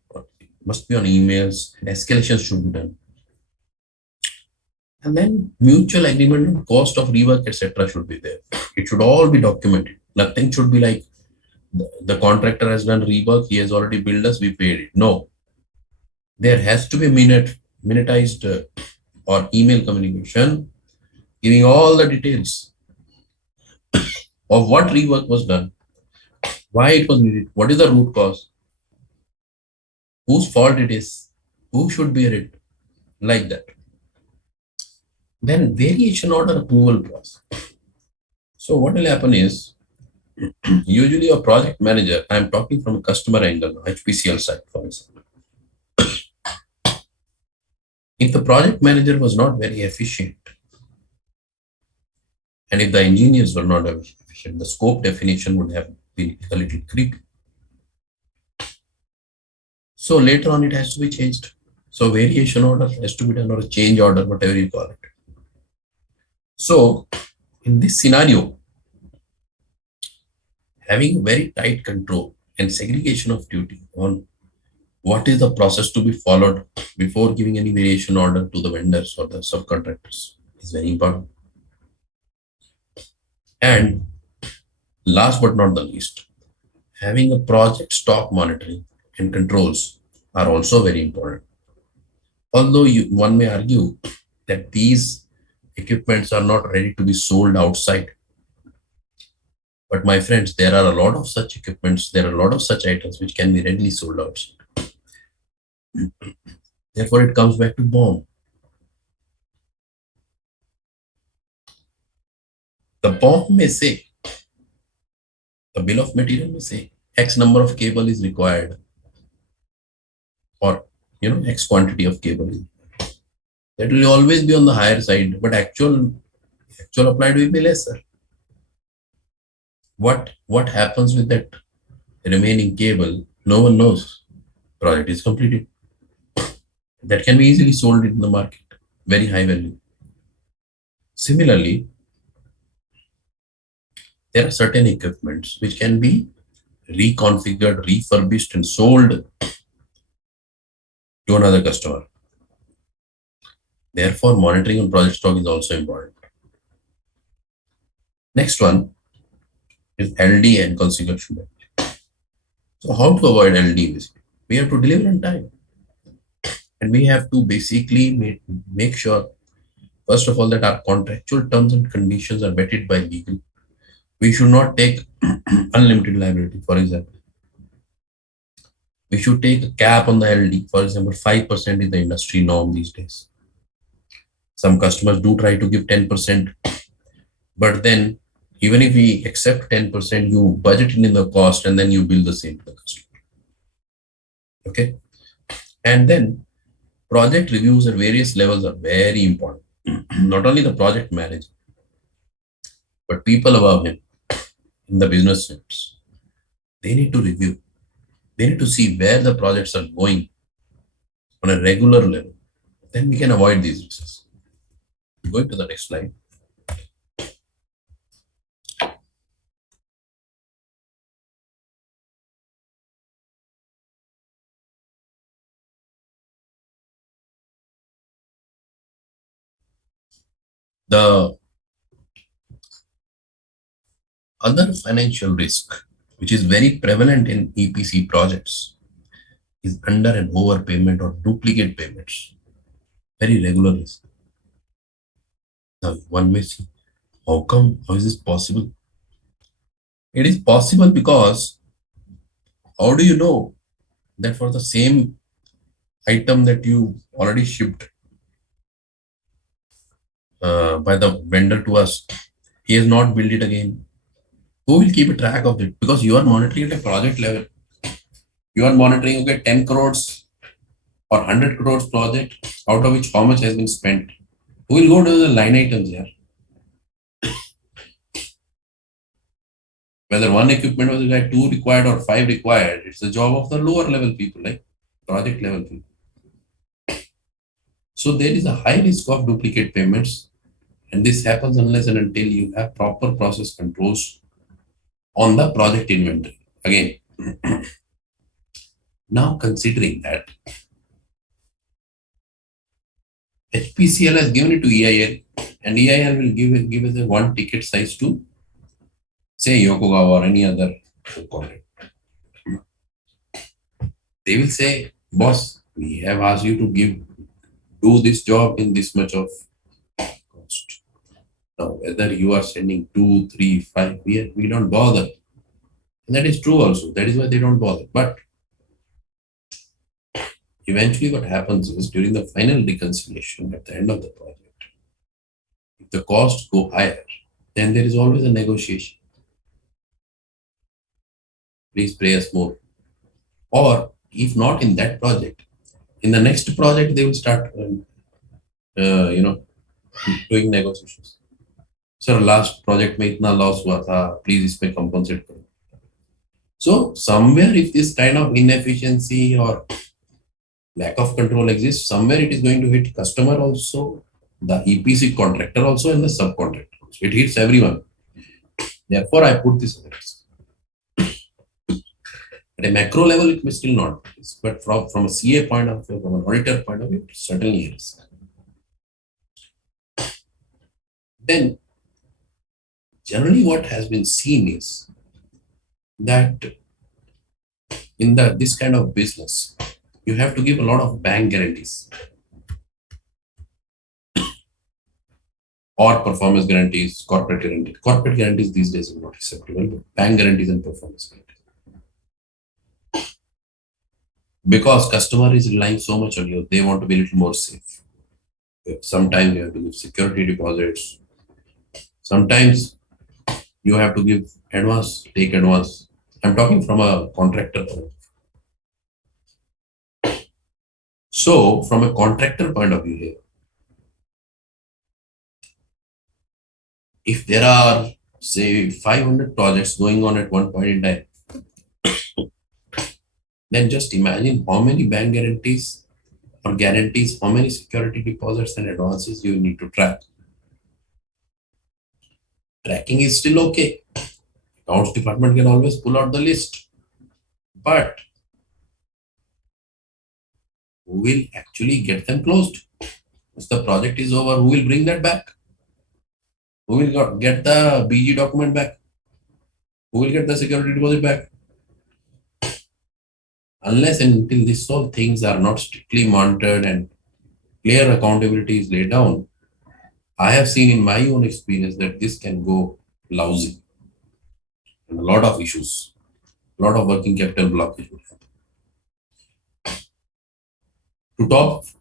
must be on emails. Escalation should be done. And then mutual agreement on cost of rework, etc., should be there. It should all be documented. Nothing should be like the contractor has done rework, he has already billed us, we paid it. No, there has to be minutized or email communication giving all the details of what rework was done, why it was needed, what is the root cause, whose fault it is, who should bear it, like that. Then variation order approval process. So what will happen is, usually a project manager, I'm talking from a customer angle, HPCL side, for example. If the project manager was not very efficient, and if the engineers were not efficient, the scope definition would have been a little creepy. So later on, it has to be changed. So variation order has to be done, or a change order, whatever you call it. So in this scenario, having very tight control and segregation of duty on what is the process to be followed before giving any variation order to the vendors or the subcontractors is very important. And last but not the least, having a project stock monitoring and controls are also very important. Although one may argue that these equipments are not ready to be sold outside. But my friends, there are a lot of such equipments, there are a lot of such items which can be readily sold outside. Therefore, it comes back to BOM. The BOM may say, the bill of material may say, X number of cable is required, or X quantity of cable. That will always be on the higher side, but actual applied will be lesser. What happens with that remaining cable? No one knows. Project is completed. That can be easily sold in the market, very high value. Similarly, there are certain equipments which can be reconfigured, refurbished, and sold to another customer. Therefore, monitoring on project stock is also important. Next one is LD and consequential damage. So how to avoid LD? We have to deliver on time. And we have to basically make sure, first of all, that our contractual terms and conditions are vetted by legal. We should not take unlimited liability, for example. We should take a cap on the LD. For example, 5% is the industry norm these days. Some customers do try to give 10%, but then even if we accept 10%, you budget it in the cost and then you bill the same to the customer. Okay. And then project reviews at various levels are very important. Not only the project manager, but people above him in the business units. They need to review. They need to see where the projects are going on a regular level. Then we can avoid these risks. Going to the next slide. The other financial risk, which is very prevalent in EPC projects, is under and overpayment or duplicate payments. Very regular risk. Now, one may see, how come? How is this possible? It is possible because how do you know that for the same item that you already shipped by the vendor to us, he has not billed it again? Who will keep a track of it? Because you are monitoring at a project level. You are monitoring, okay, 10 crores or 100 crores project, out of which how much has been spent. We will go to the line items here. Whether one equipment was required, two required, or five required, it's the job of the lower level people, like project level people. So there is a high risk of duplicate payments, and this happens unless and until you have proper process controls on the project inventory. Again, now considering that HPCL has given it to EIL, and EIL will give us a one ticket size to say Yokogawa or any other corporate. They will say, boss, we have asked you to do this job in this much of cost. Now, whether you are sending 2, 3, 5, we don't bother. And that is true also. That is why they don't bother. But eventually what happens is during the final reconciliation at the end of the project, if the costs go higher, then there is always a negotiation. Please pay us more. Or if not in that project, in the next project, they will start, doing negotiations. Sir, last project में इतना loss हुआ था, please इसमें compensate करो. So somewhere if this kind of inefficiency or lack of control exists, somewhere it is going to hit customer also, the EPC contractor also, and the subcontractor also. It hits everyone. Therefore, I put this at risk. At a macro level, it may still not be risk, but from a CA point of view, from an auditor point of view, it's certainly a risk. Then, generally what has been seen is that in this kind of business, you have to give a lot of bank guarantees or performance guarantees, corporate guarantees. Corporate guarantees these days are not acceptable, but bank guarantees and performance guarantees. Because customer is relying so much on you, they want to be a little more safe. Sometimes you have to give security deposits. Sometimes you have to give advance, take advance. I'm talking from a contractor point of view. So, from a contractor point of view here, if there are, say, 500 projects going on at one point in time, then just imagine how many bank guarantees or guarantees, how many security deposits and advances you need to track. Tracking is still okay. Accounts department can always pull out the list. But who will actually get them closed? Once the project is over, who will bring that back? Who will get the BG document back? Who will get the security deposit back? Unless and until these all things are not strictly monitored and clear accountability is laid down, I have seen in my own experience that this can go lousy. And a lot of issues, a lot of working capital blockage will happen. To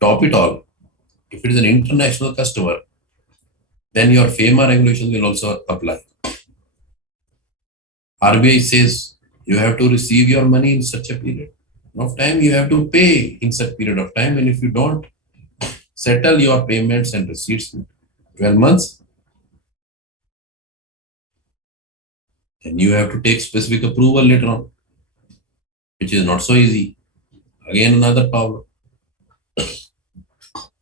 top it all, if it is an international customer, then your FEMA regulations will also apply. RBI says you have to receive your money in such a period of time, you have to pay in such period of time, and if you don't settle your payments and receipts in 12 months, then you have to take specific approval later on, which is not so easy. Again, another problem.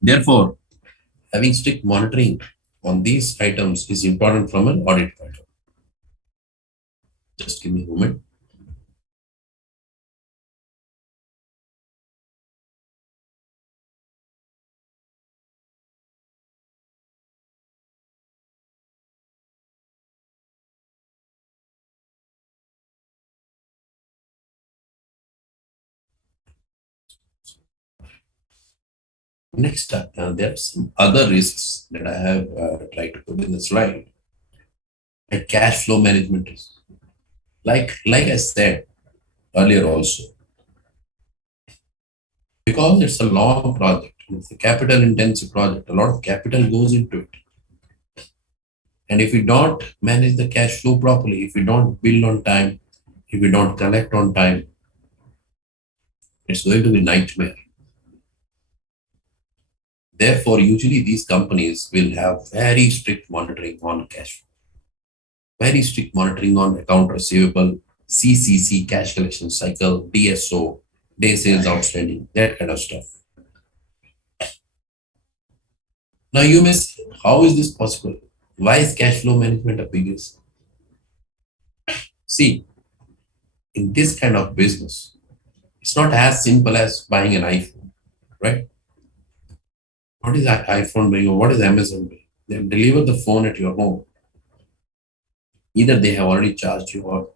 Therefore, having strict monitoring on these items is important from an audit point of view. Just give me a moment. Next, there are some other risks that I have tried to put in the slide. A cash flow management risk. Like I said earlier also, because it's a long project, it's a capital intensive project, a lot of capital goes into it. And if we don't manage the cash flow properly, if we don't bill on time, if we don't collect on time, it's going to be a nightmare. Therefore, usually these companies will have very strict monitoring on cash flow, very strict monitoring on account receivable, CCC, cash collection cycle, DSO, day sales outstanding, that kind of stuff. Now you may say, how is this possible? Why is cash flow management a big issue? See, in this kind of business, it's not as simple as buying an iPhone, right? What is that iPhone doing or what is Amazon doing? They deliver the phone at your home. Either they have already charged you or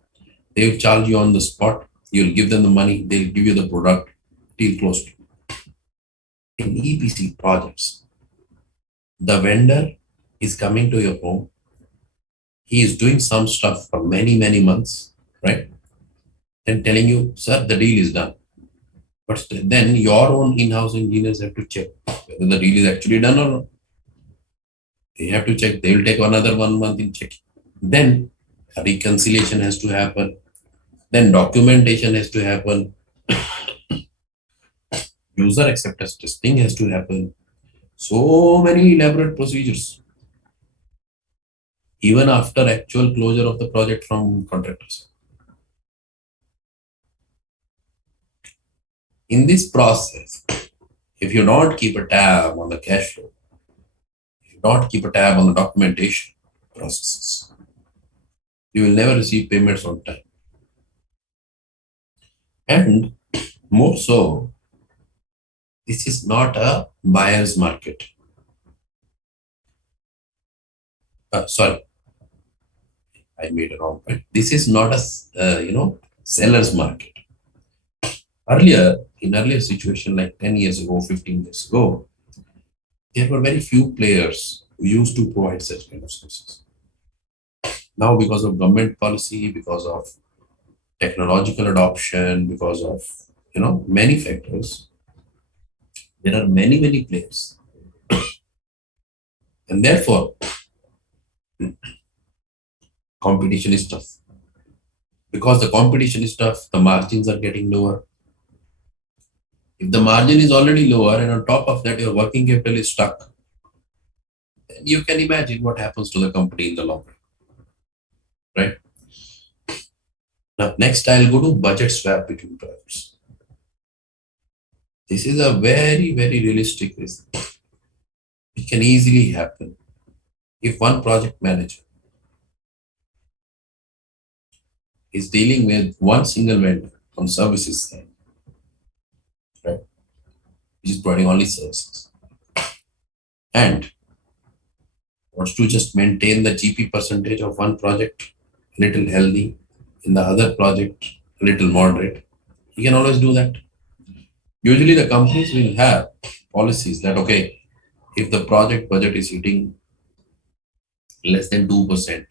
they will charge you on the spot. You'll give them the money, they'll give you the product, deal closed. In EPC projects, the vendor is coming to your home. He is doing some stuff for many, many months, right? And telling you, sir, the deal is done. But then your own in-house engineers have to check whether the deal is actually done or not. They have to check. They will take another 1 month in checking. Then a reconciliation has to happen. Then documentation has to happen. User acceptance testing has to happen. So many elaborate procedures. Even after actual closure of the project from contractors. In this process, if you don't keep a tab on the cash flow, if you don't keep a tab on the documentation processes, you will never receive payments on time. And more so, this is not a buyer's market. Sorry, I made a wrong point. This is not a seller's market. In earlier situation like 10 years ago, 15 years ago, there were very few players who used to provide such kind of services. Now, because of government policy, because of technological adoption, because of many factors, there are many, many players. And therefore, competition is tough. Because the competition is tough, the margins are getting lower. If the margin is already lower and on top of that your working capital is stuck, then you can imagine what happens to the company in the long run, right? Now, next I'll go to budget swap between projects. This is a very, very realistic risk. It can easily happen if one project manager is dealing with one single vendor on services side, right, which is providing only services, and wants to just maintain the GP percentage of one project a little healthy, in the other project a little moderate, he can always do that. Usually the companies will have policies that, okay, if the project budget is hitting less than 2%,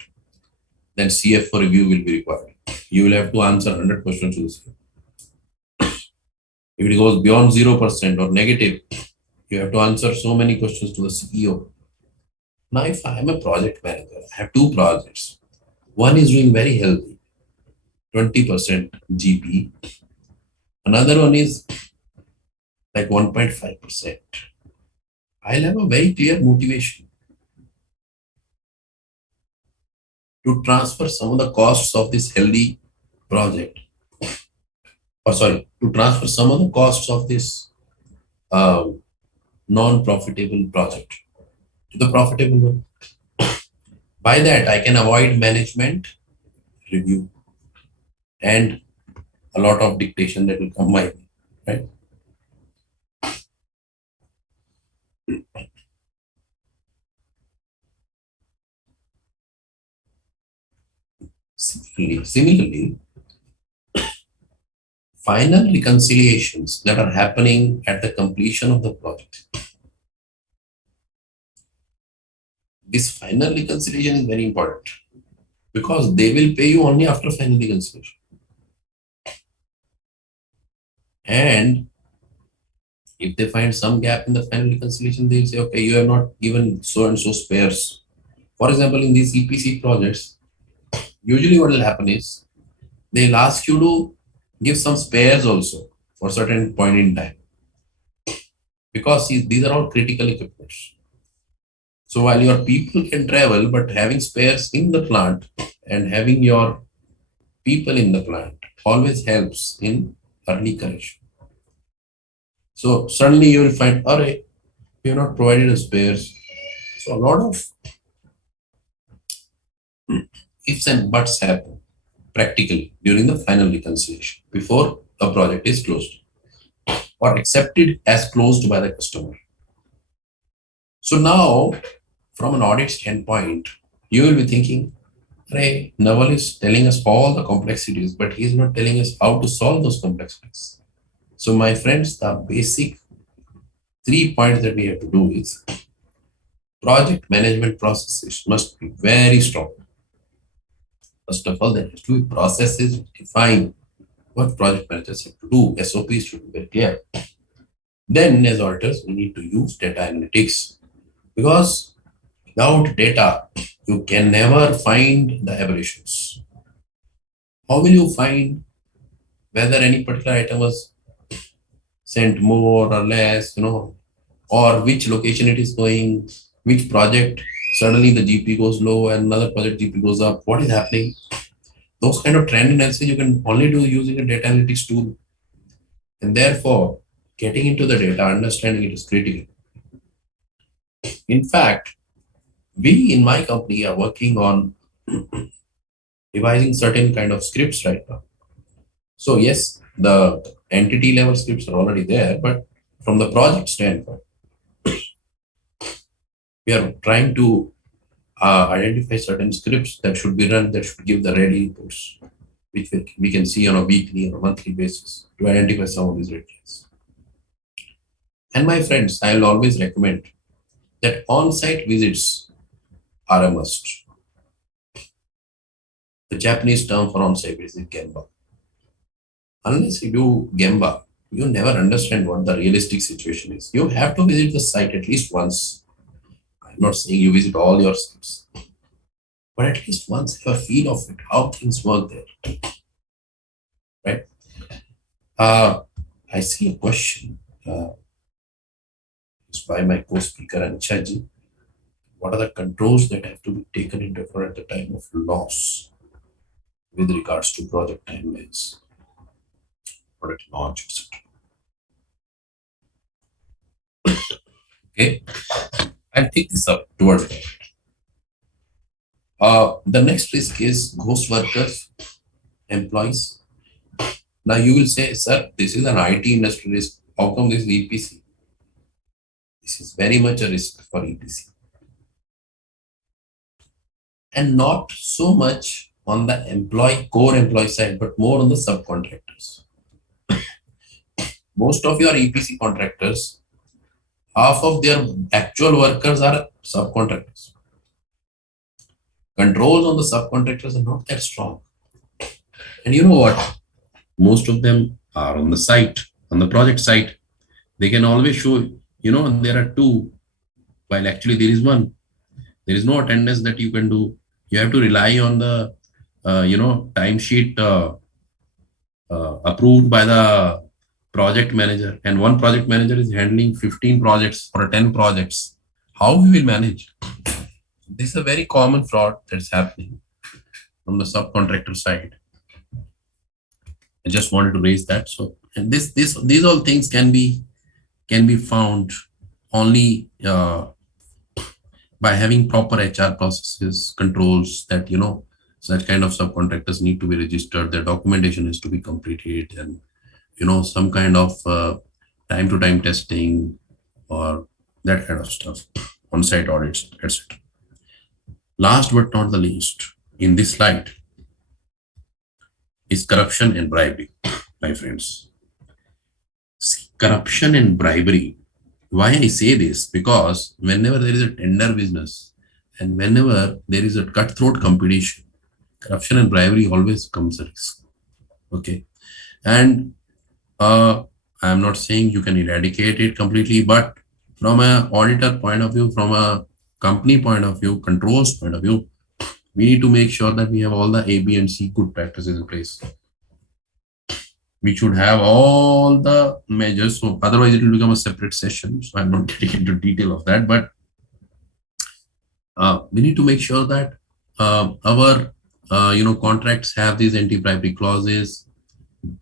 then CFO review will be required. You will have to answer 100 questions to the CFO. If it goes beyond 0% or negative, you have to answer so many questions to the CEO. Now, if I am a project manager, I have two projects. One is doing very healthy, 20% GP. Another one is like 1.5%. I'll have a very clear motivation to transfer some of the costs of this healthy project, to transfer some of the costs of this non-profitable project to the profitable one. By that, I can avoid management review and a lot of dictation that will come my way, right? Similarly, final reconciliations that are happening at the completion of the project. This final reconciliation is very important because they will pay you only after final reconciliation. And if they find some gap in the final reconciliation, they will say, okay, you have not given so and so spares. For example, in these EPC projects, usually what will happen is they'll ask you to give some spares also for a certain point in time. because these are all critical equipments. So while your people can travel, but having spares in the plant and having your people in the plant always helps in early correction. So suddenly you will find, all right, we have not provided a spares. So a lot of ifs and buts happen practically during the final reconciliation before a project is closed or accepted as closed by the customer. So now, from an audit standpoint, you will be thinking, Ray, Naval is telling us all the complexities, but he is not telling us how to solve those complexities. So, my friends, the basic 3 points that we have to do is project management processes must be very strong. First of all, there has to be processes which define what project managers have to do. SOPs should be very clear. Then, as auditors, we need to use data analytics because without data, you can never find the aberrations. How will you find whether any particular item was sent more or less, or which location it is going, which project suddenly the GP goes low and another project GP goes up? What is happening? Those kind of trend analysis you can only do using a data analytics tool. And therefore, getting into the data, understanding it is critical. In fact, we in my company are working on devising certain kind of scripts right now. So yes, the entity level scripts are already there, but from the project standpoint, we are trying to identify certain scripts that should be run that should give the ready inputs, which we can see on a weekly or monthly basis to identify some of these red flags. And my friends, I will always recommend that on-site visits are a must. The Japanese term for on-site visit is Gemba. Unless you do Gemba, you never understand what the realistic situation is. You have to visit the site at least once. I'm not saying you visit all your sites, but at least once have a feel of it, how things work there. Right? I see a question. It's by my co-speaker Anshaji. What are the controls that have to be taken into account at the time of loss with regards to project timelines, product launch, etc.? Okay, I'll take this up towards the end. The next risk is ghost workers, employees. Now you will say, sir, this is an IT industry risk. How come this is EPC? This is very much a risk for EPC. And not so much on the core employee side, but more on the subcontractors. Most of your EPC contractors, half of their actual workers are subcontractors. Controls on the subcontractors are not that strong. And you know what? Most of them are on the site, on the project site. They can always show, there are two, while actually there is one. There is no attendance that you can do. You have to rely on the, timesheet approved by the project manager. And one project manager is handling 15 projects or 10 projects. How we will manage? This is a very common fraud that's happening from the subcontractor side. I just wanted to raise that. So, and these all things can be found only by having proper HR processes, controls that, such kind of subcontractors need to be registered, their documentation has to be completed, and, some kind of time-to-time testing or that kind of stuff, on-site audits, etc. Last but not the least, in this slide is corruption and bribery, my friends. See, corruption and bribery. Why I say this? Because whenever there is a tender business and whenever there is a cutthroat competition, corruption and bribery always comes a risk. Okay. And I'm not saying you can eradicate it completely, but from an auditor point of view, from a company point of view, controls point of view, we need to make sure that we have all the A, B, and C good practices in place. We should have all the measures. So otherwise it will become a separate session. So I'm not getting into detail of that, but we need to make sure that our contracts have these anti-bribery clauses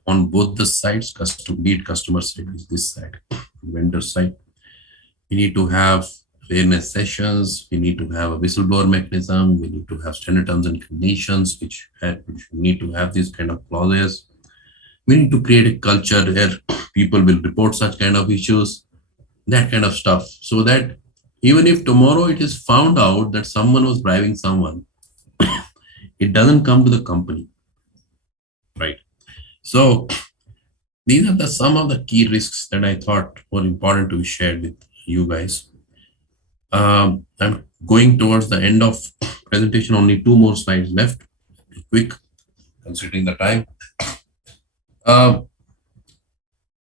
on both the sides, be it customer side, is this side, vendor side. We need to have fairness sessions. We need to have a whistleblower mechanism. We need to have standard terms and conditions, which need to have these kind of clauses. We need to create a culture where people will report such kind of issues, that kind of stuff, so that even if tomorrow it is found out that someone was bribing someone, it doesn't come to the company, right? So these are some of the key risks that I thought were important to be shared with you guys. I'm going towards the end of presentation, only 2 more slides left, quick, considering the time.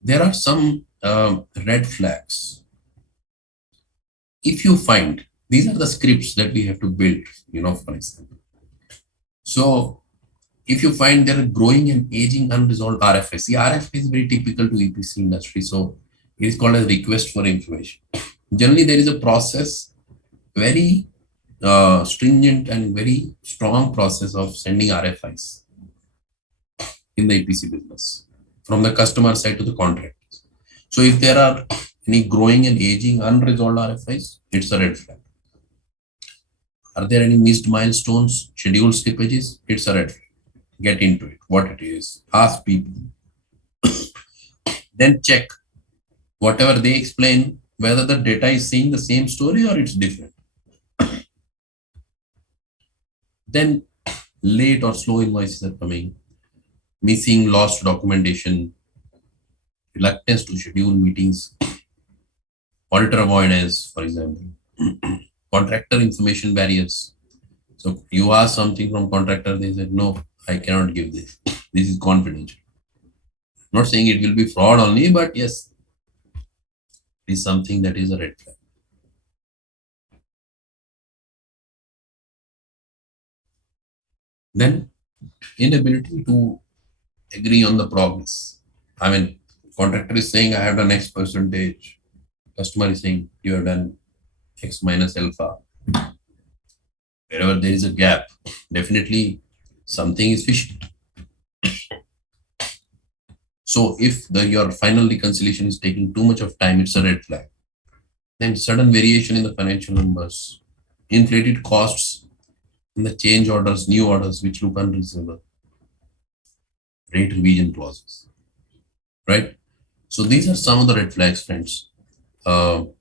There are some red flags. If you find, these are the scripts that we have to build, for example. So if you find there are growing and aging unresolved RFIs, see, RFI is very typical to EPC industry. So it is called as request for information. Generally, there is a process, very stringent and very strong process of sending RFIs in the EPC business from the customer side to the contractors. So if there are any growing and aging unresolved RFIs, it's a red flag. Are there any missed milestones, scheduled slippages? It's a red flag. Get into it, what it is, ask people. Then check whatever they explain, whether the data is saying the same story or it's different. Then late or slow invoices are coming, missing, lost documentation, reluctance to schedule meetings, auditor avoidance, for example, contractor information barriers. So you ask something from contractor, they said, no, I cannot give this. This is confidential. I'm not saying it will be fraud only, but yes, it is something that is a red flag. Then inability to agree on the progress. I mean, contractor is saying I have done X percentage. Customer is saying you have done X minus alpha. Wherever there is a gap, definitely something is fishy. So if your final reconciliation is taking too much of time, it's a red flag. Then sudden variation in the financial numbers, inflated costs in the change orders, new orders, which look unreasonable, rate revision clauses, right? So these are some of the red flags, friends. And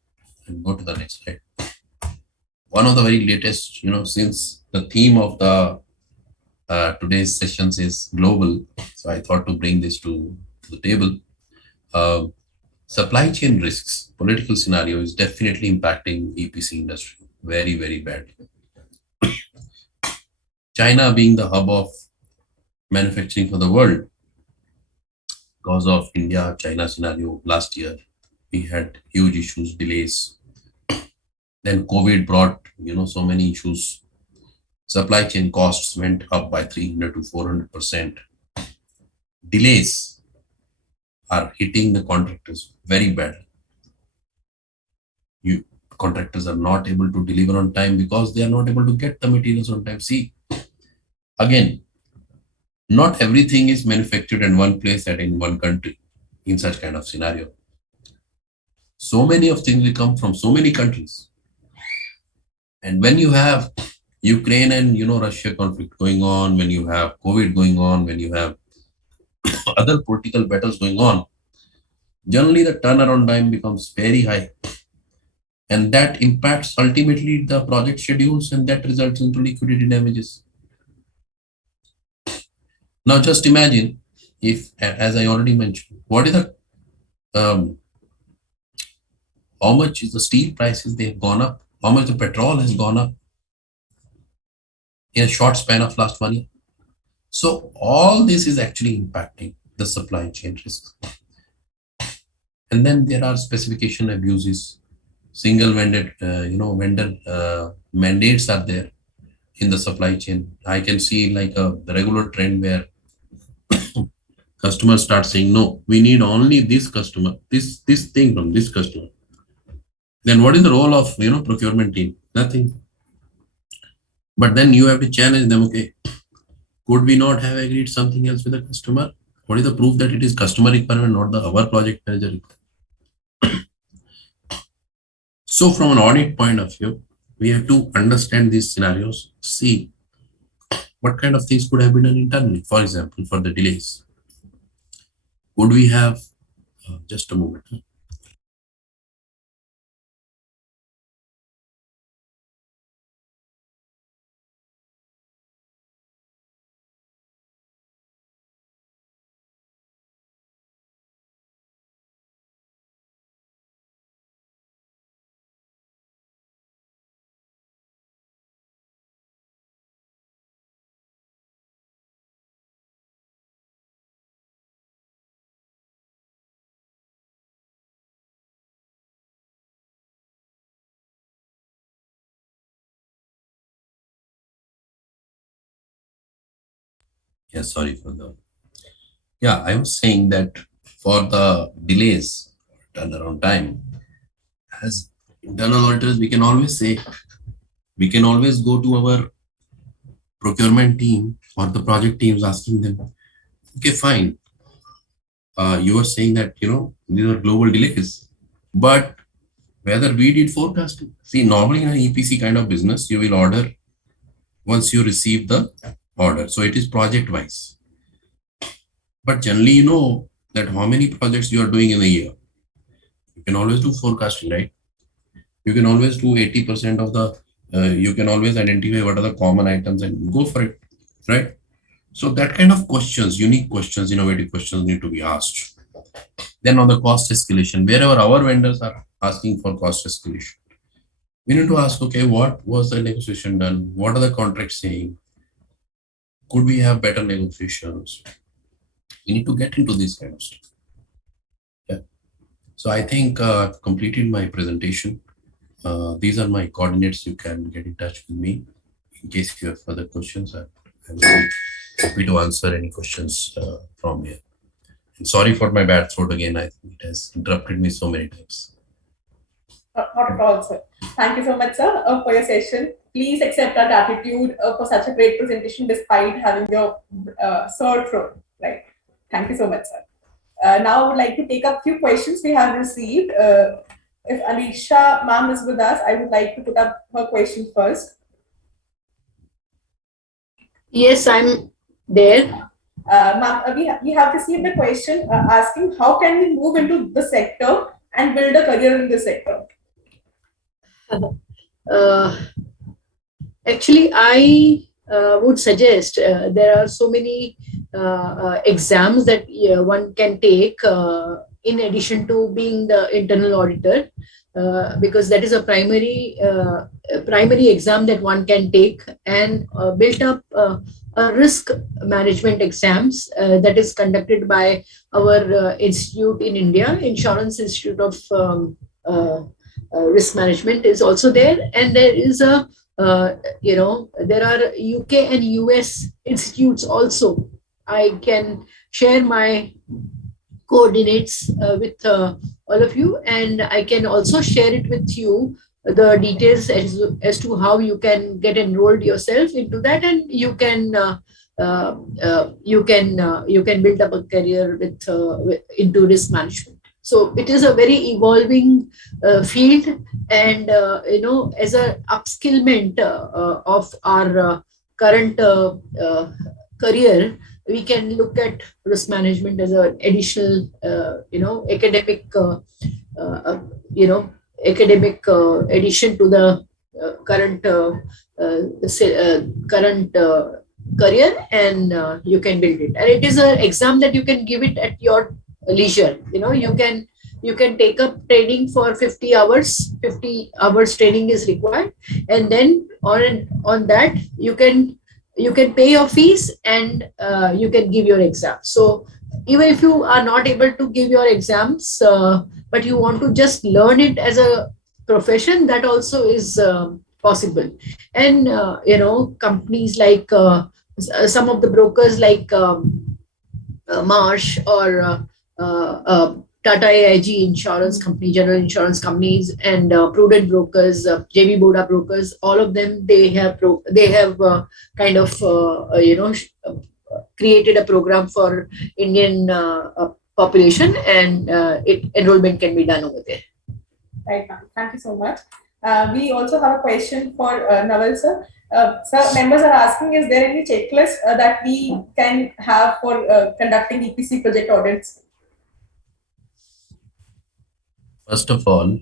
go to the next slide. One of the very latest, since the theme of the today's sessions is global, so I thought to bring this to the table. Supply chain risks, political scenario is definitely impacting EPC industry very, very badly. China being the hub of manufacturing for the world, because of India-China scenario last year, we had huge issues, delays. Then COVID brought, so many issues. Supply chain costs went up by 300 to 400%. Delays are hitting the contractors very badly. Contractors are not able to deliver on time because they are not able to get the materials on time. See, again, not everything is manufactured in one place and in one country in such kind of scenario. So many of things will come from so many countries. And when you have Ukraine and Russia conflict going on, when you have COVID going on, when you have other political battles going on, generally the turnaround time becomes very high. And that impacts ultimately the project schedules, and that results into liquidity damages. Now just imagine if, as I already mentioned, what is the how much is the steel prices, they have gone up, how much the petrol has gone up in a short span of last 1 year. So all this is actually impacting the supply chain risks. And then there are specification abuses, single vendor, vendor mandates are there in the supply chain. I can see like the regular trend where Customer starts saying, no, we need only this customer, this thing from this customer. Then what is the role of, procurement team? Nothing. But then you have to challenge them. Okay, could we not have agreed something else with the customer? What is the proof that it is customer requirement, not our project manager requirement? So from an audit point of view, we have to understand these scenarios, see what kind of things could have been done internally. For example, for the delays, would we have, just a moment. Yeah, sorry for the. Yeah, I was saying that for the delays, turnaround time, as internal auditors, we can always say, we can always go to our procurement team or the project teams asking them, okay, fine. You are saying that, these are global delays, but whether we did forecasting. See, normally in an EPC kind of business, you will order once you receive the order. So it is project wise. But generally, you know that how many projects you are doing in a year. You can always do forecasting, right? You can always do 80% of the, you can always identify what are the common items and go for it, right? So that kind of questions, unique questions, innovative questions need to be asked. Then on the cost escalation, wherever our vendors are asking for cost escalation, we need to ask, okay, what was the negotiation done? What are the contracts saying? Could we have better negotiations? We need to get into this kind of stuff. Yeah. So I think I've completed my presentation. These are my coordinates. You can get in touch with me in case you have further questions. I will be happy to answer any questions from here. And sorry for my bad throat again. I think it has interrupted me so many times. Not at all, sir. Thank you so much, sir, for your session. Please accept our gratitude for such a great presentation despite having your sore throat. Right. Thank you so much, sir. Now I would like to take up a few questions we have received. If Alisha ma'am is with us, I would like to put up her question first. Yes, I'm there. Ma'am, we have received a question asking how can we move into the sector and build a career in the sector? Actually, I would suggest there are so many exams that one can take in addition to being the internal auditor, because that is a primary exam that one can take, and built up a risk management exams that is conducted by our institute in India, Insurance Institute of Risk Management is also there, and there is a there are UK and US institutes also. I can share my coordinates with all of you, and I can also share it with you the details as to how you can get enrolled yourself into that, and you can build up a career with into risk management. So it is a very evolving field, and as a upskillment of our current career, we can look at risk management as an additional, academic, academic addition to the current career, and you can build it. And it is an exam that you can give it at your leisure. You can take up training for 50 hours. 50 hours training is required, and then on that you can pay your fees, and you can give your exam. So even if you are not able to give your exams, but you want to just learn it as a profession, that also is possible. And companies like some of the brokers like Marsh or Tata AIG insurance company, general insurance companies, and prudent brokers, JB Boda brokers, all of them, they have kind of created a program for Indian population, and enrollment can be done over there. Right, ma'am. Thank you so much. We also have a question for Naval sir. Sir, members are asking, is there any checklist that we can have for conducting EPC project audits? First of all,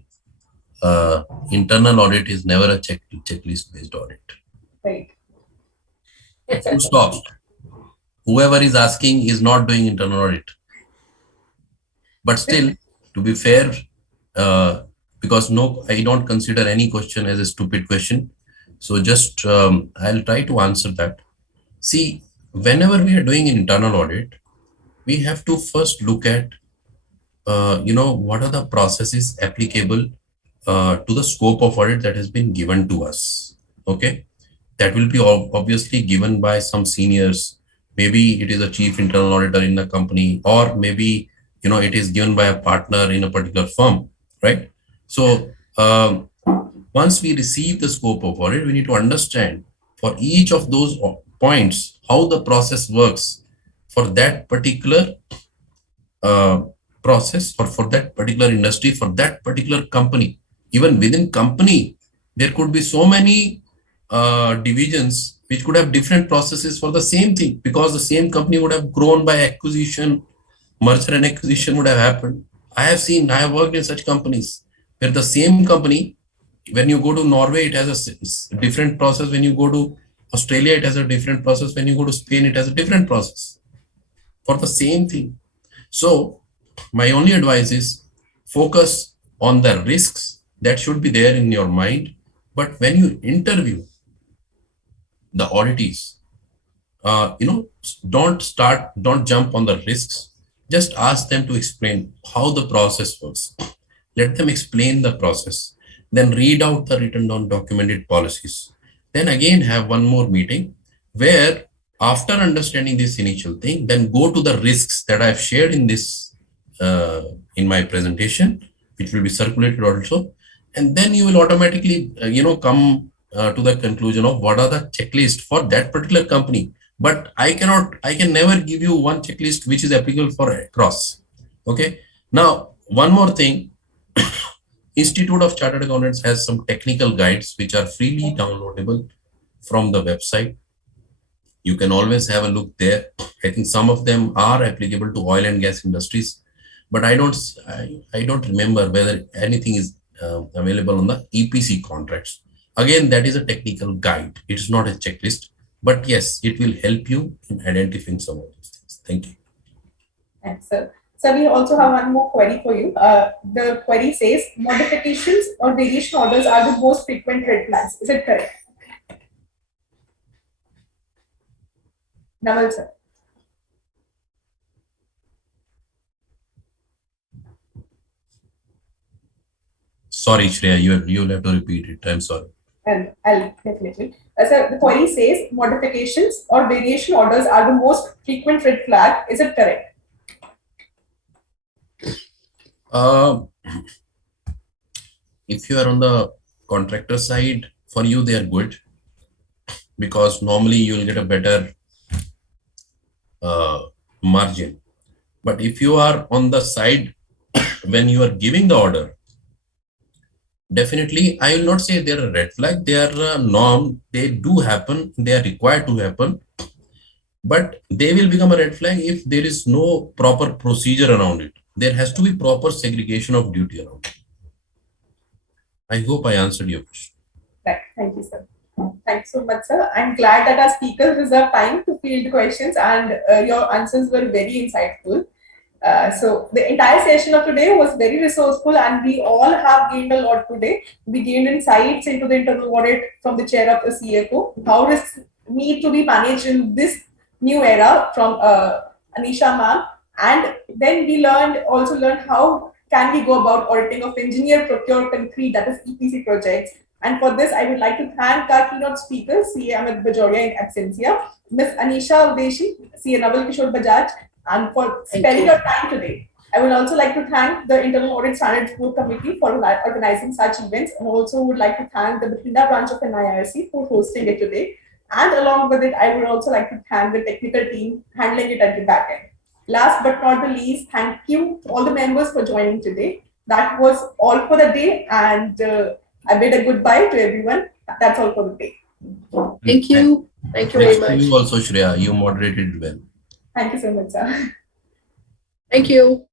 internal audit is never a checklist based audit. Right. Full stop. Whoever is asking is not doing internal audit. But still, to be fair, because I don't consider any question as a stupid question. So just I'll try to answer that. See, whenever we are doing an internal audit, we have to first look at, what are the processes applicable to the scope of audit that has been given to us. Okay, that will be obviously given by some seniors. Maybe it is a chief internal auditor in the company, or maybe it is given by a partner in a particular firm, right? So once we receive the scope of audit, we need to understand for each of those points how the process works for that particular process, or for that particular industry, for that particular company. Even within company, there could be so many divisions which could have different processes for the same thing, because the same company would have grown by acquisition, merger and acquisition would have happened. I have worked in such companies where the same company, when you go to Norway, it has a different process. When you go to Australia, it has a different process. When you go to Spain, it has a different process for the same thing. So my only advice is focus on the risks that should be there in your mind. But when you interview the auditees, don't jump on the risks. Just ask them to explain how the process works. Let them explain the process. Then read out the written down documented policies. Then again have one more meeting where, after understanding this initial thing, then go to the risks that I've shared in this in my presentation, which will be circulated also, and then you will automatically come to the conclusion of what are the checklist for that particular company. But I can never give you one checklist which is applicable for across. Okay. Now, one more thing. Institute of Chartered Accountants has some technical guides which are freely downloadable from the website. You can always have a look there. I think some of them are applicable to oil and gas industries, but I don't remember whether anything is available on the EPC contracts. Again, that is a technical guide. It's not a checklist, but yes, it will help you in identifying some of those things. Thank you. Thanks, sir. So we also have one more query for you. The query says, modifications or variation orders are the most frequent red flags. Is it correct? Naval sir. Sorry, Shreya, you'll have to repeat it. I'm sorry. I'll definitely. So the query says, modifications or variation orders are the most frequent red flag. Is it correct? If you are on the contractor side, for you they are good, because normally you will get a better margin. But if you are on the side when you are giving the order, definitely I will not say they are a red flag. They are a norm. They do happen. They are required to happen. But they will become a red flag if there is no proper procedure around it. There has to be proper segregation of duty around it. I hope I answered your question. Right. Thank you, sir. Thanks so much, sir. I'm glad that our speakers reserved time to field questions, and your answers were very insightful. So the entire session of today was very resourceful, and we all have gained a lot today. We gained insights into the internal audit from the chair of the CFO, how risks need to be managed in this new era from Anisha ma'am, and then we also learned how can we go about auditing of engineer procure concrete, that is EPC projects. And for this, I would like to thank our keynote speakers, CA Amit Bajoria in absentia, Ms. Anisha Udeshi, CA Naval Kishore Bajaj, and for Thank spending you. your time today. I would also like to thank the Internal Audit Standards Board Committee for organizing such events, and also would like to thank the Bathinda branch of NIRC for hosting it today. And along with it, I would also like to thank the technical team handling it at the back end. Last but not the least, thank you to all the members for joining today. That was all for the day, and I bid a goodbye to everyone. That's all for the day. Thank you. Thank you very Thanks to much. you also, Shreya. You moderated well. Thank you so much, sir. Thank you.